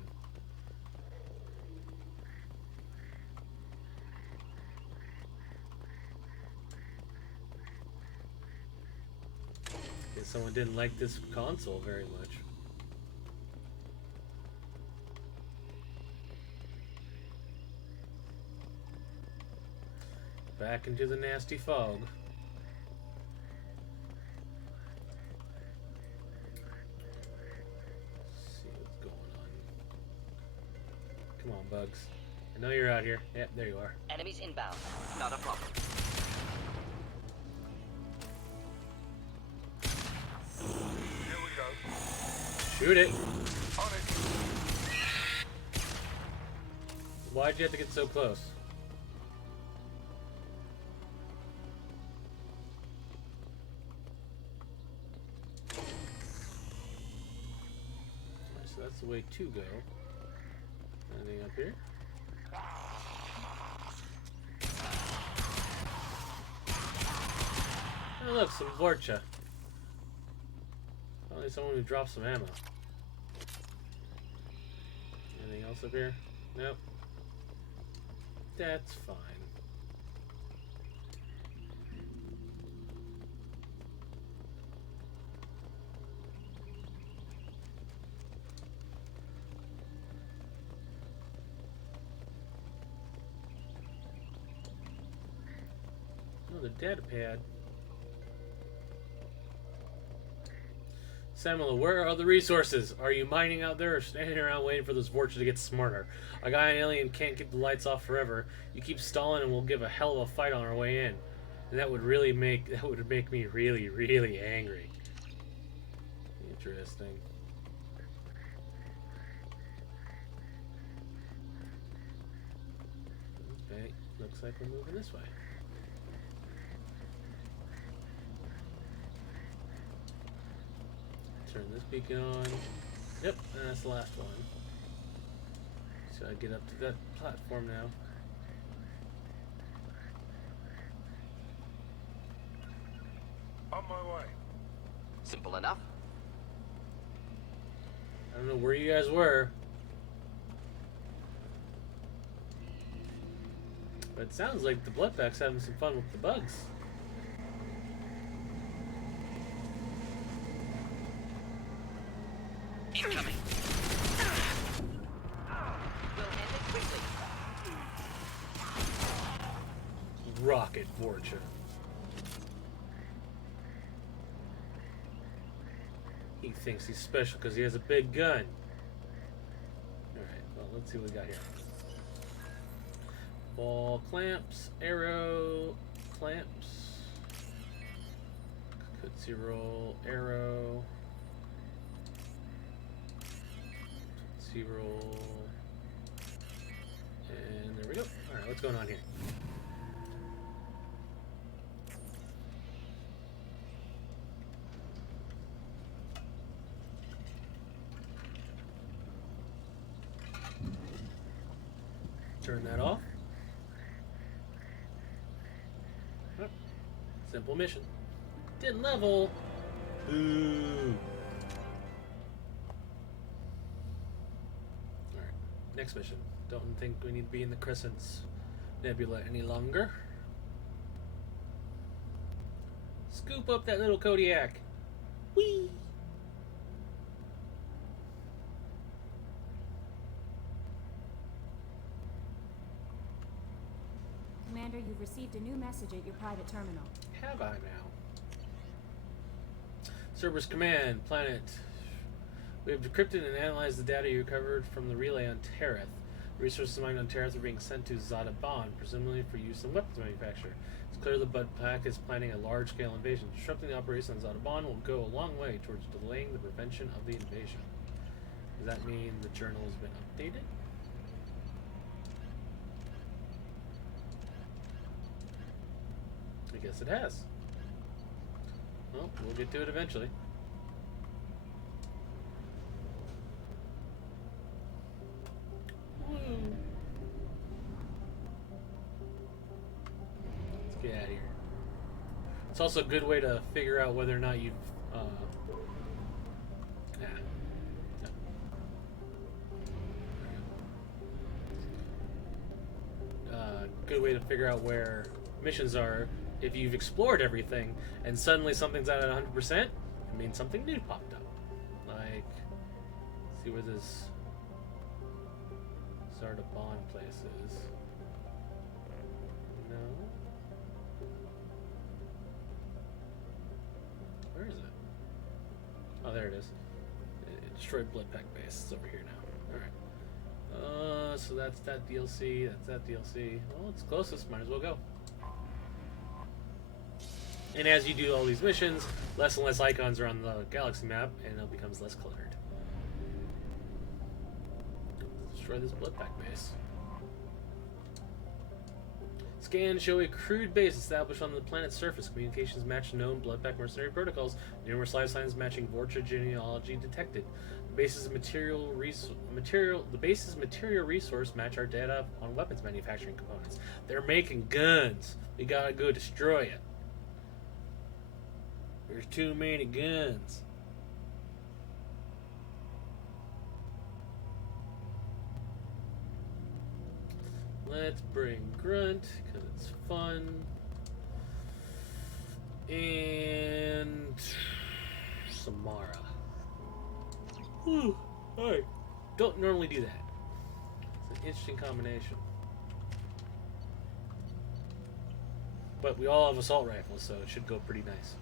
Guess someone didn't like this console very much. Back into the nasty fog. Come on, bugs. I know you're out here. Yep, there you are. Enemies inbound. Not a problem. Here we go. Shoot it. On it. Why'd you have to get so close? Alright, so that's the way to go. Anything up here? Oh look, some Vorcha. Probably someone who dropped some ammo. Anything else up here? Nope. That's fine. Oh, the data pad. Samuel, where are the resources? Are you mining out there or standing around waiting for those Vorcha to get smarter? A guy and alien can't keep the lights off forever. You keep stalling and we'll give a hell of a fight on our way in. And that would make me really, really angry. Interesting. Okay, looks like we're moving this way. Turn this beacon on. Yep, and that's the last one. So I get up to that platform now. On my way. Simple enough. I don't know where you guys were, but it sounds like the Bloodpack's having some fun with the bugs. Incoming. We'll end it quickly. Rocket Vorcha. He thinks he's special because he has a big gun. Alright, well, let's see what we got here. Ball clamps, arrow, clamps, Tootsie Roll, arrow, Tootsie Roll, and there we go. Alright, what's going on here? Turn that off. Oh, simple mission. Didn't level. Boo. Alright, next mission. Don't think we need to be in the Crescent's Nebula any longer. Scoop up that little Kodiak. Whee! Commander, you've received a new message at your private terminal. Have I now? Cerberus Command, planet. We have decrypted and analyzed the data you recovered from the relay on Tereth. Resources mined on Tereth are being sent to Zadaban, presumably for use in weapons manufacture. It's clear the Bud Pack is planning a large-scale invasion. Disrupting the operation on Zadaban will go a long way towards delaying the prevention of the invasion. Does that mean the journal has been updated? I guess it has. Well, we'll get to it eventually. Let's get out of here. It's also a good way to figure out whether or not you've good way to figure out where missions are. If you've explored everything and suddenly something's at 100%, it means something new popped up. Like, see where this Zardabon place is. No. Where is it? Oh, there it is. It destroyed Bloodpack base. It's over here now. Alright. So that's that DLC. That's that DLC. Well, it's closest. Might as well go. And as you do all these missions, less and less icons are on the galaxy map, and it becomes less cluttered. Destroy this Bloodpack base. Scans show a crude base established on the planet's surface. Communications match known bloodpack mercenary protocols. Numerous life signs matching Vorcha genealogy detected. The base's material resource match our data on weapons manufacturing components. They're making guns. We gotta go destroy it. There's too many guns. Let's bring Grunt, because it's fun. And Samara. Alright. Don't normally do that. It's an interesting combination. But we all have assault rifles, so it should go pretty nice.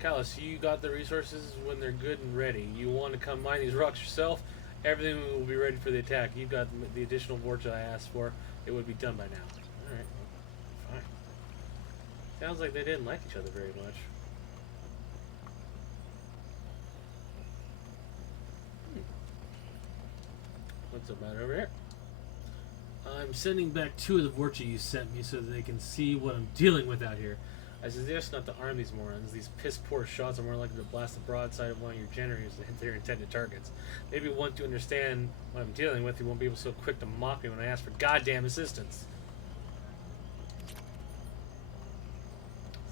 Callus, you got the resources when they're good and ready. You want to come mine these rocks yourself? Everything will be ready for the attack. You've got the additional Vorcha I asked for. It would be done by now. Alright, well, fine. Sounds like they didn't like each other very much. What's the matter over here? I'm sending back 2 of the Vorcha you sent me so that they can see what I'm dealing with out here. I suggest not to arm these morons. These piss-poor shots are more likely to blast the broadside of one of your generators than hit their intended targets. Maybe once you understand what I'm dealing with, you won't be so quick to mock me when I ask for goddamn assistance.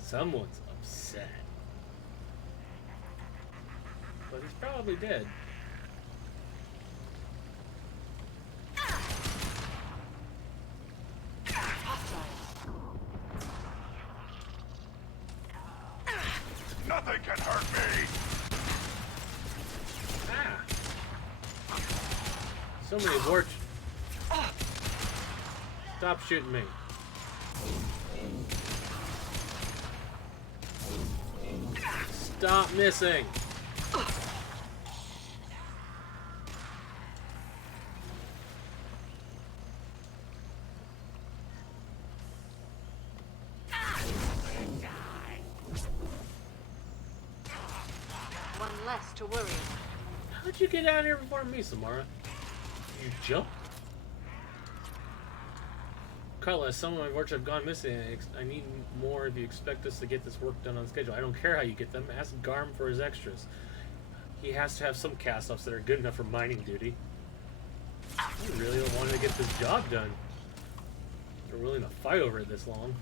Someone's upset. But he's probably dead. Nothing can hurt me! Ah! So many Vorcha. Stop shooting me. Stop missing! Less to worry about. How'd you get out here before me, Samara? You jumped? Carla, some of my Vorcha have gone missing. I need more if you expect us to get this work done on schedule. I don't care how you get them. Ask Garm for his extras. He has to have some cast-offs that are good enough for mining duty. I really don't want to get this job done. They're willing to fight over it this long.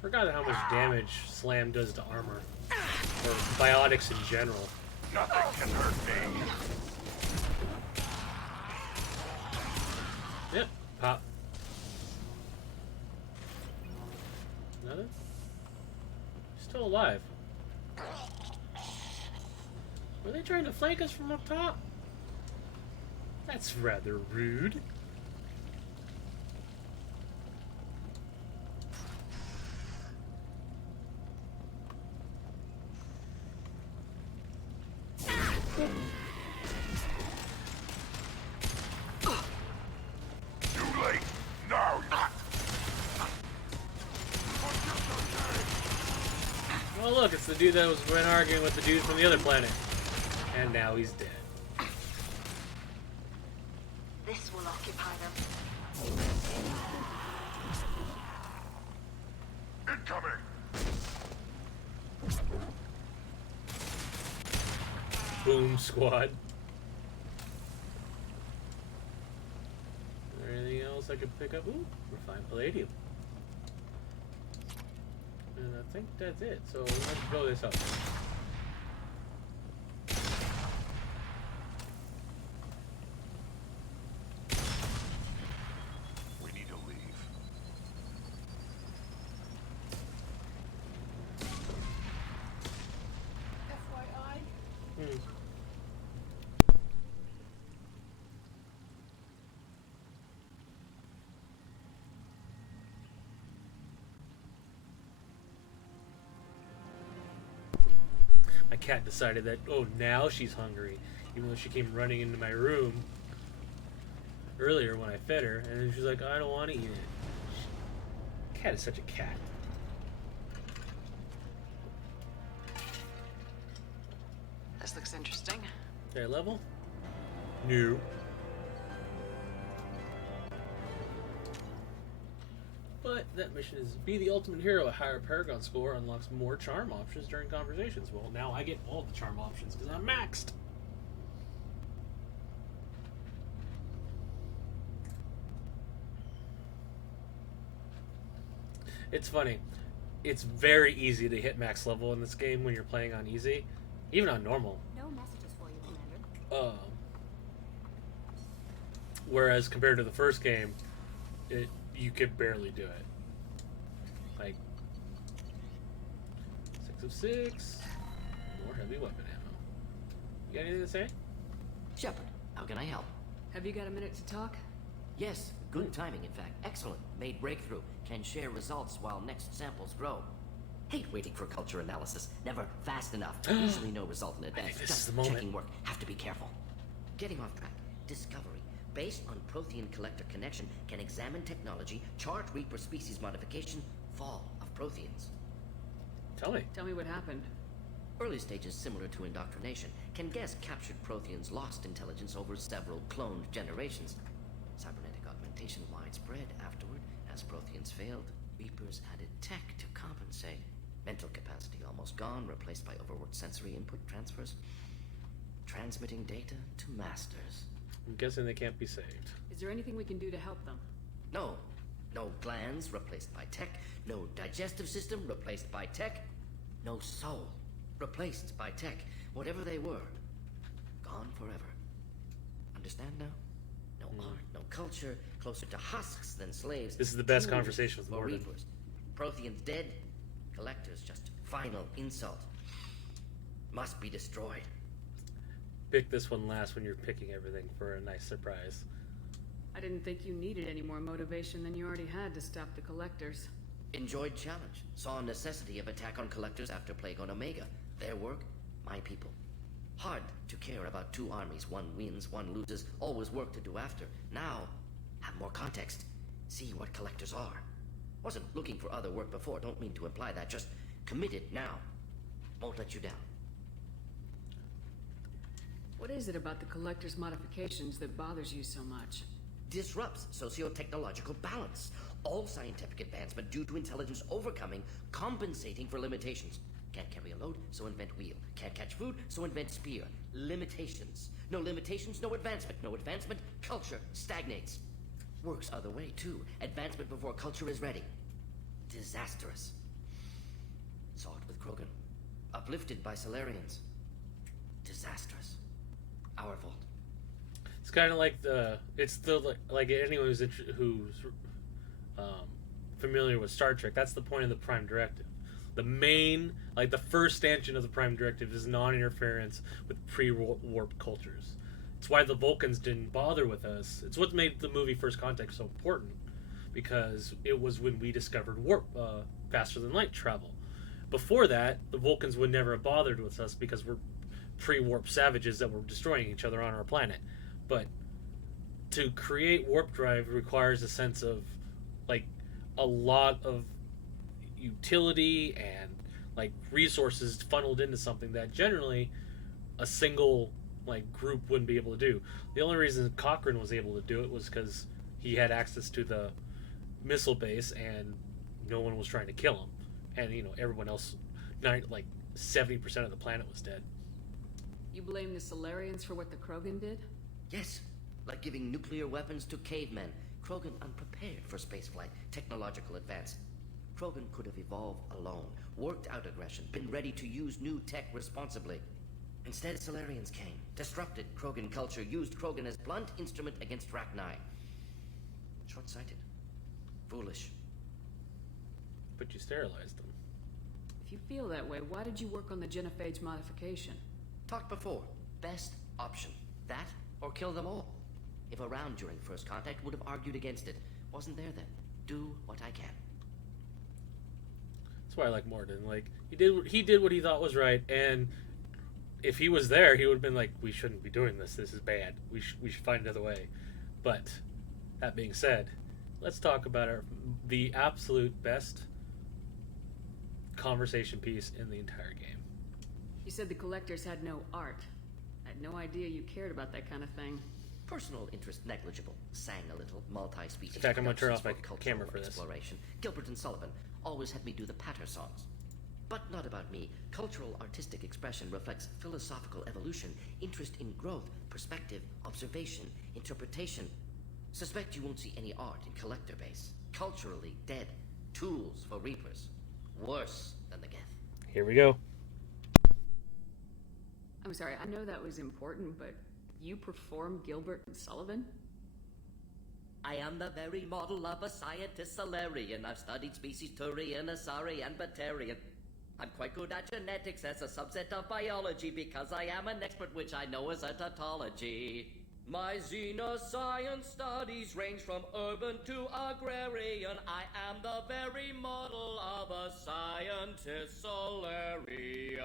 Forgot how much damage Slam does to armor, or biotics in general. Nothing can hurt me. Yep, pop. Another? Still alive. Were they trying to flank us from up top? That's rather rude. Oh look, it's the dude that was been arguing with the dude from the other planet. And now he's dead. This will occupy them. Incoming! Boom squad. Is there anything else I could pick up? Ooh, refined palladium. And I think that's it. So let's blow this up. We need to leave. FYI. my cat decided that, oh, now she's hungry, even though she came running into my room earlier when I fed her, and then she's like, I don't want to eat it. Cat is such a cat. This looks interesting. Their level? No. But that mission is be the ultimate hero. A higher Paragon score unlocks more charm options during conversations. Well, now I get all the charm options because I'm maxed. It's funny. It's very easy to hit max level in this game when you're playing on easy, even on normal. No messages for you, Commander. Whereas compared to the first game, you could barely do it. Like 6 of 6, more heavy weapon ammo. You got anything to say? Shepard, how can I help? Have you got a minute to talk? Yes, good timing, in fact. Excellent. Made breakthrough. Can share results while next samples grow. Hate waiting for culture analysis. Never fast enough. Usually no result in advance. Just checking work. Have to be careful. Getting off track. Discovery. Based on Prothean collector connection, can examine technology, chart Reaper species modification, fall of Protheans. Tell me. Tell me what happened. Early stages similar to indoctrination. Can guess captured Protheans lost intelligence over several cloned generations. Cybernetic augmentation widespread afterward. As Protheans failed, Reapers added tech to compensate. Mental capacity almost gone, replaced by overworked sensory input transfers. Transmitting data to masters. I'm guessing they can't be saved. Is there anything we can do to help them? No. No glands replaced by tech. No digestive system replaced by tech. No soul replaced by tech. Whatever they were, gone forever. Understand now? No art, no culture, closer to husks than slaves. This is the best conversation with Morgan. Reapers. Protheans dead, collectors just final insult. Must be destroyed. Pick this one last when you're picking everything for a nice surprise. I didn't think you needed any more motivation than you already had to stop the collectors. Enjoyed challenge. Saw necessity of attack on collectors after Plague on Omega. Their work, my people. Hard to care about two armies. One wins, one loses. Always work to do after. Now, have more context. See what collectors are. Wasn't looking for other work before. Don't mean to imply that. Just committed now. Won't let you down. What is it about the collector's modifications that bothers you so much? Disrupts socio-technological balance. All scientific advancement due to intelligence overcoming, compensating for limitations. Can't carry a load, so invent wheel. Can't catch food, so invent spear. Limitations. No limitations, no advancement. No advancement, culture stagnates. Works other way, too. Advancement before culture is ready. Disastrous. Saw it with Krogan. Uplifted by Solarians. Disastrous. Our fault. It's kind of like it's still like anyone who's familiar with Star Trek. That's the point of the Prime Directive. The main, like the first stanchion of the Prime Directive is non-interference with pre-warp cultures. It's why the Vulcans didn't bother with us. It's what made the movie First Contact so important, because it was when we discovered warp, faster than light travel. Before that, the Vulcans would never have bothered with us because we're pre-warp savages that were destroying each other on our planet. But to create warp drive requires a sense of like a lot of utility and like resources funneled into something that generally a single like group wouldn't be able to do. The only reason Cochrane was able to do it was because he had access to the missile base and no one was trying to kill him, and you know everyone else, like 70% of the planet was dead. You blame the Solarians for what the Krogan did? Yes, like giving nuclear weapons to cavemen. Krogan unprepared for spaceflight, technological advance. Krogan could have evolved alone, worked out aggression, been ready to use new tech responsibly. Instead, Solarians came, disrupted Krogan culture, used Krogan as blunt instrument against Rachni. Short-sighted. Foolish. But you sterilized them. If you feel that way, why did you work on the genophage modification? Talked before. Best option. That or kill them all. If around during First Contact, would have argued against it. Wasn't there then. Do what I can. That's why I like Morden. Like he did what he thought was right, and if he was there, he would have been like, we shouldn't be doing this. This is bad. We should find another way. But that being said, let's talk about the absolute best conversation piece in the entire game. You said the collectors had no art. I had no idea you cared about that kind of thing. Personal interest negligible. Sang a little. Multi-species. In fact, I'm going to turn off my cultural camera for this. Exploration. Gilbert and Sullivan always had me do the patter songs. But not about me. Cultural artistic expression reflects philosophical evolution, interest in growth, perspective, observation, interpretation. Suspect you won't see any art in collector base. Culturally dead. Tools for reapers. Worse than the Geth. Here we go. I'm sorry, I know that was important, but you perform Gilbert and Sullivan? I am the very model of a scientist Solarian. I've studied species Turian, Asari, and Batarian. I'm quite good at genetics as a subset of biology because I am an expert, which I know is a tautology. My xenoscience studies range from urban to agrarian. I am the very model of a scientist Solarian.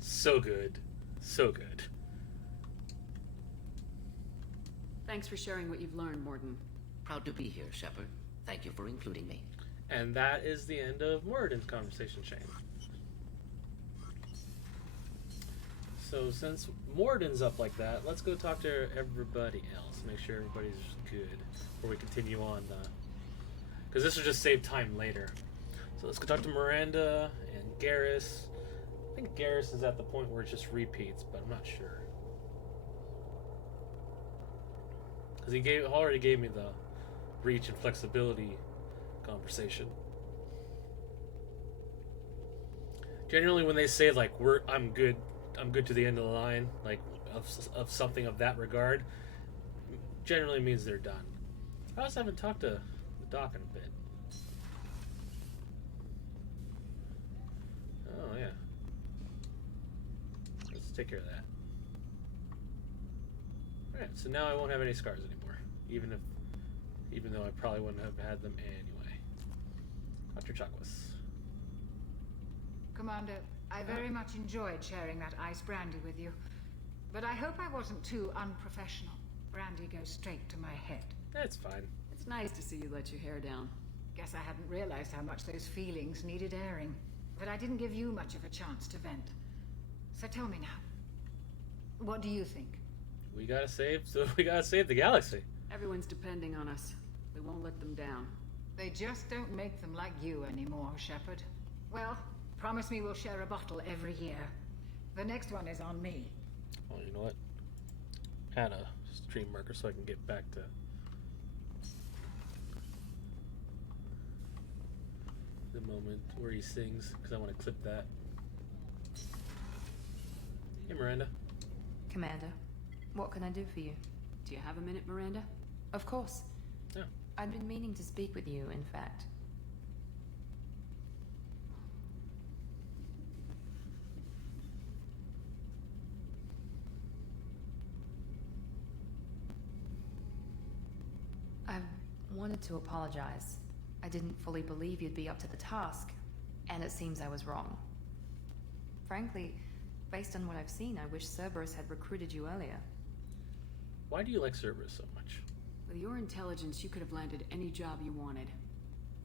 So good. So good. Thanks for sharing what you've learned, Morden. Proud to be here, Shepard. Thank you for including me. And that is the end of Morden's conversation chain. So since Morden's up like that, let's go talk to everybody else. Make sure everybody's good before we continue on. Because this will just save time later. So let's go talk to Miranda and Garrus. I think Garrus is at the point where it just repeats, but I'm not sure. Because he already gave me the reach and flexibility conversation. Generally, when they say like I'm good to the end of the line, like of something of that regard, generally means they're done. I also haven't talked to the doc in a bit. Oh yeah. Let's take care of that. Alright, so now I won't have any scars anymore. Even though I probably wouldn't have had them anyway. Dr. Chakwas. Commander, I very much enjoyed sharing that ice brandy with you. But I hope I wasn't too unprofessional. Brandy goes straight to my head. That's fine. It's nice to see you let your hair down. Guess I hadn't realized how much those feelings needed airing. But I didn't give you much of a chance to vent. So tell me now. What do you think? We gotta save the galaxy. Everyone's depending on us. We won't let them down. They just don't make them like you anymore, Shepard. Well, promise me we'll share a bottle every year. The next one is on me. Well, you know what? Add a stream marker so I can get back to the moment where he sings, because I want to clip that. Hey, Miranda. Commander, what can I do for you? Do you have a minute, Miranda? Of course. Yeah. I'd been meaning to speak with you, in fact. I wanted to apologize. I didn't fully believe you'd be up to the task, and it seems I was wrong. Frankly, based on what I've seen, I wish Cerberus had recruited you earlier. Why do you like Cerberus so much? With your intelligence, you could have landed any job you wanted.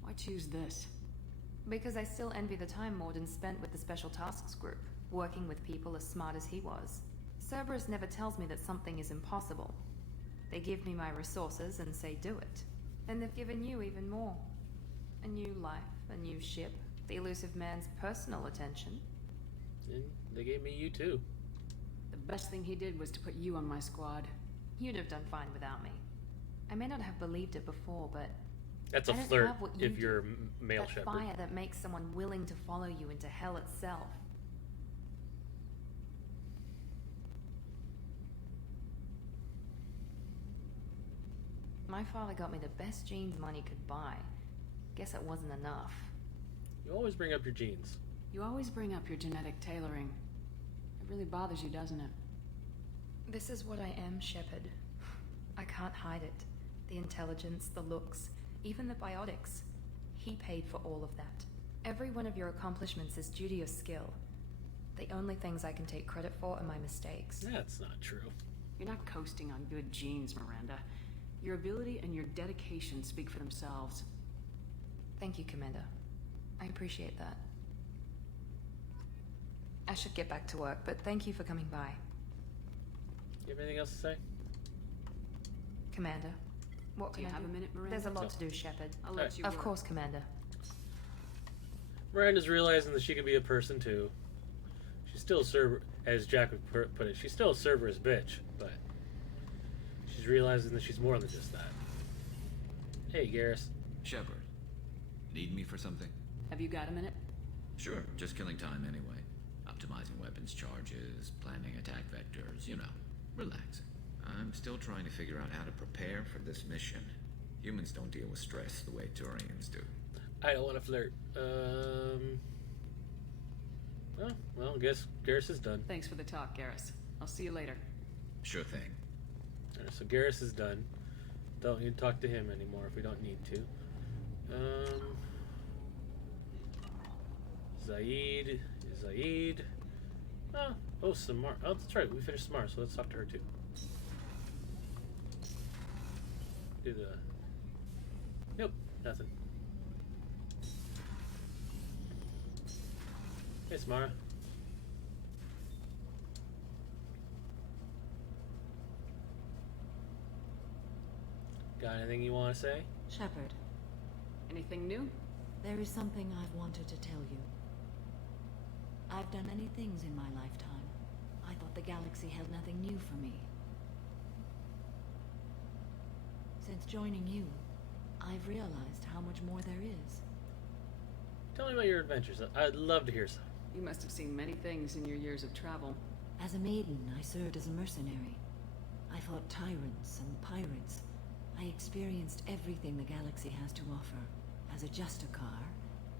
Why choose this? Because I still envy the time Morden spent with the Special Tasks Group, working with people as smart as he was. Cerberus never tells me that something is impossible. They give me my resources and say do it. And they've given you even more. A new life, a new ship, the elusive man's personal attention. And they gave me you too. The best thing he did was to put you on my squad. You'd have done fine without me. I may not have believed it before, but that's a I don't flirt have what if you you're do. male that shepherd. Fire that makes someone willing to follow you into hell itself. My father got me the best genes money could buy. Guess it wasn't enough. You always bring up your genes. You always bring up your genetic tailoring. It really bothers you, doesn't it? This is what I am, Shepard. I can't hide it. The intelligence, the looks, even the biotics. He paid for all of that. Every one of your accomplishments is due to your skill. The only things I can take credit for are my mistakes. That's not true. You're not coasting on good genes, Miranda. Your ability and your dedication speak for themselves. Thank you, Commander. I appreciate that. I should get back to work, but thank you for coming by. You have anything else to say? Commander, what Do can you I have do? a minute, Miranda? There's a lot to do, Shepard. I'll let you Of work. course, Commander. Miranda's realizing that she can be a person too. She's still a server, as Jack would put it, she's still a Cerberus bitch, but she's realizing that she's more than just that. Hey, Garrus. Shepard, need me for something? Have you got a minute? Sure, just killing time anyway. Optimizing weapons charges, planning attack vectors, you know, relaxing. I'm still trying to figure out how to prepare for this mission. Humans don't deal with stress the way Turians do. I don't want to flirt. Oh, well, I guess Garrus is done. Thanks for the talk, Garrus. I'll see you later. Sure thing. Alright, so Garrus is done. Don't need to talk to him anymore if we don't need to. Zaid. Oh, Samar. Oh, that's right. We finished Samar, so let's talk to her too. Do the. Nope, nothing. Hey, Samara. Got anything you want to say? Shepard, Anything new? there is something I've wanted to tell you. I've done many things in my lifetime. I thought the galaxy held nothing new for me. Since joining you, I've realized how much more there is. Tell me about your adventures. I'd love to hear some. You must have seen many things in your years of travel. As a maiden, I served as a mercenary. I fought tyrants and pirates. I experienced everything the galaxy has to offer. As a Justicar,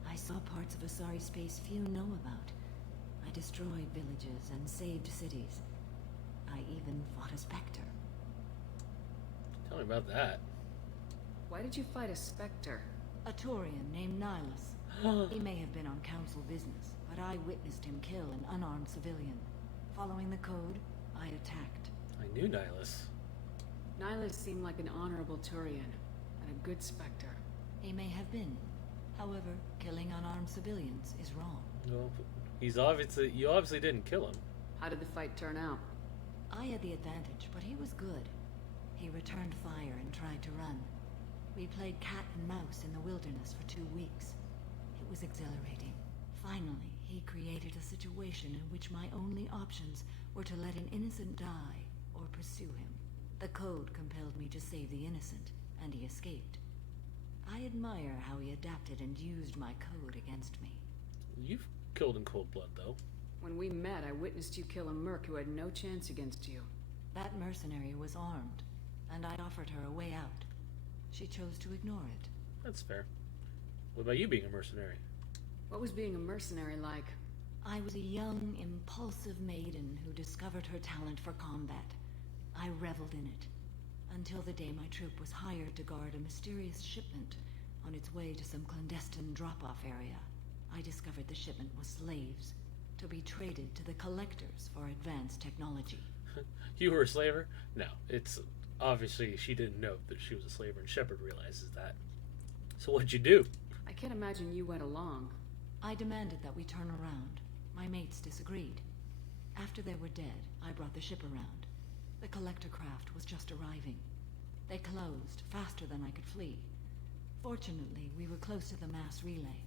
I saw parts of Asari space few know about. I destroyed villages and saved cities. I even fought a Spectre. Tell me about that. Why did you fight a Spectre? A Turian named Nihilus. He may have been on council business, but I witnessed him kill an unarmed civilian. Following the code, I attacked. I knew Nihilus. Nihilus seemed like an honorable Turian, and a good Spectre. He may have been. However, killing unarmed civilians is wrong. Well, you obviously didn't kill him. How did the fight turn out? I had the advantage, but he was good. He returned fire and tried to run. We played cat and mouse in the wilderness for 2 weeks. It was exhilarating. Finally, he created a situation in which my only options were to let an innocent die or pursue him. The code compelled me to save the innocent, and he escaped. I admire how he adapted and used my code against me. You've killed in cold blood, though. When we met, I witnessed you kill a merc who had no chance against you. That mercenary was armed, and I offered her a way out. She chose to ignore it. That's fair. What about you being a mercenary? What was being a mercenary like? I was a young, impulsive maiden who discovered her talent for combat. I reveled in it, until the day my troop was hired to guard a mysterious shipment on its way to some clandestine drop-off area. I discovered the shipment was slaves, to be traded to the collectors for advanced technology. You were a slaver? No, it's obviously she didn't know that she was a slaver, and Shepard realizes that. So what'd you do? I can't imagine you went along. I demanded that we turn around. My mates disagreed. After they were dead, I brought the ship around. The collector craft was just arriving. They closed faster than I could flee. Fortunately, we were close to the mass relay.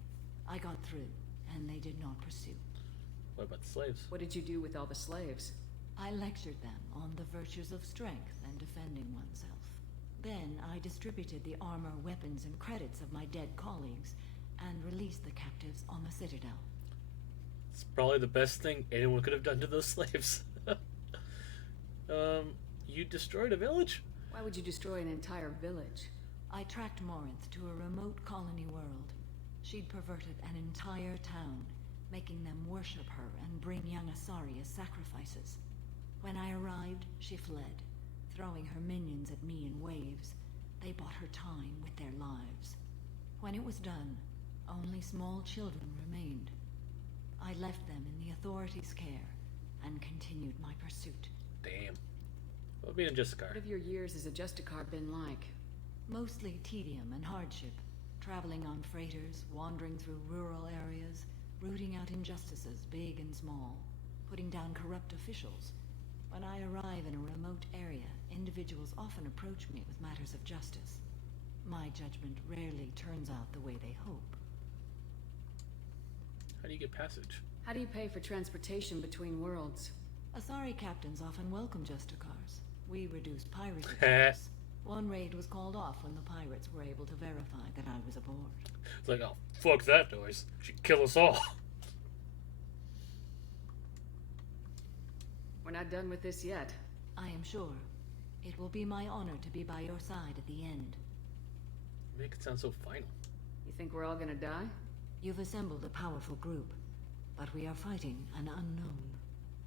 I got through, and they did not pursue. What about the slaves? What did you do with all the slaves? I lectured them on the virtues of strength and defending oneself. Then I distributed the armor, weapons, and credits of my dead colleagues, and released the captives on the Citadel. It's probably the best thing anyone could have done to those slaves. You destroyed a village? Why would you destroy an entire village? I tracked Morinth to a remote colony world. She'd perverted an entire town, making them worship her and bring young Asari as sacrifices. When I arrived, she fled, throwing her minions at me in waves. They bought her time with their lives. When it was done, only small children remained. I left them in the authorities' care and continued my pursuit. Damn. What would be a Justicar? What have your years as a Justicar been like? Mostly tedium and hardship, traveling on freighters, wandering through rural areas, rooting out injustices, big and small, putting down corrupt officials. When I arrive in a remote area, individuals often approach me with matters of justice. My judgment rarely turns out the way they hope. How do you get passage? How do you pay for transportation between worlds? Asari captains often welcome Justicars. We reduce piracy charges. One raid was called off when the pirates were able to verify that I was aboard. It's like, oh, fuck that noise. She'd kill us all. We're not done with this yet. I am sure. It will be my honor to be by your side at the end. Make it sound so final. You think we're all gonna die? You've assembled a powerful group, but we are fighting an unknown.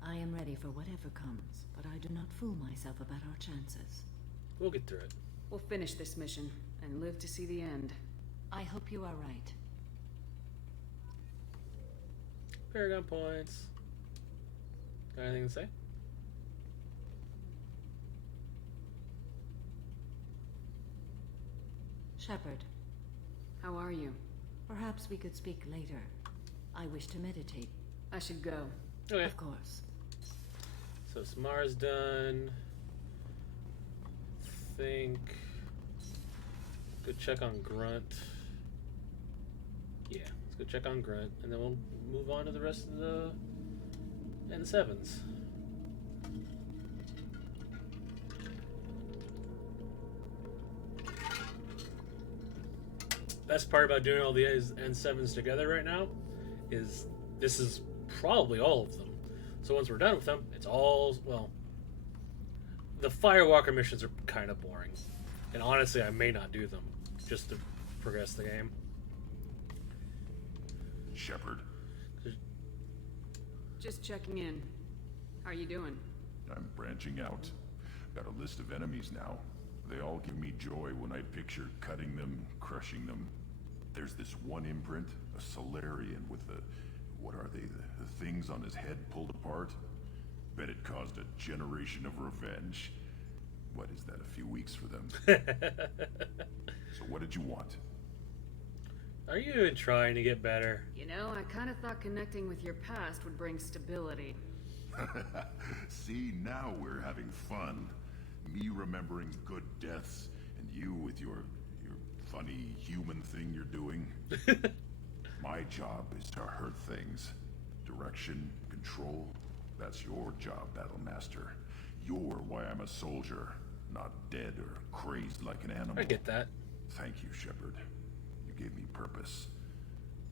I am ready for whatever comes, but I do not fool myself about our chances. We'll get through it. We'll finish this mission and live to see the end. I hope you are right. Paragon points. Got anything to say? Shepard. How are you? Perhaps we could speak later. I wish to meditate. I should go. Okay. Of course. So Samar's done. Think. Go check on Grunt. Yeah, let's go check on Grunt, and then we'll move on to the rest of the N7s. Best part about doing all the N7s together right now is this is probably all of them. So once we're done with them, it's all, well, the Firewalker missions are kind of boring. And honestly, I may not do them just to progress the game. Shepard. Just checking in. How are you doing? I'm branching out. Got a list of enemies now. They all give me joy when I picture cutting them, crushing them. There's this one imprint, a Solarian with the... what are they? The things on his head pulled apart? Bet it caused a generation of revenge. What is that, a few weeks for them? So what did you want? Are you even trying to get better? You know, I kind of thought connecting with your past would bring stability. See, now we're having fun. Me remembering good deaths, and you with your funny human thing you're doing. My job is to hurt things. Direction, control, that's your job, Battlemaster. You're why I'm a soldier, not dead or crazed like an animal. I get that. Thank you, Shepard. You gave me purpose.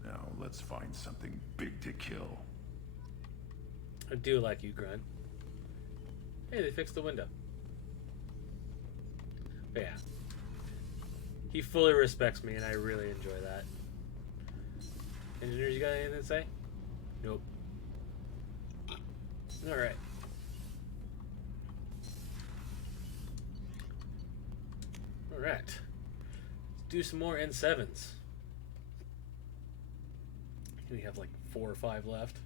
Now, let's find something big to kill. I do like you, Grunt. Hey, they fixed the window. But yeah. He fully respects me, and I really enjoy that. Engineers, you got anything to say? Nope. Alright. Alright. Let's do some more N7s. We have like 4 or 5 left.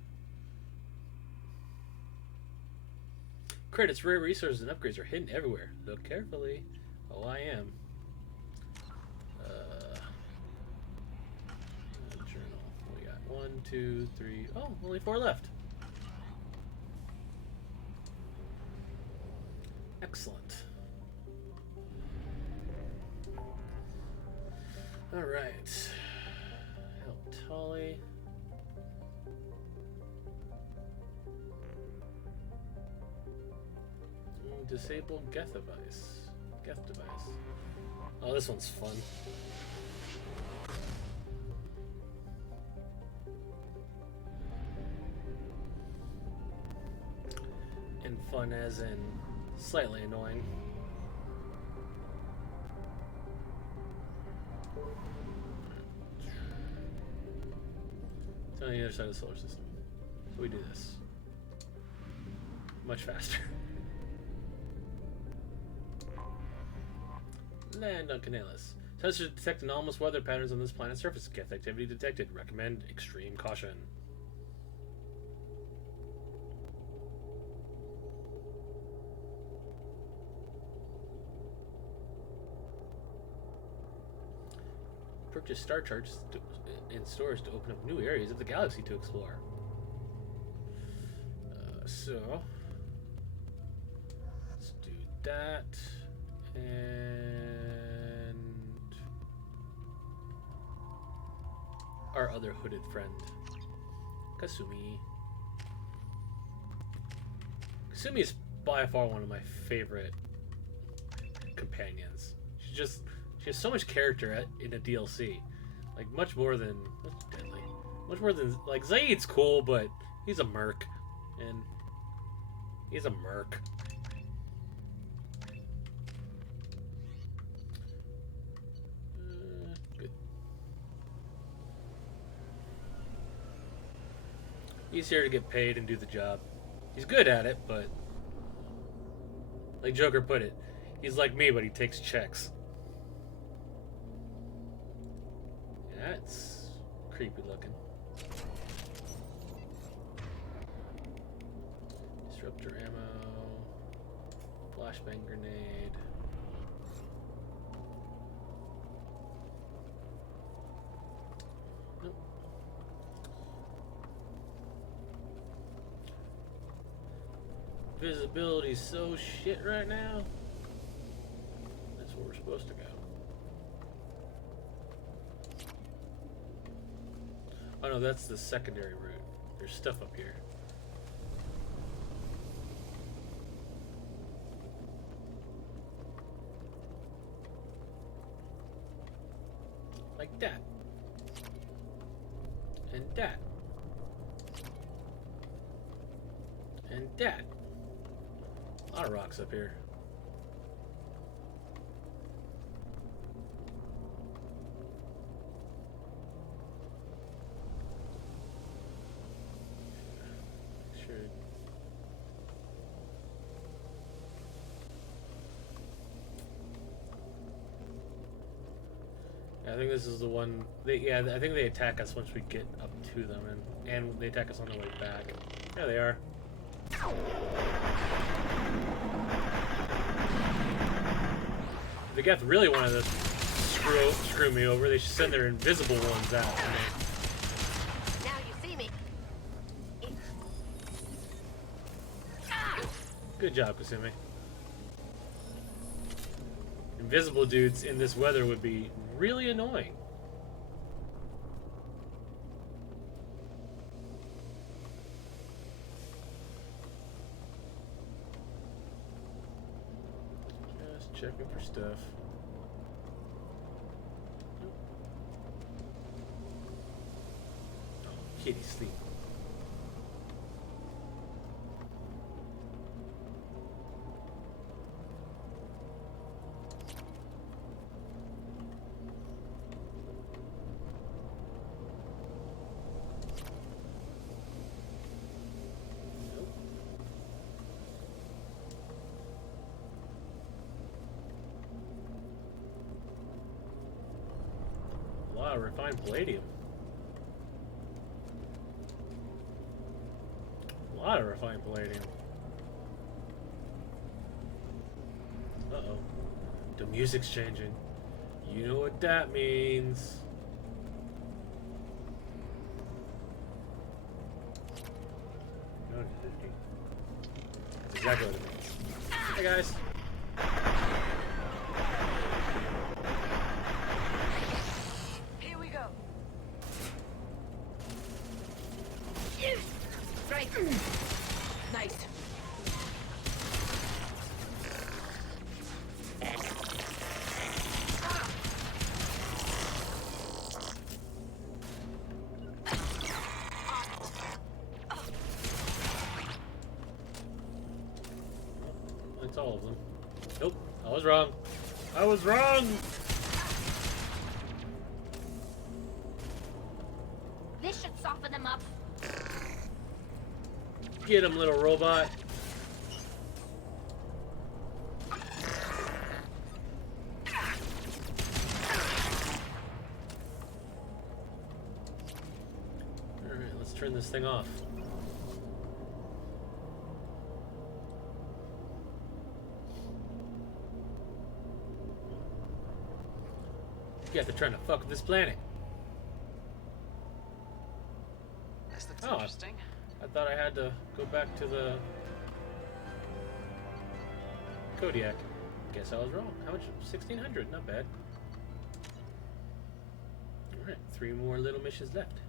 Credits, rare resources, and upgrades are hidden everywhere. Look carefully. Oh, I am. Journal. We got 1, 2, 3. Oh, only 4 left. Excellent. All right. Help Tolly. Disable Geth device. Geth device. Oh, this one's fun. And fun as in slightly annoying. It's on the other side of the solar system. So we do this much faster. Land on Canales. Sensors detect anomalous weather patterns on this planet's surface. Geth activity detected. Recommend extreme caution. Purchase star charts in stores to open up new areas of the galaxy to explore. So let's do that, and our other hooded friend, Kasumi. Kasumi is by far one of my favorite companions. She has so much character in a DLC, like much more than like Zaid's cool, but he's a merc, and he's a merc. Good. He's here to get paid and do the job. He's good at it, but like Joker put it, he's like me, but he takes checks. That's creepy looking. Disruptor ammo. Flashbang grenade. Nope. Visibility's so shit right now. That's where we're supposed to go. Oh no, that's the secondary route. There's stuff up here. Like that. And that. And that. A lot of rocks up here. I think this is the one. I think they attack us once we get up to them, and they attack us on the way back. There they are. If the Geth really wanted to screw me over, they should send their invisible ones out. Now you see me. Good job, Kasumi. Invisible dudes in this weather would be really annoying. Just checking for stuff. Oh, kitty sleep. Wow, refined palladium. A lot of refined palladium. Uh-oh. The music's changing. You know what that means. That's exactly what it means. Hey guys. Nice. That's all of them. Nope, I was wrong. I was wrong! This should soften them up. Get him, little robot. turn this thing off. You guys are trying to fuck with this planet. This looks interesting. I thought I had to go back to the Kodiak. Guess I was wrong. How much? 1,600. Not bad. Alright, 3 more little missions left.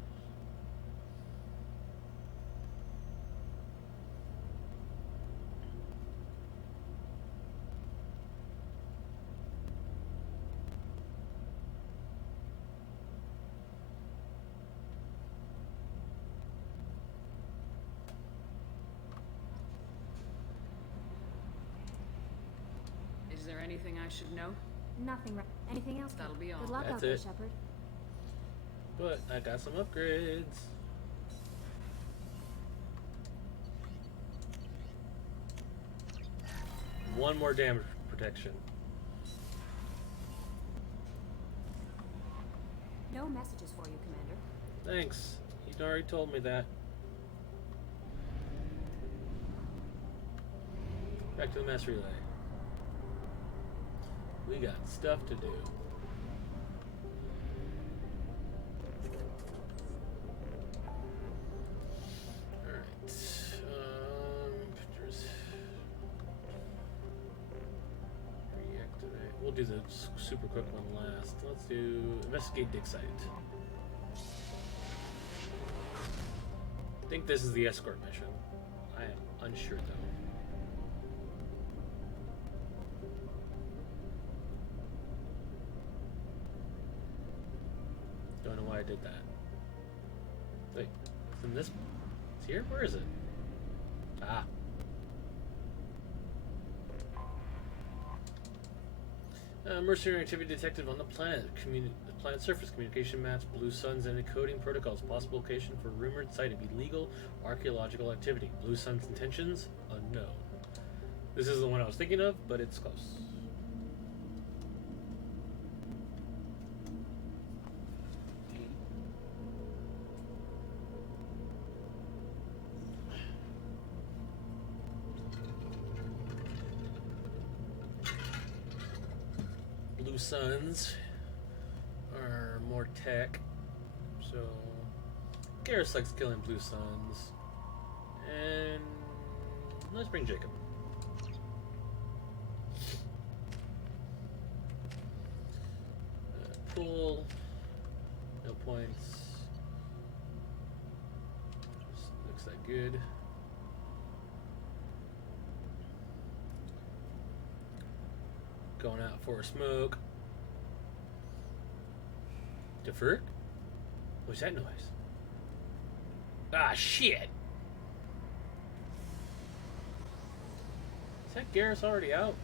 Is there anything I should know? Nothing. Anything else? That'll be all. Good luck That's out there, it. Shepard. But I got some upgrades. One more damage protection. No messages for you, Commander. Thanks. You already told me that. Back to the mass relay. We got stuff to do. Alright. Pictures. Reactivate. We'll do the super quick one last. Let's do investigate dig site. I think this is the escort mission. I am unsure though. Don't know why I did that. Wait, it's in this? It's here? Where is it? Ah. Mercenary activity detected on the planet. The planet surface communication maps, blue suns, and encoding protocols. Possible location for rumored site of illegal archaeological activity. Blue sun's intentions unknown. This is the one I was thinking of, but it's close. Blue suns are more tech, so Garrus likes killing blue suns. And let's bring Jacob. Cool. No points. Looks like good. Going out for a smoke. Defer? What's that noise? Ah, shit! Is that Garrus already out?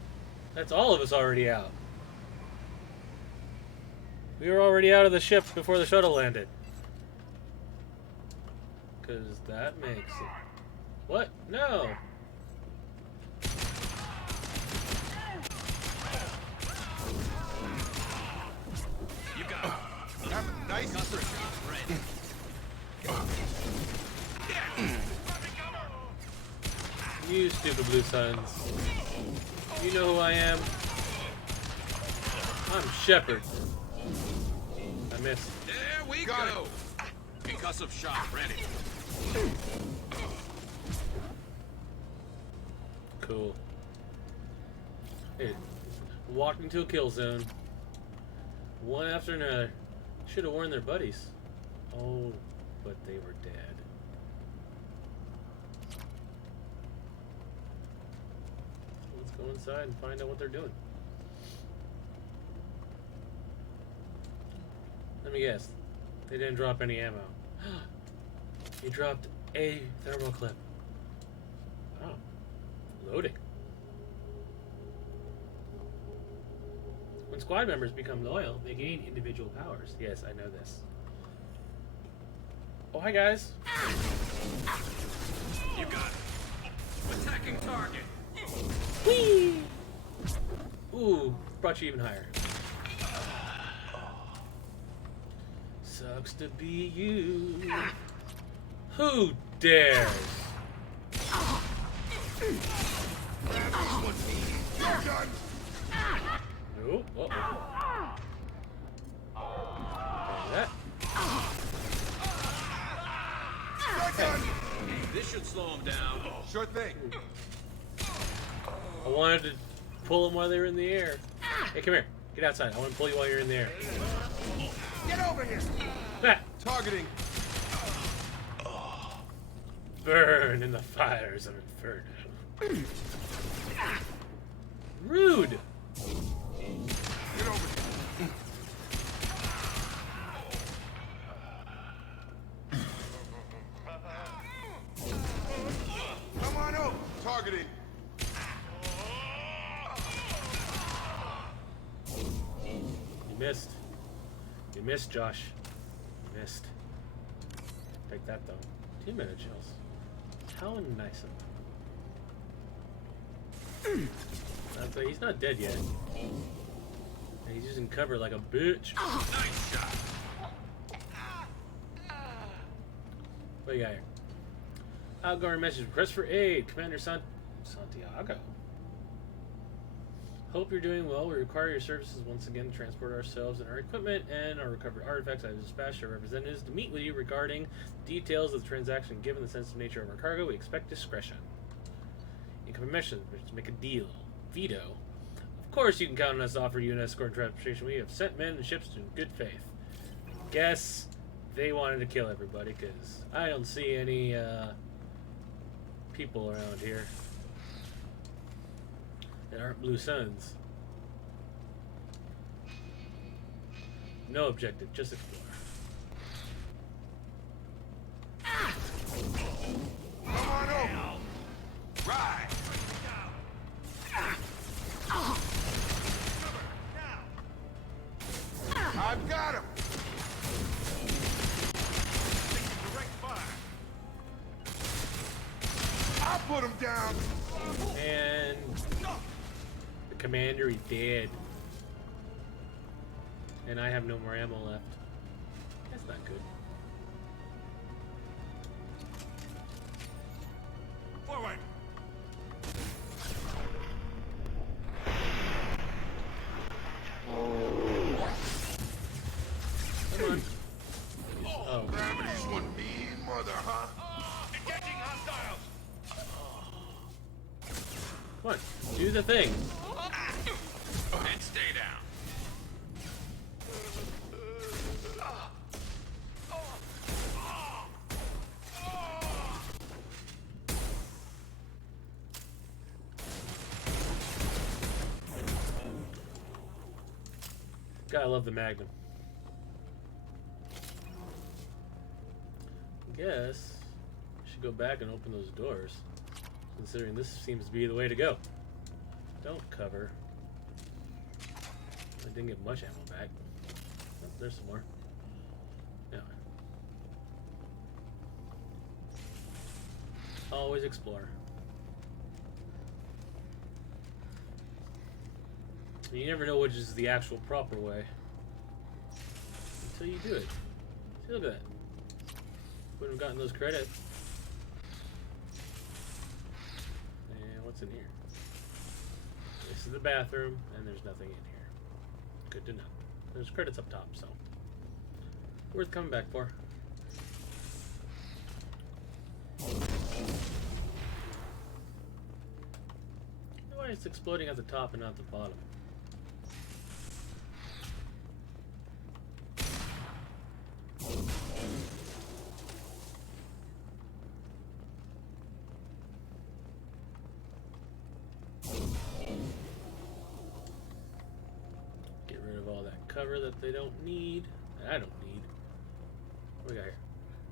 That's all of us already out. We were already out of the ship before the shuttle landed. Because that makes it... What? No! You got it. Have a nice ready. You stupid blue suns. You know who I am? I'm Shepard. I missed. There we go. Concussive shot ready. Cool. Hey, walked into a kill zone. One after another. Should have warned their buddies. Oh, but they were dead. Let's go inside and find out what they're doing. Let me guess. They didn't drop any ammo. He dropped a thermal clip. Oh. Loading. When squad members become loyal, they gain individual powers. Yes, I know this. Oh, hi guys. You got it. Attacking target. Whee! Ooh, brought you even higher. Sucks to be you. Who dares? Nope. Uh-oh. That. This should slow him down. Sure thing. I wanted to pull them while they were in the air. Hey, come here. Get outside. I want to pull you while you're in the air. Get over here. Targeting. Burn in the fires of Inferno. Rude. Get over here. Come on over. Targeting. You missed. You missed, Josh. You missed. Take that, though. 2 minute chills. How nice of him. He's not dead yet. And he's using cover like a bitch. Nice shot. What do you got here? Outgoing message. Request for aid. Commander Santiago. Hope you're doing well. We require your services once again to transport ourselves and our equipment and our recovered artifacts. I have dispatched our representatives to meet with you regarding details of the transaction. Given the sensitive nature of our cargo, we expect discretion. Incoming mission. Let's make a deal. Veto. Of course you can count on us to offer you an escort and transportation. We have sent men and ships in good faith. Guess they wanted to kill everybody because I don't see any people around here that aren't Blue Suns. No objective, just explore. Come on over. Right. I've got him. I'll put him down. And the commander is dead. And I have no more ammo left. That's not good. Forward. Come on. Oh. Gravity's one mean mother, huh? Engaging hostiles. Come on, do the thing. And stay down. Gotta love the Magnum. Guess I should go back and open those doors, considering this seems to be the way to go. Don't cover. I didn't get much ammo back. Oh, there's some more. Anyway. Always explore. You never know which is the actual proper way until you do it. See, look at that. Wouldn't have gotten those credits. And what's in here? This is the bathroom, and there's nothing in here. Good to know. There's credits up top, so worth coming back for. Why it's exploding at the top and not the bottom? Get rid of all that cover that they don't need. I don't need. What do we got here?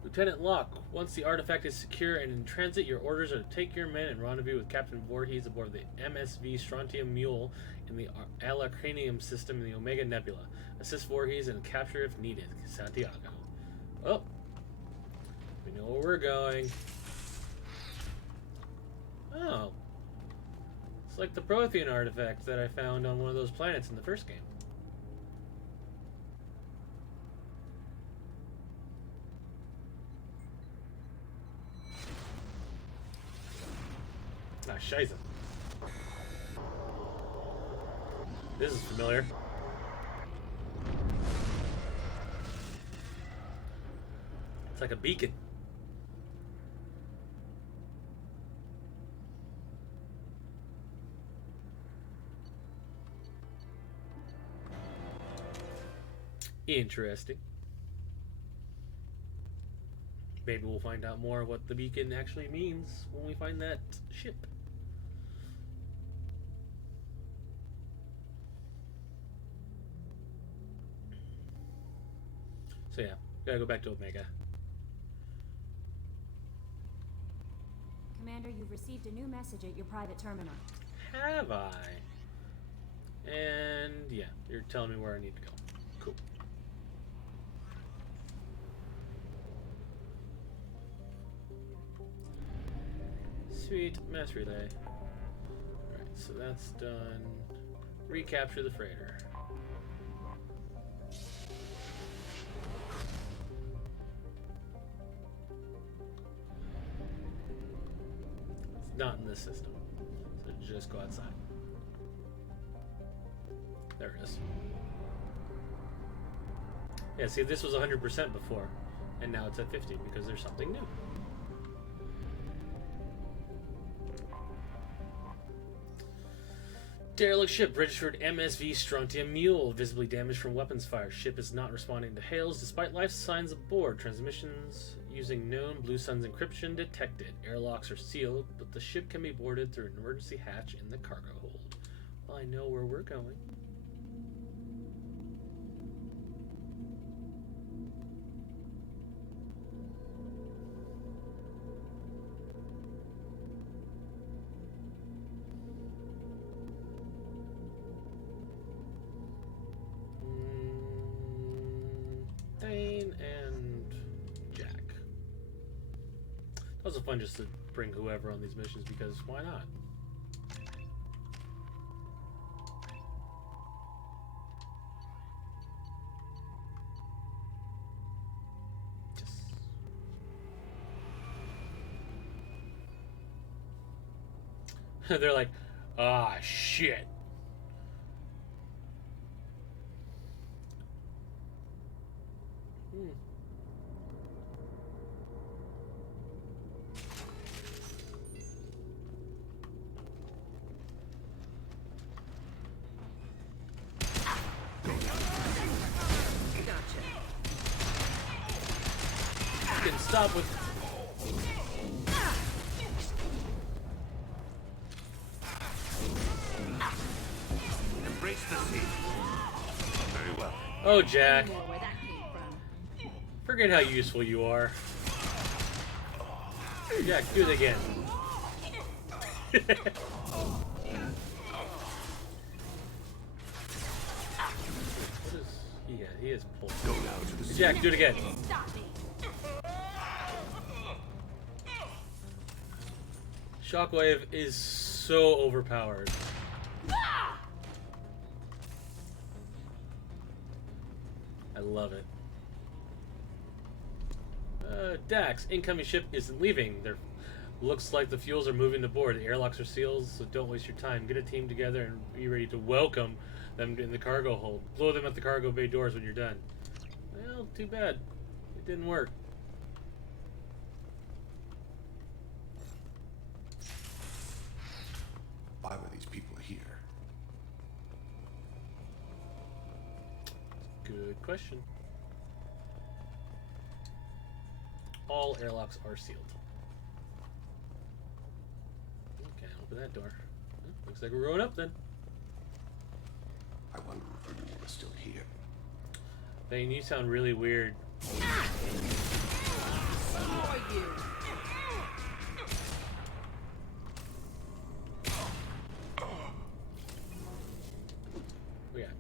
Lieutenant Locke, once the artifact is secure and in transit, your orders are to take your men and rendezvous with Captain Voorhees aboard the MSV Strontium Mule in the Alacranium system in the Omega Nebula. Assist Voorhees and capture if needed. Santiago. Oh. We know where we're going. Oh. It's like the Prothean artifact that I found on one of those planets in the first game. scheiße. This is familiar. It's like a beacon. Interesting. Maybe we'll find out more what the beacon actually means when we find that ship. So yeah, gotta go back to Omega. Commander, you've received a new message at your private terminal. Have I? And yeah, you're telling me where I need to go. Cool. Sweet, mass relay. Alright, so that's done. Recapture the freighter. It's not in this system, so just go outside. There it is. Yeah, see, this was 100% before, and now it's at 50 because there's something new. Derelict ship registered MSV Strontium Mule, visibly damaged from weapons fire. Ship is not responding to hails despite life signs aboard. Transmissions using known Blue Sun's encryption detected. Airlocks are sealed, but the ship can be boarded through an emergency hatch in the cargo hold. Well, I know where we're going. Thane and Jack. It's also fun just to bring whoever on these missions because why not? Yes. They're like, ah, shit. Stop with. Embrace the sea. Very well. Oh, Jack. Forget how useful you are. Jack, do it again. He is pulled. Go now to the sea. Jack, do it again. Shockwave is so overpowered. I love it. Dax, incoming ship isn't leaving. There looks like the fuels are moving to board. The airlocks are sealed, so don't waste your time. Get a team together and be ready to welcome them in the cargo hold. Blow them at the cargo bay doors when you're done. Well, too bad. It didn't work. Why were these people here? Good question. All airlocks are sealed. Okay, open that door. Well, looks like we're going up then. I wonder if anyone is still here. Thane, you sound really weird. Who are you? Oh, yeah.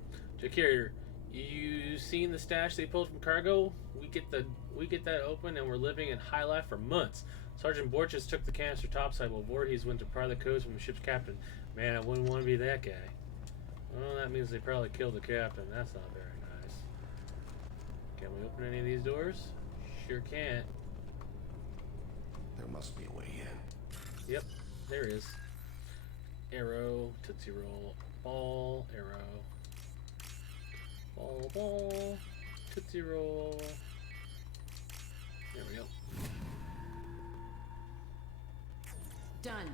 Jakir, you seen the stash they pulled from cargo? We get that open and we're living in high life for months. Sergeant Borges took the canister topside while Voorhees went to pry the codes from the ship's captain. Man, I wouldn't want to be that guy. Well, that means they probably killed the captain. That's not very nice. Can we open any of these doors? Sure can't. There must be a way in. Yep, there is. Arrow, Tootsie Roll, ball, arrow, ball, ball, Tootsie Roll. There we go. Done.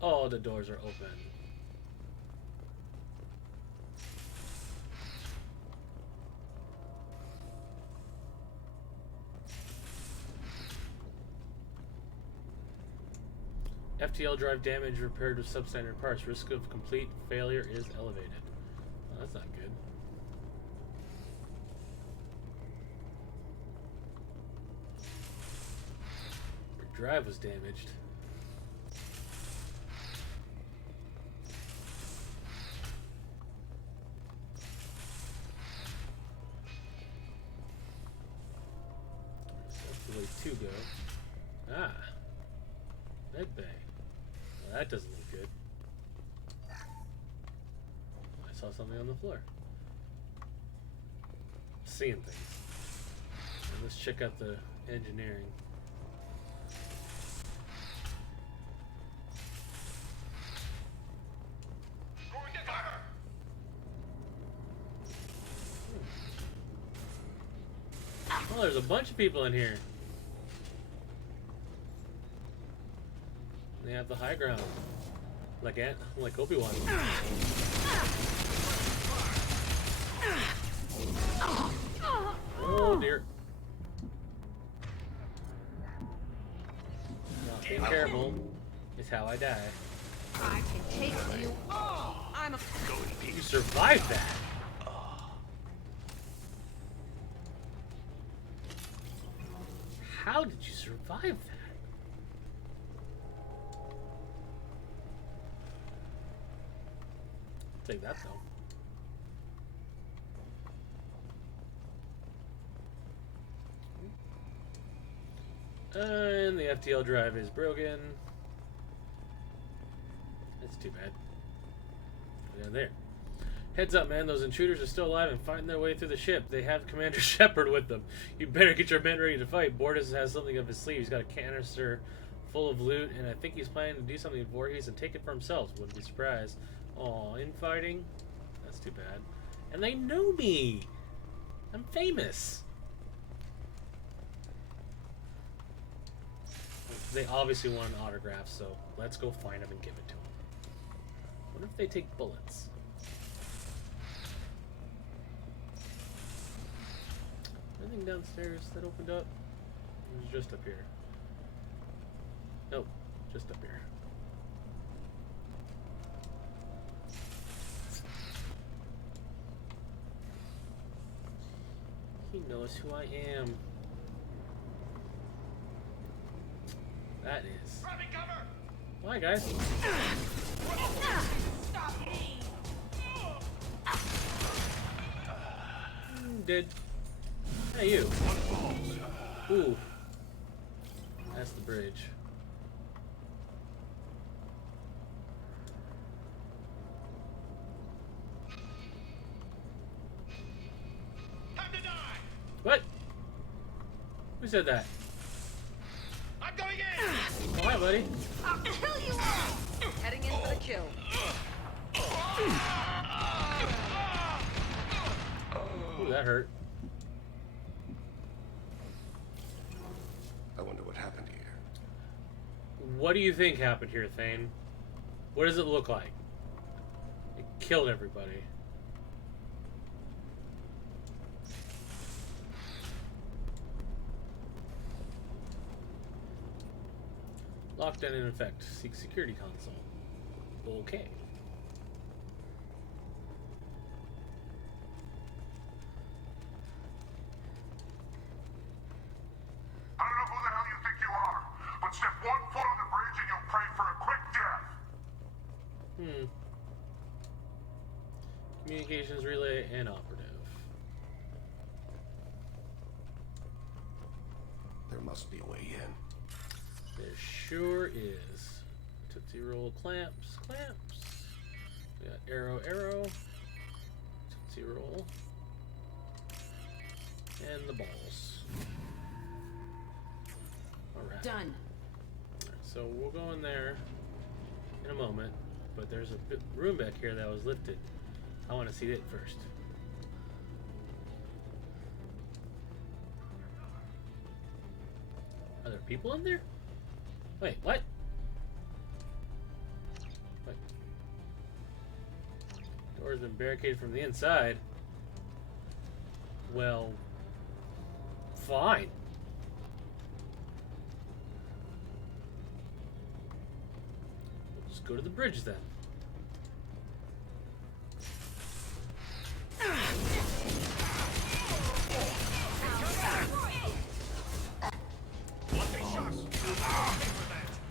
All the doors are open. FTL drive damage repaired with substandard parts. Risk of complete failure is elevated. Well, that's not good. Your drive was damaged. That's the way to go. Ah. Med bay. Well, that doesn't look good. I saw something on the floor. Seeing things. And let's check out the engineering. Oh, there's a bunch of people in here. They have the high ground, like Obi-Wan. Oh dear! Not being careful is how I die. I can take you all. I'm a. You survived that. How did you survive that? Take that though. And the FTL drive is broken. That's too bad. Down there. Heads up, man. Those intruders are still alive and fighting their way through the ship. They have Commander Shepard with them. You better get your men ready to fight. Bordas has something up his sleeve. He's got a canister full of loot, and I think he's planning to do something with Voorhees and take it for himself. Wouldn't be surprised. Aw, infighting? That's too bad. And they know me! I'm famous! They obviously want an autograph, so let's go find them and give it to them. What if they take bullets? Anything downstairs that opened up? It was just up here. Nope, just up here. He knows who I am. That is. Why, guys? Dead. Hey, you. Ooh. That's the bridge. What? Who said that? I'm going in! Oh, hi, buddy. I'll kill you all! Heading in for the kill. Ooh, that hurt. I wonder what happened here. What do you think happened here, Thane? What does it look like? It killed everybody. Lockdown in effect. Seek security console. Okay. I don't know who the hell you think you are, but step one foot on the bridge and you'll pray for a quick death. Communications relay inoperative. There must be a way in. There sure is. Tootsie Roll clamps, clamps. We got arrow, arrow. Tootsie Roll. And the balls. Alright. Done. So we'll go in there. in a moment, but there's a room back here that was lifted. I want to see it first. Are there people in there? Wait, what? What? Door's been barricaded from the inside. Well, fine. We'll just go to the bridge then.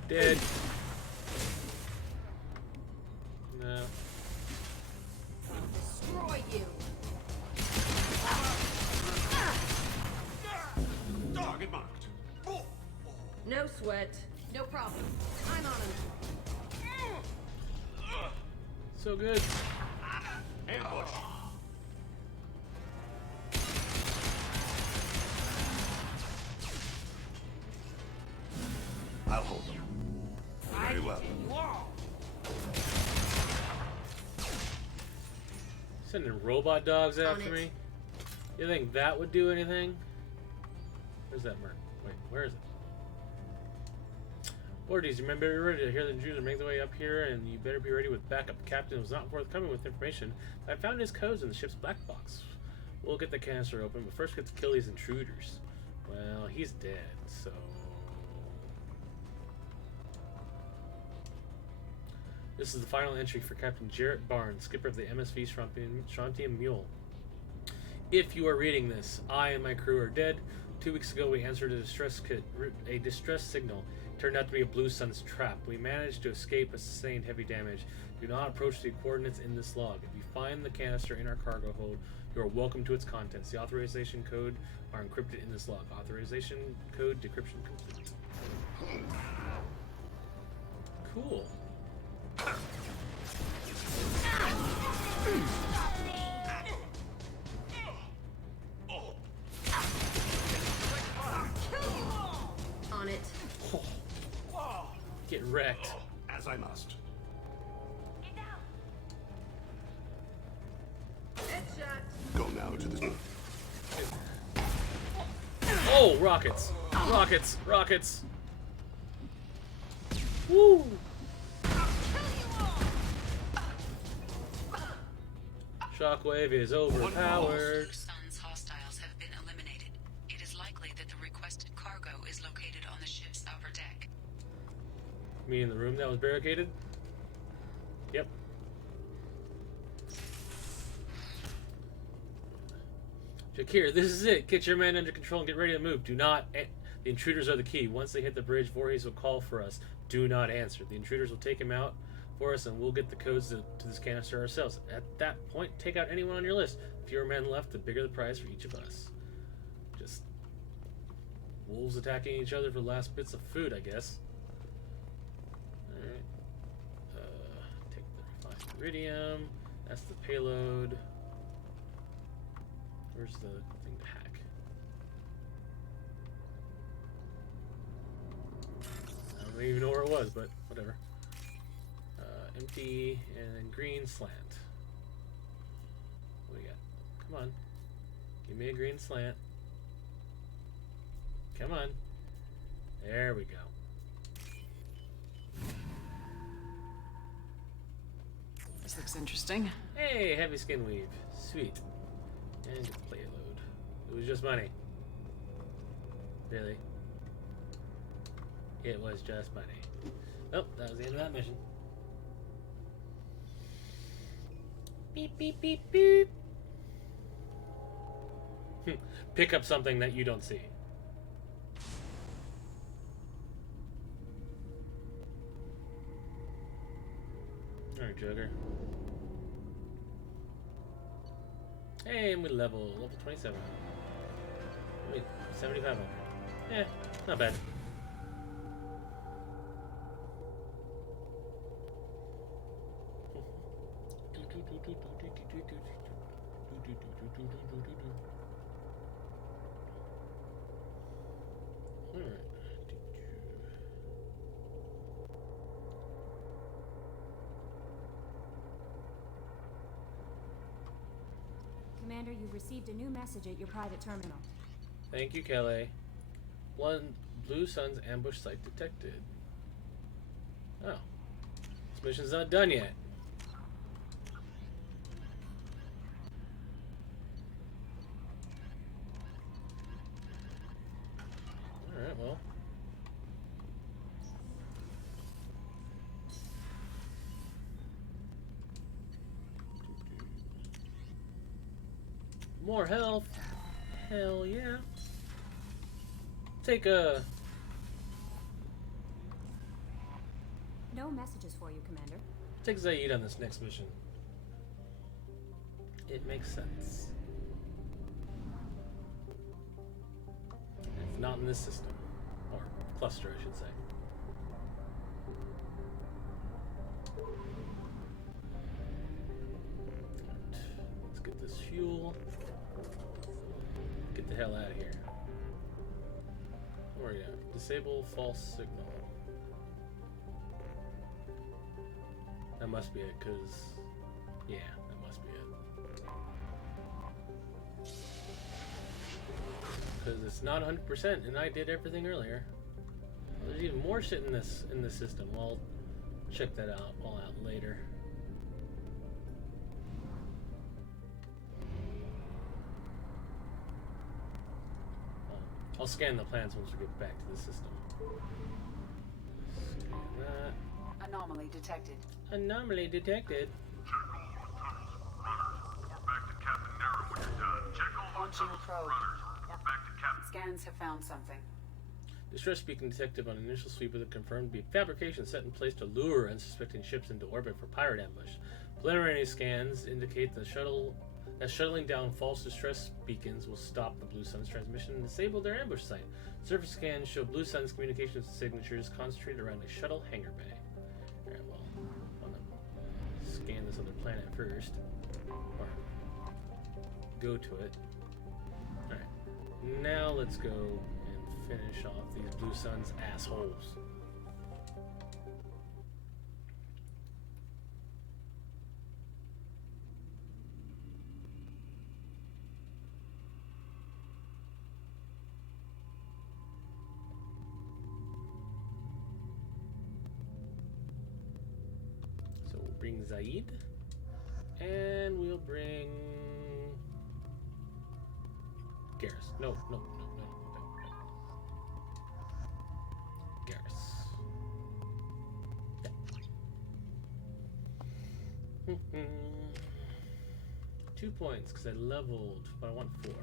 Dead. No. Destroy you. Target marked. No sweat. No problem. I'm on him. So good. Ambush. I'll hold them. Very well. Sending robot dogs after me? You think that would do anything? Where's that merc? Wait, where is it? Lordies, remember, you're ready to hear the intruders are making their way up here, and you better be ready with backup. The captain was not forthcoming with information. I found his codes in the ship's black box. We'll get the canister open, but first we have to kill these intruders. Well, he's dead, so... This is the final entry for Captain Jarrett Barnes, skipper of the MSV Strontium Mule. If you are reading this, I and my crew are dead. 2 weeks ago, we answered a distress signal. It turned out to be a Blue Sun's trap. We managed to escape but sustained heavy damage. Do not approach the coordinates in this log. If you find the canister in our cargo hold, you are welcome to its contents. The authorization code are encrypted in this log. Authorization code decryption complete. Cool. On it. Get wrecked. As I must. Headshot. Go now to the... Oh, rockets! Rockets! Rockets! Woo! Shockwave is overpowered. Blue Sun's hostiles have been eliminated. It is likely that the requested cargo is located on the ship's upper deck. Me in the room that was barricaded? Yep. Shakir, this is it. Get your men under control and get ready to move. Do not... The intruders are the key. Once they hit the bridge, Voorhees will call for us. Do not answer. The intruders will take him out for us, and we'll get the codes to this canister ourselves. At that point, take out anyone on your list. The fewer men left, the bigger the prize for each of us. Just wolves attacking each other for the last bits of food, I guess. Alright. Take the refined iridium. That's the payload. Where's the thing to hack? I don't even know where it was, but whatever. Empty and then green slant. What do we got? Come on. Give me a green slant. Come on. There we go. This looks interesting. Hey, heavy skin weave. Sweet. And get the payload. It was just money. Really? It was just money. Oh, that was the end of that mission. Beep, beep, beep, beep. Pick up something that you don't see. Alright, Joker. Hey, and we level 27. Wait, 7,500. Yeah, not bad. Commander, you've received a new message at your private terminal. Thank you, Kelly. One Blue Sun's ambush site detected. Oh. This mission's not done yet. Alright, well. More health. Hell yeah. Take a... No messages for you, Commander. Take Zaid on this next mission. It makes sense. If not in this system. Or cluster, I should say. Let's get this fuel. Get the hell out of here. Where are you at? Disable false signal. That must be it, because... Yeah, that must be it. Because it's not 100%, and I did everything earlier. There's even more shit in this system. I'll check that out all out later. I'll scan the plans once we get back to the system. Scan that. Anomaly detected. Anomaly detected. Launching a probe. Scans have found something. Distress beacon detected on initial sweep with a confirmed to be fabrication set in place to lure unsuspecting ships into orbit for pirate ambush. Preliminary scans indicate that shuttling down false distress beacons will stop the Blue Sun's transmission and disable their ambush site. Surface scans show Blue Sun's communications signatures concentrated around a shuttle hangar bay. Alright, well, I want to scan this other planet first. Or go to it. Alright, now let's go and finish off these Blue Sun's assholes. So we'll bring Zaid, and we'll bring Garrus. No. Garrus. Yeah. 2 points because I leveled, but I want 4.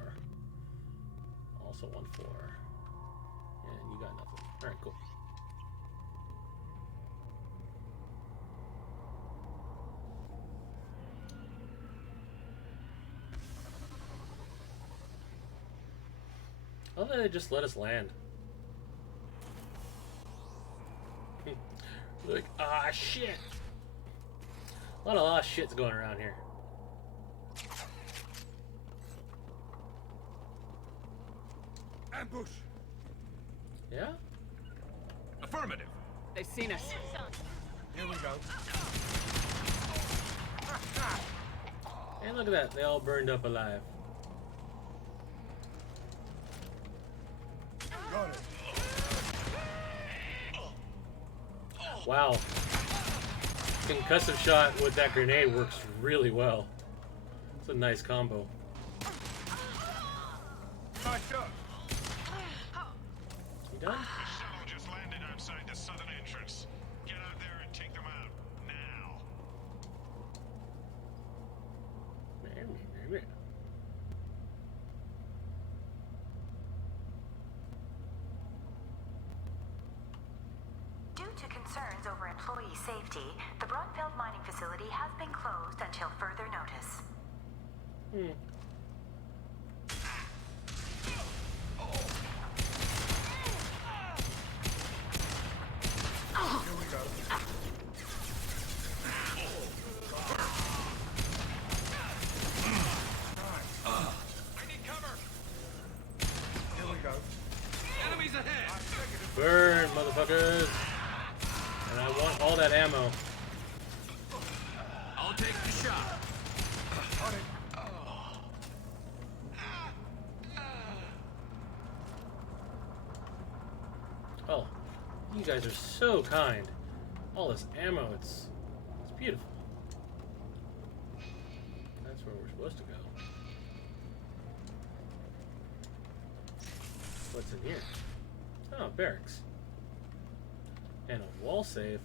Also want 4. And you got nothing. Alright, cool. I love that they just let us land. Like, shit. A lot of shit's going around here. Ambush! Yeah? Affirmative. They've seen us. Here we go. And look at that, they all burned up alive. Got it. Wow. Concussive shot with that grenade works really well. It's a nice combo. Nice shot. You done? Shuttle just landed outside the southern entrance. Get out there and take them out. Now. Due to concerns over employee safety, the Brunfeld mining facility has been closed until further notice. Here we go. I need cover. Here we go. Enemies ahead. Burn, motherfuckers! And I want all that ammo. I'll take the shot. On it. Oh, you guys are so kind. All this ammo, it's beautiful. That's where we're supposed to go. What's in here? Oh, barracks. And a wall safe.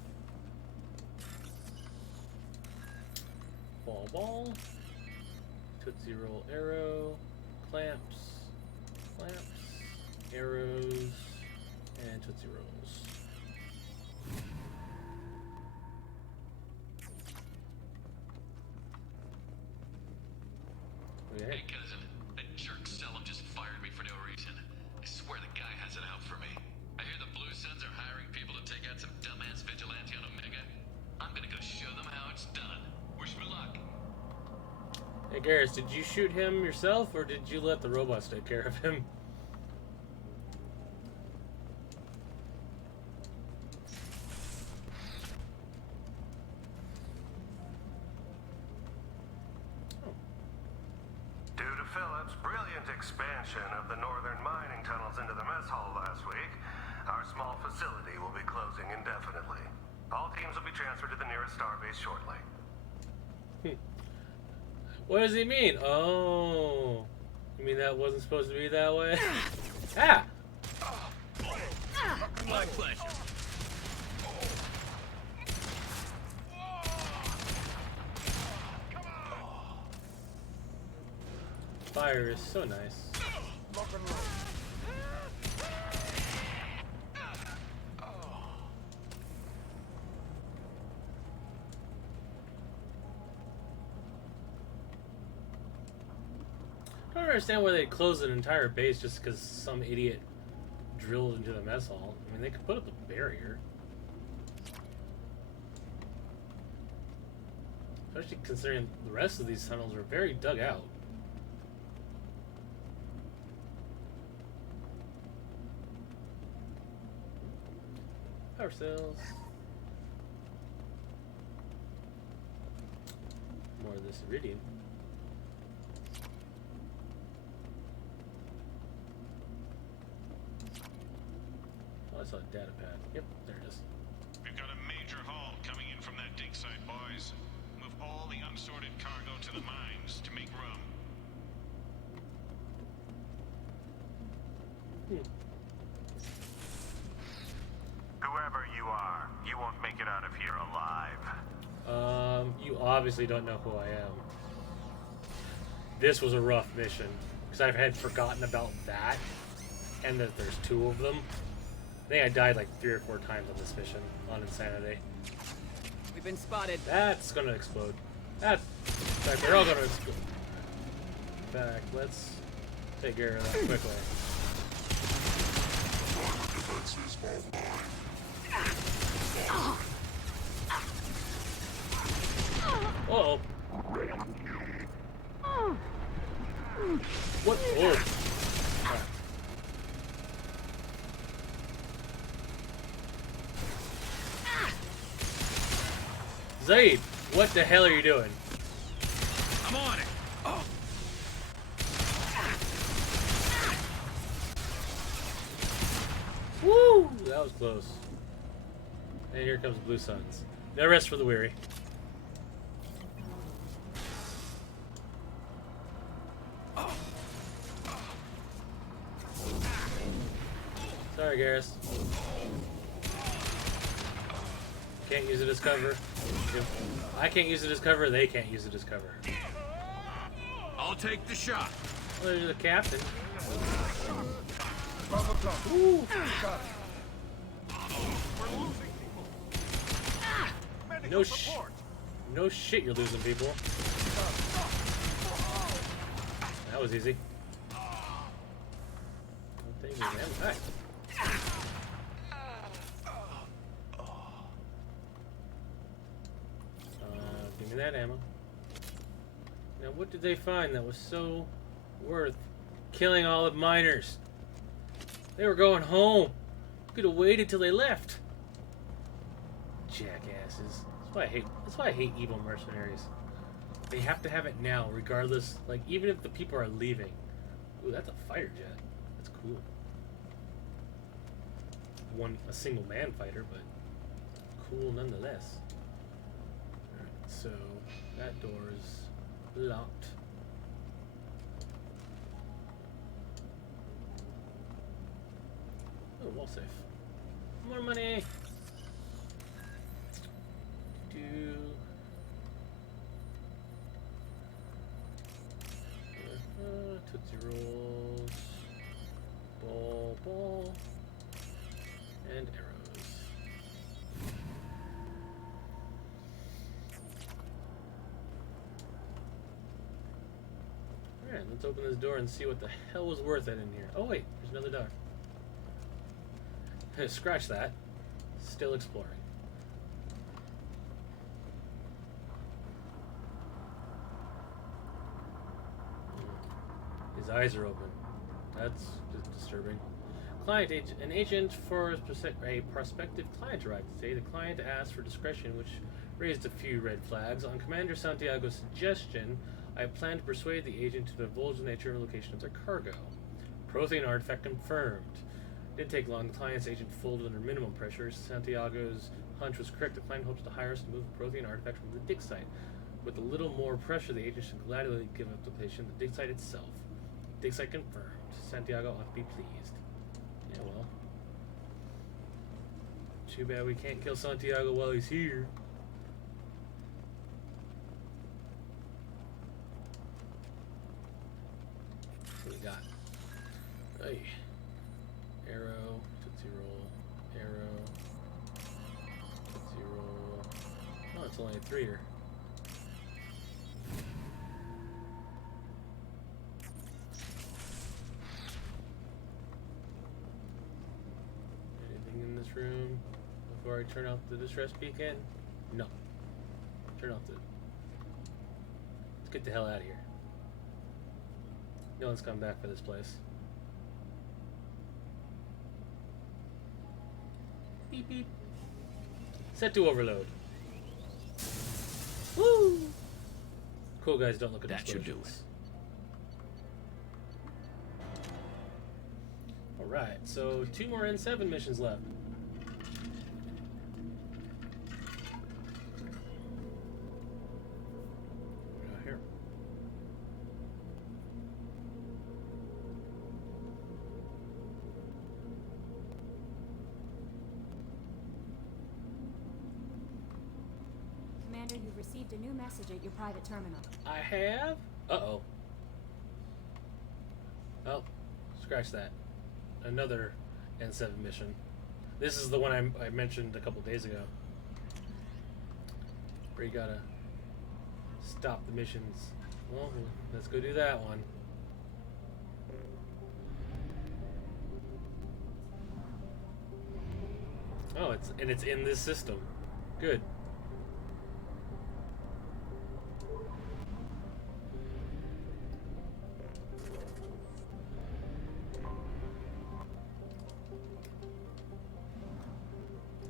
Ball. Tootsie Roll arrow. Clamps. Arrows. And Tootsie Rolls. Okay. Hey, cousin. That jerk Selim just fired me for no reason. I swear the guy has it out for me. I hear the Blue Suns are hiring people to take out some dumbass vigilante on Omega. I'm gonna go show them how it's done. Wish me luck. Hey, Garrus, did you shoot him yourself, or did you let the robots take care of him? Due to Phillips' brilliant expansion of the northern mining tunnels into the mess hall last week, our small facility will be closing indefinitely. All teams will be transferred to the nearest starbase shortly. What does he mean? Oh, you mean that wasn't supposed to be that way? Ah! My pleasure. Fire is so nice. I don't understand why they closed an entire base just because some idiot drilled into the mess hall. I mean, they could put up a barrier. Especially considering the rest of these tunnels are very dug out. Power cells. More of this iridium. Oh, I saw a data pad. Yep, there it is. We've got a major haul coming in from that dig site, boys. Move all the unsorted cargo to the mines to make room. Whoever you are, you won't make it out of here alive. You obviously don't know who I am. This was a rough mission, because I had forgotten about that, and that there's two of them. I think I died like 3 or 4 times on this mission, on Insanity. We've been spotted. That's gonna explode. In fact, they're all gonna explode. In fact, let's take care of that quickly. Uh-oh. What? Oh. Right. Zaid, what the hell are you doing? I'm on it. Oh. Woo! That was close. And here comes Blue Suns. No rest for the weary. Sorry, Garrus. Can't use it as cover. If I can't use it as cover, they can't use it as cover. I'll take the shot. Well, there's the captain. Ooh. No shit, you're losing people. That was easy. Back. Give me that ammo. Now, what did they find that was so worth killing all the miners? They were going home. Could have waited till they left. Jackasses. That's why I hate evil mercenaries. They have to have it now, regardless. Like, even if the people are leaving. Ooh, that's a fighter jet. That's cool. a single man fighter, but cool nonetheless. Alright, so that door is locked. Oh, wall safe. More money! Tootsie Rolls. Ball. And arrows. Alright, let's open this door and see what the hell was worth it in here. Oh wait, there's another door. Scratch that. Still exploring. His eyes are open. That's disturbing. An agent for a prospective client arrived today. The client asked for discretion, which raised a few red flags. On Commander Santiago's suggestion, I plan to persuade the agent to divulge the nature and location of their cargo. Prothean artifact confirmed. It didn't take long. The client's agent folded under minimum pressure. Santiago's hunch was correct. The client hopes to hire us to move the Prothean artifact from the dig site. With a little more pressure, the agent should gladly give up the location of the dig site itself. Dig site confirmed. Santiago ought to be pleased. Yeah, well. Too bad we can't kill Santiago while he's here. What we got? Hey. Arrow, Tootsie Roll, arrow, Tootsie Roll. Oh, it's only a 3-er. Anything in this room before I turn off the distress beacon? No. Turn off the... Let's get the hell out of here. No one's come back for this place. Beep beep. Set to overload. Woo! Cool guys don't look at that. Should do it. Alright, so 2 more N7 missions left. Here. Commander, you've received a new message at your private terminal. I have? Uh-oh. Oh, scratch that. Another N7 mission. This is the one I mentioned a couple days ago. Where you gotta stop the missions. Well, let's go do that one. Oh, it's in this system. Good.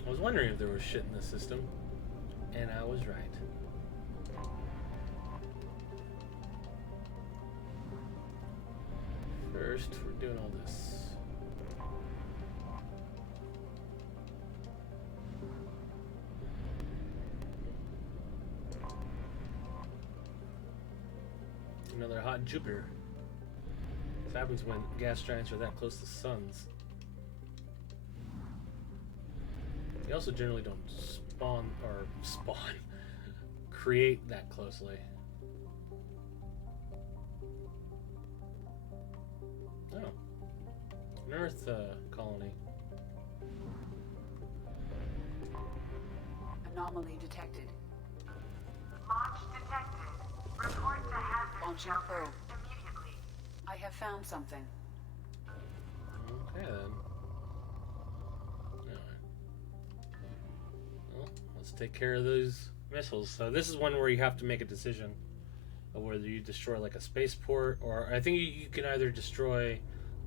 I was wondering if there was shit in the system, and I was right. First, we're doing all this. Another hot Jupiter. This happens when gas giants are that close to suns. They also generally don't create that closely. Oh. An Earth colony. Anomaly detected. Launch detected. Report to hazard. Launching probe. Immediately. I have found something. Okay then. Well, let's take care of those missiles. So this is one where you have to make a decision of whether you destroy like a spaceport, or I think you can either destroy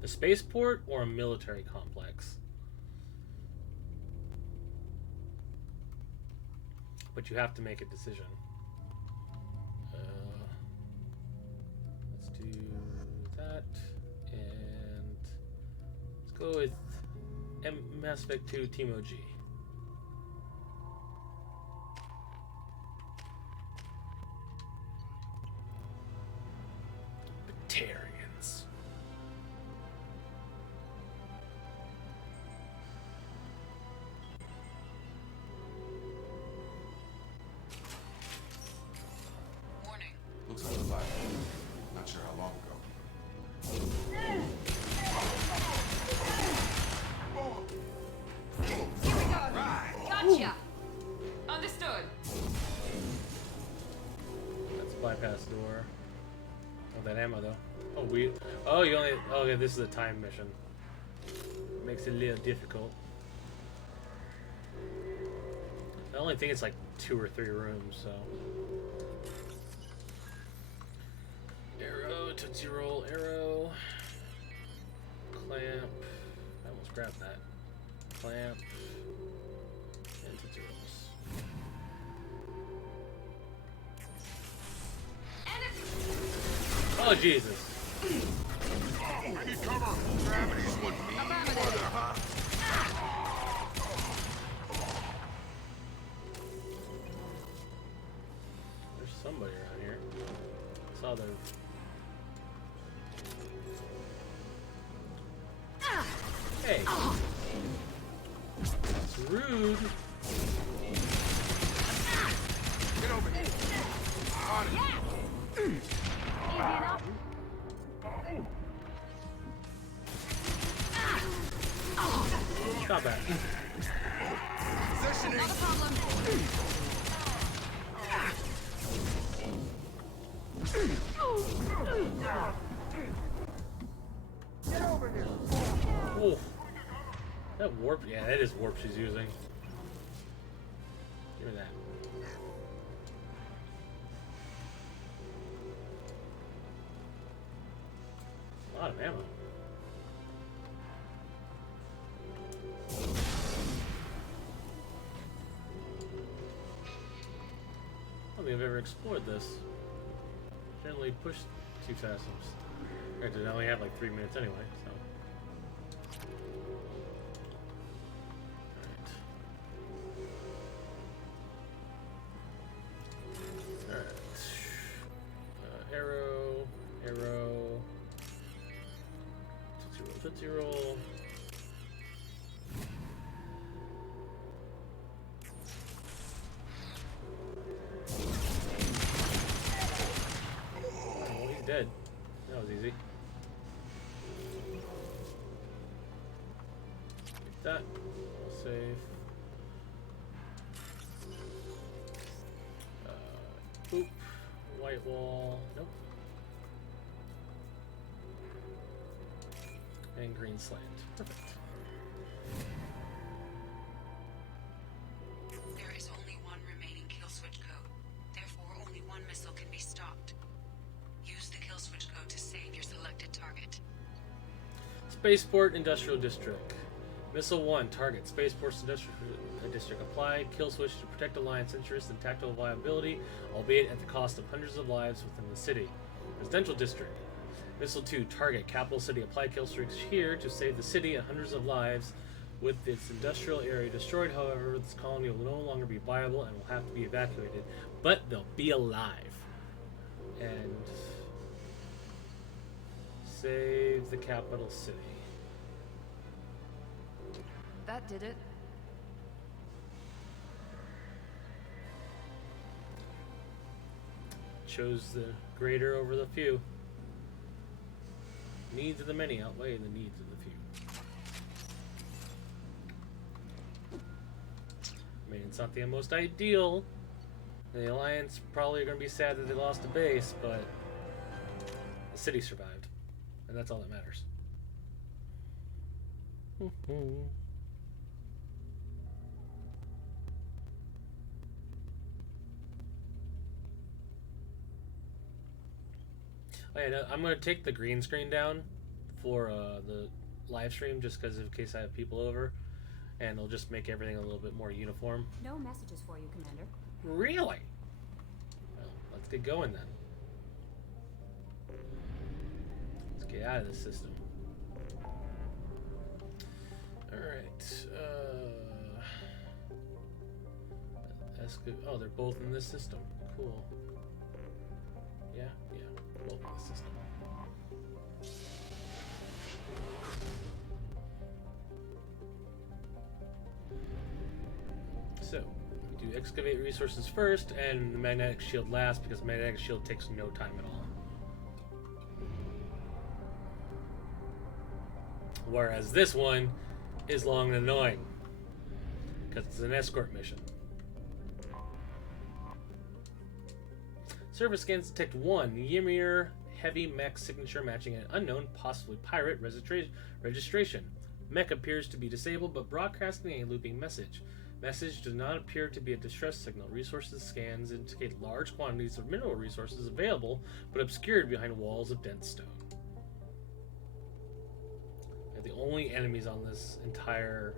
a spaceport or a military complex. But you have to make a decision. Let's do that, and let's go with Mass Effect 2 Team OG. Batarians. Warning. Looks like a fire. Not sure how long ago. Here we go. Gotcha. Understood. Let's bypass the door. Oh, that ammo though. Oh, we. Oh, you only. Oh, yeah. This is a time mission. Makes it a little difficult. I only think it's like 2 or 3 rooms, so. Arrow, Tootsie Roll, arrow. Clamp. I almost grabbed that. Clamp. And Tootsie Rolls. Oh, Jesus. I need cover! Gravity's what me mother, huh? There's somebody around here. Saw their. Hey. That's rude. Get over here. On it. Easy enough. Stop that. Positioning. Not a problem. Get over here. Oh. That warp. Yeah, that is warp she's using. Give me that. A lot of ammo. I don't think I've ever explored this. Generally pushed too fast. Granted, I only have like 3 minutes anyway, so. Alright. Arrow. Arrow. Tootsie Roll. Tootsie Roll. Oh, he's dead. That was easy. Take that. All safe. Oop. White wall. Nope. And green slant. Perfect. There is only one remaining kill switch code. Therefore, only one missile can be stopped. Use the kill switch code to save your selected target. Spaceport Industrial District. Missile 1. Target. Spaceport Industrial District. Apply. Kill switch to protect Alliance interests and tactical viability, albeit at the cost of hundreds of lives within the city. Residential District. Missile 2. Target. Capital City. Apply kill switch here to save the city and hundreds of lives. With its industrial area destroyed, however, this colony will no longer be viable and will have to be evacuated. But they'll be alive. And save the capital city. That did it. Chose the greater over the few. Needs of the many outweigh the needs of the few. I mean, it's not the most ideal. The Alliance probably are going to be sad that they lost a base, but the city survived. And that's all that matters. Oh, yeah, no, I'm going to take the green screen down for the live stream just because in case I have people over. And it'll just make everything a little bit more uniform. No messages for you, Commander. Really? Well, let's get going then. Let's get out of this system. Alright. Oh, they're both in this system. Cool. Yeah, both in this system. So, do excavate resources first, and the magnetic shield last, because the magnetic shield takes no time at all. Whereas this one is long and annoying, because it's an escort mission. Surface scans detect one Ymir heavy mech signature matching an unknown, possibly pirate registration. Mech appears to be disabled, but broadcasting a looping message. Message does not appear to be a distress signal. Resources scans indicate large quantities of mineral resources available, but obscured behind walls of dense stone. And the only enemies on this entire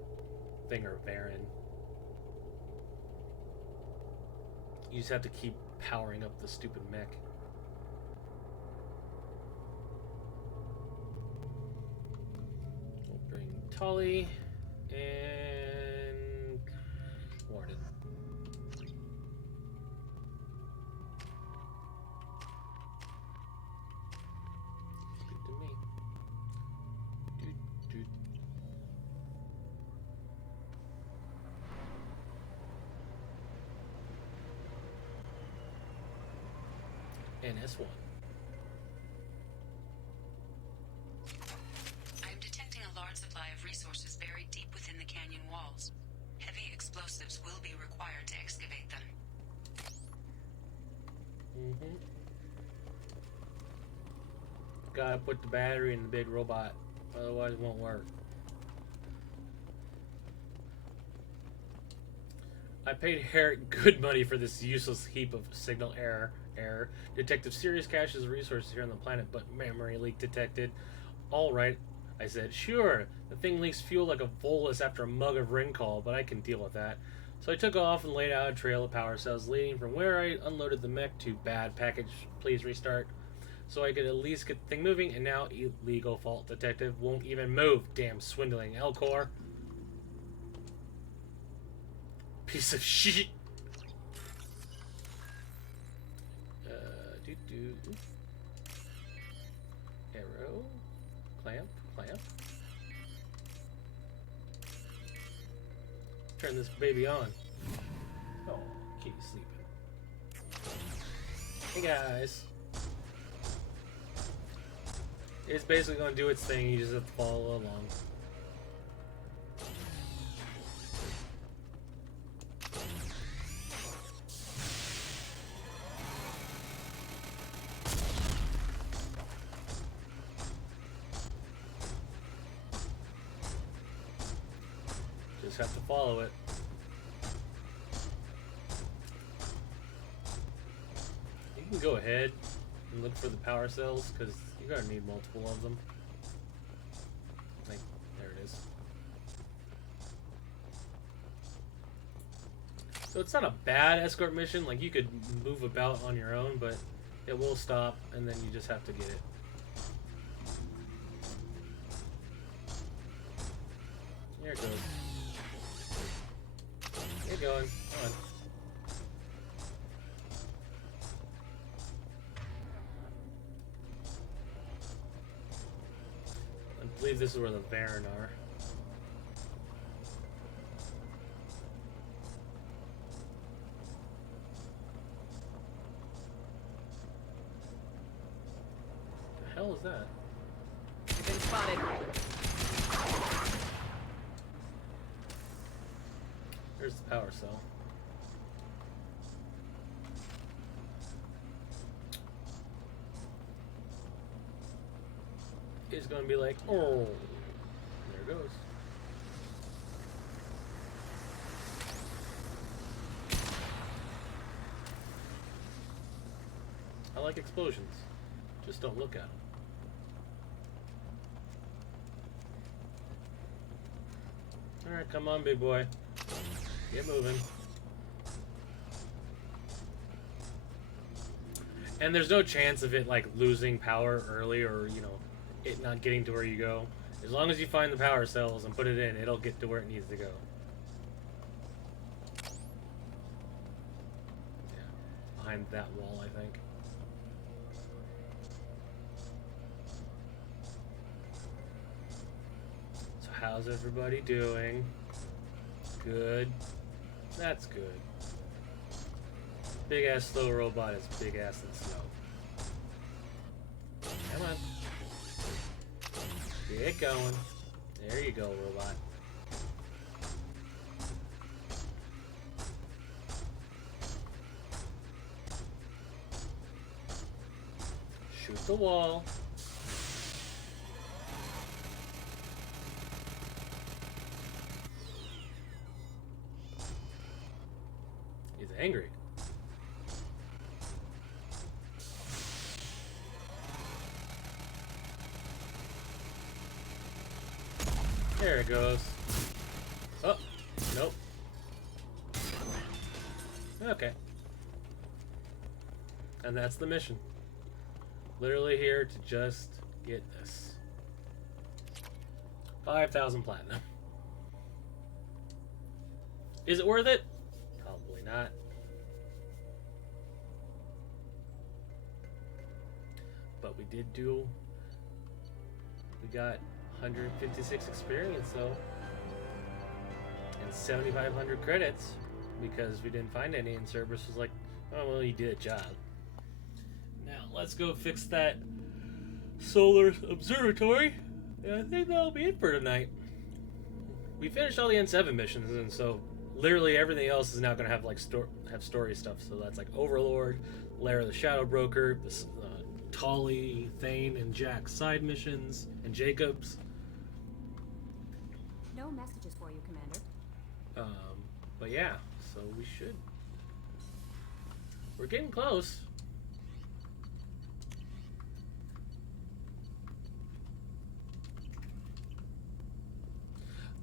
thing are Varen. You just have to keep powering up the stupid mech. We'll bring Tolly and Warden. Speak to me. Doot, doot. NS1. I am detecting a large supply of resources buried deep within the canyon walls. Heavy explosives will be required to excavate them. Gotta put the battery in the big robot, otherwise it won't work. I paid Herrick good money for this useless heap of signal error. Detective serious caches of resources here on the planet, but memory leak detected. Alright, I said. Sure, the thing leaks fuel like a Volus after a mug of Rincol, but I can deal with that. So I took off and laid out a trail of power cells leading from where I unloaded the mech to bad package, please restart. So I could at least get the thing moving, and now illegal fault detective won't even move. Damn swindling Elcor. Piece of shit. Arrow. Clamp. Turn this baby on. Oh, keep you sleeping. Hey guys. It's basically going to do its thing, you just have to follow along. Just have to follow it. You can go ahead and look for the power cells, because you're going to need multiple of them. Like, there it is. So it's not a bad escort mission, like you could move about on your own, but it will stop, and then you just have to get it. There it goes. Get going. Come on. I believe this is where the Varen are. The hell is that? You've been spotted. There's the power cell. It's gonna be like, oh, there it goes. I like explosions. Just don't look at them. Alright, come on, big boy. Get moving. And there's no chance of it, like, losing power early or, you know, it not getting to where you go. As long as you find the power cells and put it in, it'll get to where it needs to go. behind that wall, I think. So how's everybody doing? Good. That's good. Big ass slow robot is big ass and slow. Come on. Get going. There you go, robot. Shoot the wall. He's angry. There it goes. Oh, nope. Okay. And that's the mission. Literally here to just get this. 5,000 platinum. Is it worth it? Probably not. But we did do... We got 156 experience though, and 7,500 credits because we didn't find any, and Cerberus was like, oh well, you did a job. Now let's go fix that solar observatory, and I think that'll be it for tonight. We finished all the N7 missions, and so literally everything else is now going to have like story stuff. So that's like Overlord, Lair of the Shadow Broker, this Tolly, Thane, and Jack's side missions, and Jacob's. No messages for you, Commander. But yeah, so we should. We're getting close.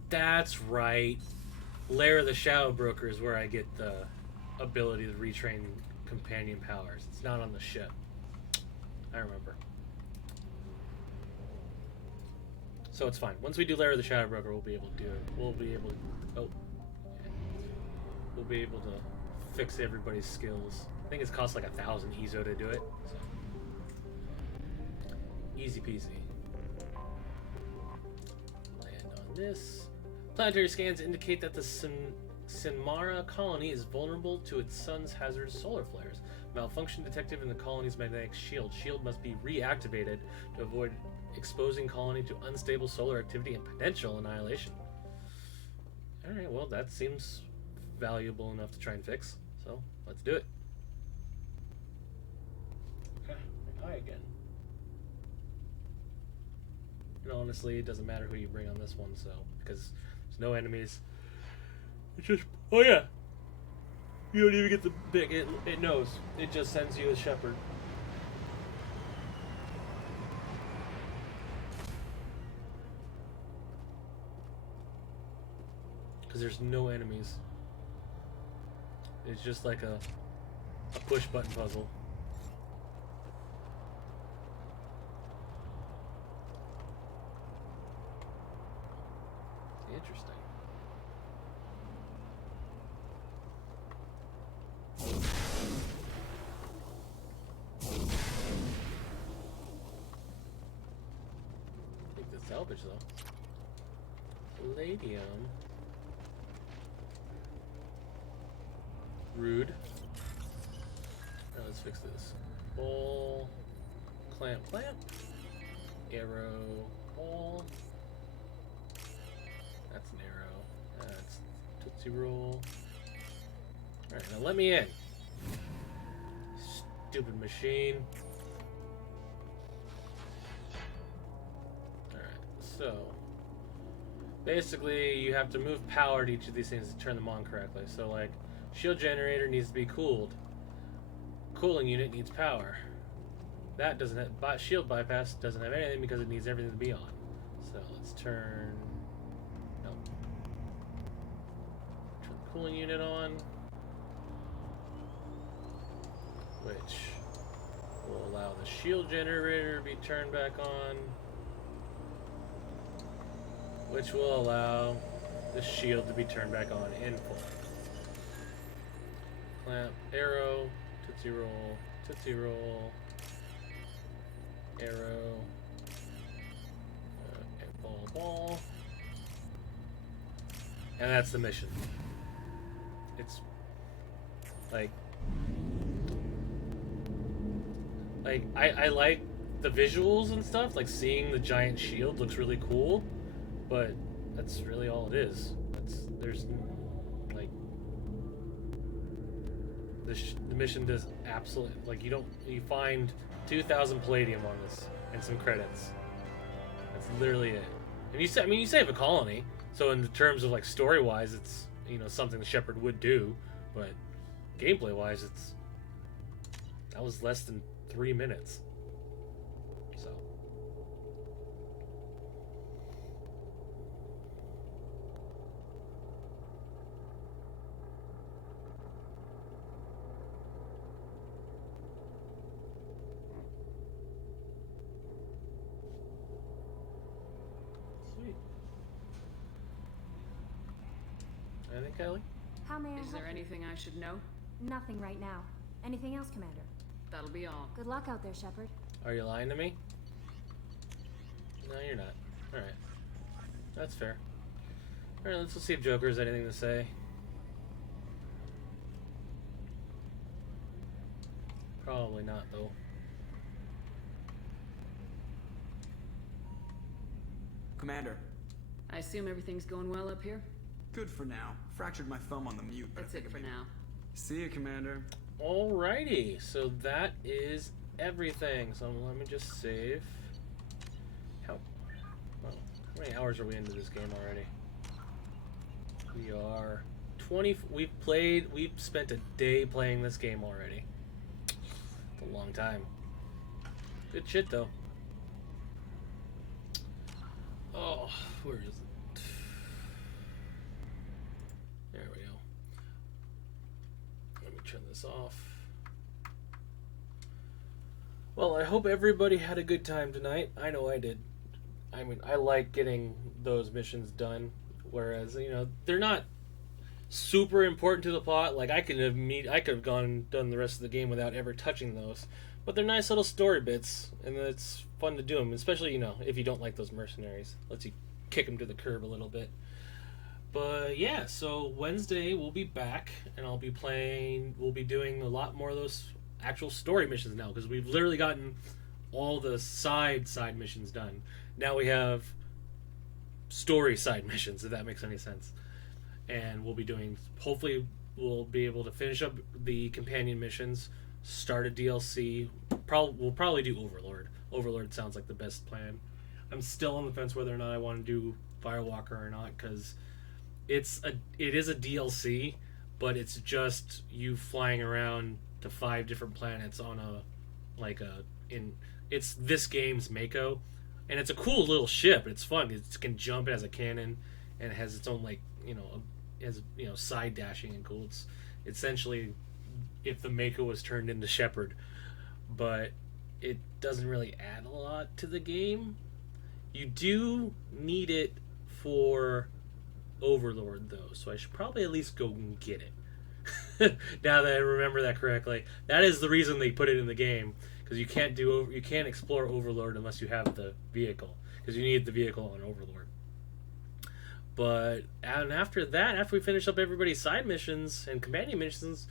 That's right. Lair of the Shadow Broker is where I get the ability to retrain companion powers. It's not on the ship. I remember. So it's fine. Once we do Lair of the Shadow Broker, we'll be able to do it. We'll be able to... Oh. We'll be able to fix everybody's skills. I think it's cost like 1,000 EZO to do it. So. Easy peasy. Land on this. Planetary scans indicate that the Sinmara colony is vulnerable to its sun's hazardous solar flares. Malfunction detected in the colony's magnetic shield. Shield must be reactivated to avoid exposing colony to unstable solar activity and potential annihilation. Alright, well that seems valuable enough to try and fix. So, let's do it. Okay, hi again. And honestly, it doesn't matter who you bring on this one, so, because there's no enemies. It's just, oh yeah! You don't even get the big, it knows. It just sends you a shepherd. Because there's no enemies. It's just like a push button puzzle. Interesting. Take the salvage though. Palladium. Rude. Now let's fix this. Ball. Clamp. Arrow. Ball. That's an arrow. That's Tootsie Roll. Alright, now let me in. Stupid machine. Alright, so basically you have to move power to each of these things to turn them on correctly. So like shield generator needs to be cooled. Cooling unit needs power. That doesn't have, shield bypass doesn't have anything because it needs everything to be on. So let's turn the cooling unit on, which will allow the shield generator to be turned back on, which will allow the shield to be turned back on in full. Clamp, arrow, Tootsie Roll, Tootsie Roll, Arrow, and Ball. And that's the mission. It's like I like the visuals and stuff, like seeing the giant shield looks really cool, but that's really all it is. There's like the mission does absolutely, like, you find 2,000 palladium on this and some credits. That's literally it. And you save a colony, so in the terms of like story wise, it's, you know, something the Shepherd would do, but gameplay wise, that was less than 3 minutes. So sweet. Anything, Kelly? How may I Is help there you? anything I should know? Nothing right now. Anything else, Commander? That'll be all. Good luck out there, Shepard. Are you lying to me? No, you're not. Alright. That's fair. Alright, let's see if Joker has anything to say. Probably not, though. Commander. I assume everything's going well up here? Good for now. Fractured my thumb on the mute. That's it for now. See you, Commander. Alrighty, so that is everything. So let me just save. How many hours are we into this game already? We are 20. We've spent a day playing this game already. It's a long time. Good shit, though. Oh, where is it? There we go. Let me turn this off. Well, I hope everybody had a good time tonight. I know I did. I mean, I like getting those missions done, whereas, you know, they're not super important to the plot. Like, I could have done the rest of the game without ever touching those, but they're nice little story bits, and it's fun to do them, especially, you know, if you don't like those mercenaries. Lets you kick them to the curb a little bit. But yeah, so Wednesday we'll be back, and we'll be doing a lot more of those actual story missions now, because we've literally gotten all the side missions done. Now we have story side missions, if that makes any sense. And hopefully we'll be able to finish up the companion missions, start a DLC. We'll probably do Overlord. Overlord sounds like the best plan. I'm still on the fence whether or not I want to do Firewalker or not, because it is a DLC, but it's just you flying around to 5 different planets on it's this game's Mako, and it's a cool little ship. It's fun. It can jump, it has a cannon, and it has its own, like, side dashing and cool. It's essentially if the Mako was turned into Shepard, but it doesn't really add a lot to the game. You do need it for Overlord, though, so I should probably at least go and get it. Now that I remember that correctly, that is the reason they put it in the game, because you can't explore Overlord unless you have the vehicle, because you need the vehicle on Overlord. And after that, after we finish up everybody's side missions and companion missions,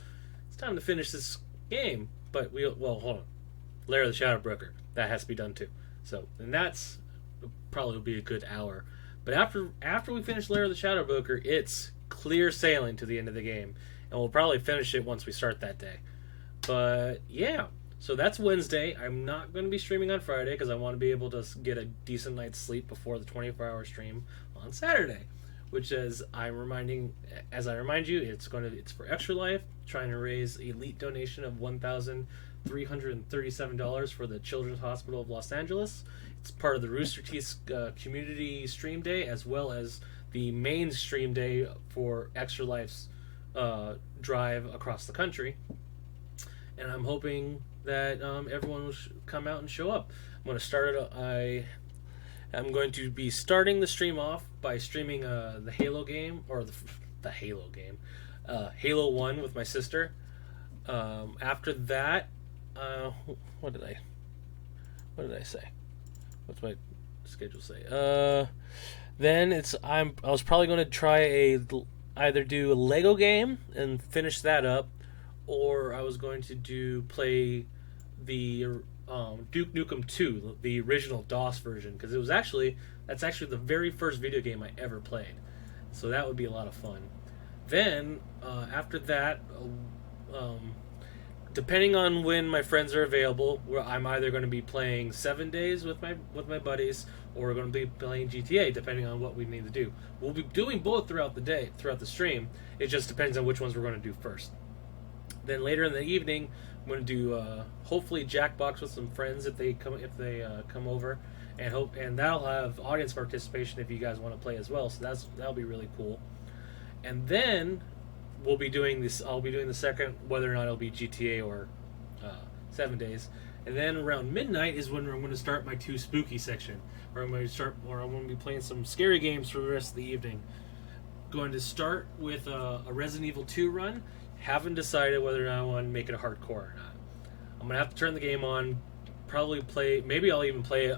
it's time to finish this game. But hold on, Lair of the Shadow Broker, that has to be done too. So, and that's probably will be a good hour. But after we finish Lair of the Shadow Broker, it's clear sailing to the end of the game, and we'll probably finish it once we start that day. But yeah, so that's Wednesday. I'm not going to be streaming on Friday because I want to be able to get a decent night's sleep before the 24-hour stream on Saturday, which, as I remind you, it's for Extra Life, trying to raise elite donation of $1,337 for the Children's Hospital of Los Angeles. It's part of the Rooster Teeth community stream day, as well as the main stream day for Extra Life's drive across the country. And I'm hoping that everyone will come out and show up. I'm going to be starting the stream off by streaming the Halo game, or the Halo game, Halo 1 with my sister. After that, what did I say? What's my schedule say? Then I was probably going to try either do a Lego game and finish that up, or I was going to play the Duke Nukem 2, the original DOS version, because that's actually the very first video game I ever played. So that would be a lot of fun. Then after that, depending on when my friends are available, I'm either going to be playing 7 days with my buddies, or we're going to be playing GTA, depending on what we need to do. We'll be doing both throughout the stream. It just depends on which ones we're going to do first. Then later in the evening, I'm going to do hopefully Jackbox with some friends if they come over, and that'll have audience participation if you guys want to play as well. So that'll be really cool. And then we'll be doing this. I'll be doing the second, whether or not it'll be GTA or 7 days. And then around midnight is when I'm going to start my 2 spooky section, where I'm going to be playing some scary games for the rest of the evening. Going to start with a Resident Evil 2 run. Haven't decided whether or not I want to make it a hardcore or not. I'm going to have to turn the game on, probably play. Maybe I'll even play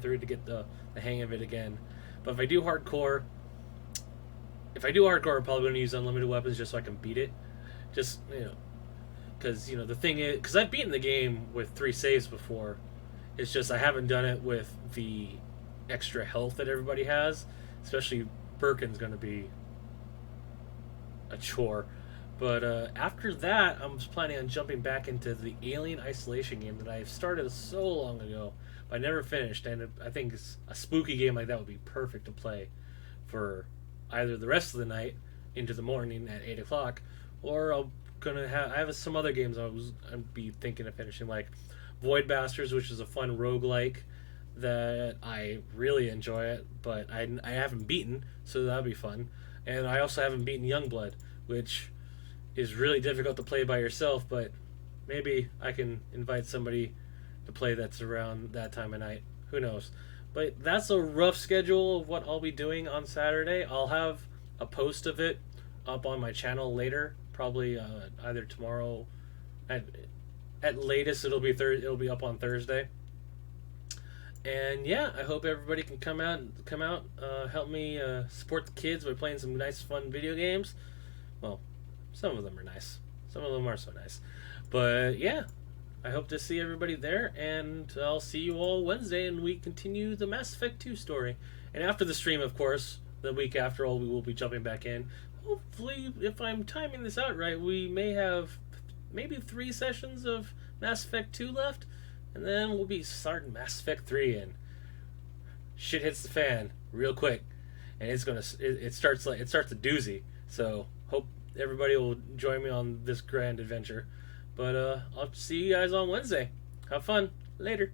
through to get the hang of it again. But if I do hardcore, I'm probably going to use unlimited weapons just so I can beat it. Just, because, the thing is, because I've beaten the game with 3 saves before. It's just I haven't done it with the extra health that everybody has. Especially Birkin's going to be a chore. But after that, I'm planning on jumping back into the Alien Isolation game that I started so long ago, but I never finished. And I think a spooky game like that would be perfect to play for either the rest of the night into the morning at 8 o'clock, or I have some other games I'd be thinking of finishing, like Void Bastards, which is a fun roguelike that I really enjoy it, but I haven't beaten, so that'll be fun. And I also haven't beaten Youngblood, which is really difficult to play by yourself, but maybe I can invite somebody to play that's around that time of night. Who knows? But that's a rough schedule of what I'll be doing on Saturday. I'll have a post of it up on my channel later, probably either tomorrow. At latest, it'll be up on Thursday. And yeah, I hope everybody can come out, help me support the kids by playing some nice, fun video games. Well, some of them are nice. Some of them are so nice. But yeah, I hope to see everybody there, and I'll see you all Wednesday, and we continue the Mass Effect 2 story. And after the stream, of course, the week after all, we will be jumping back in. Hopefully, if I'm timing this out right, we may have maybe 3 sessions of Mass Effect 2 left, and then we'll be starting Mass Effect 3, and shit hits the fan real quick, and it starts a doozy. So hope everybody will join me on this grand adventure. But I'll see you guys on Wednesday. Have fun. Later.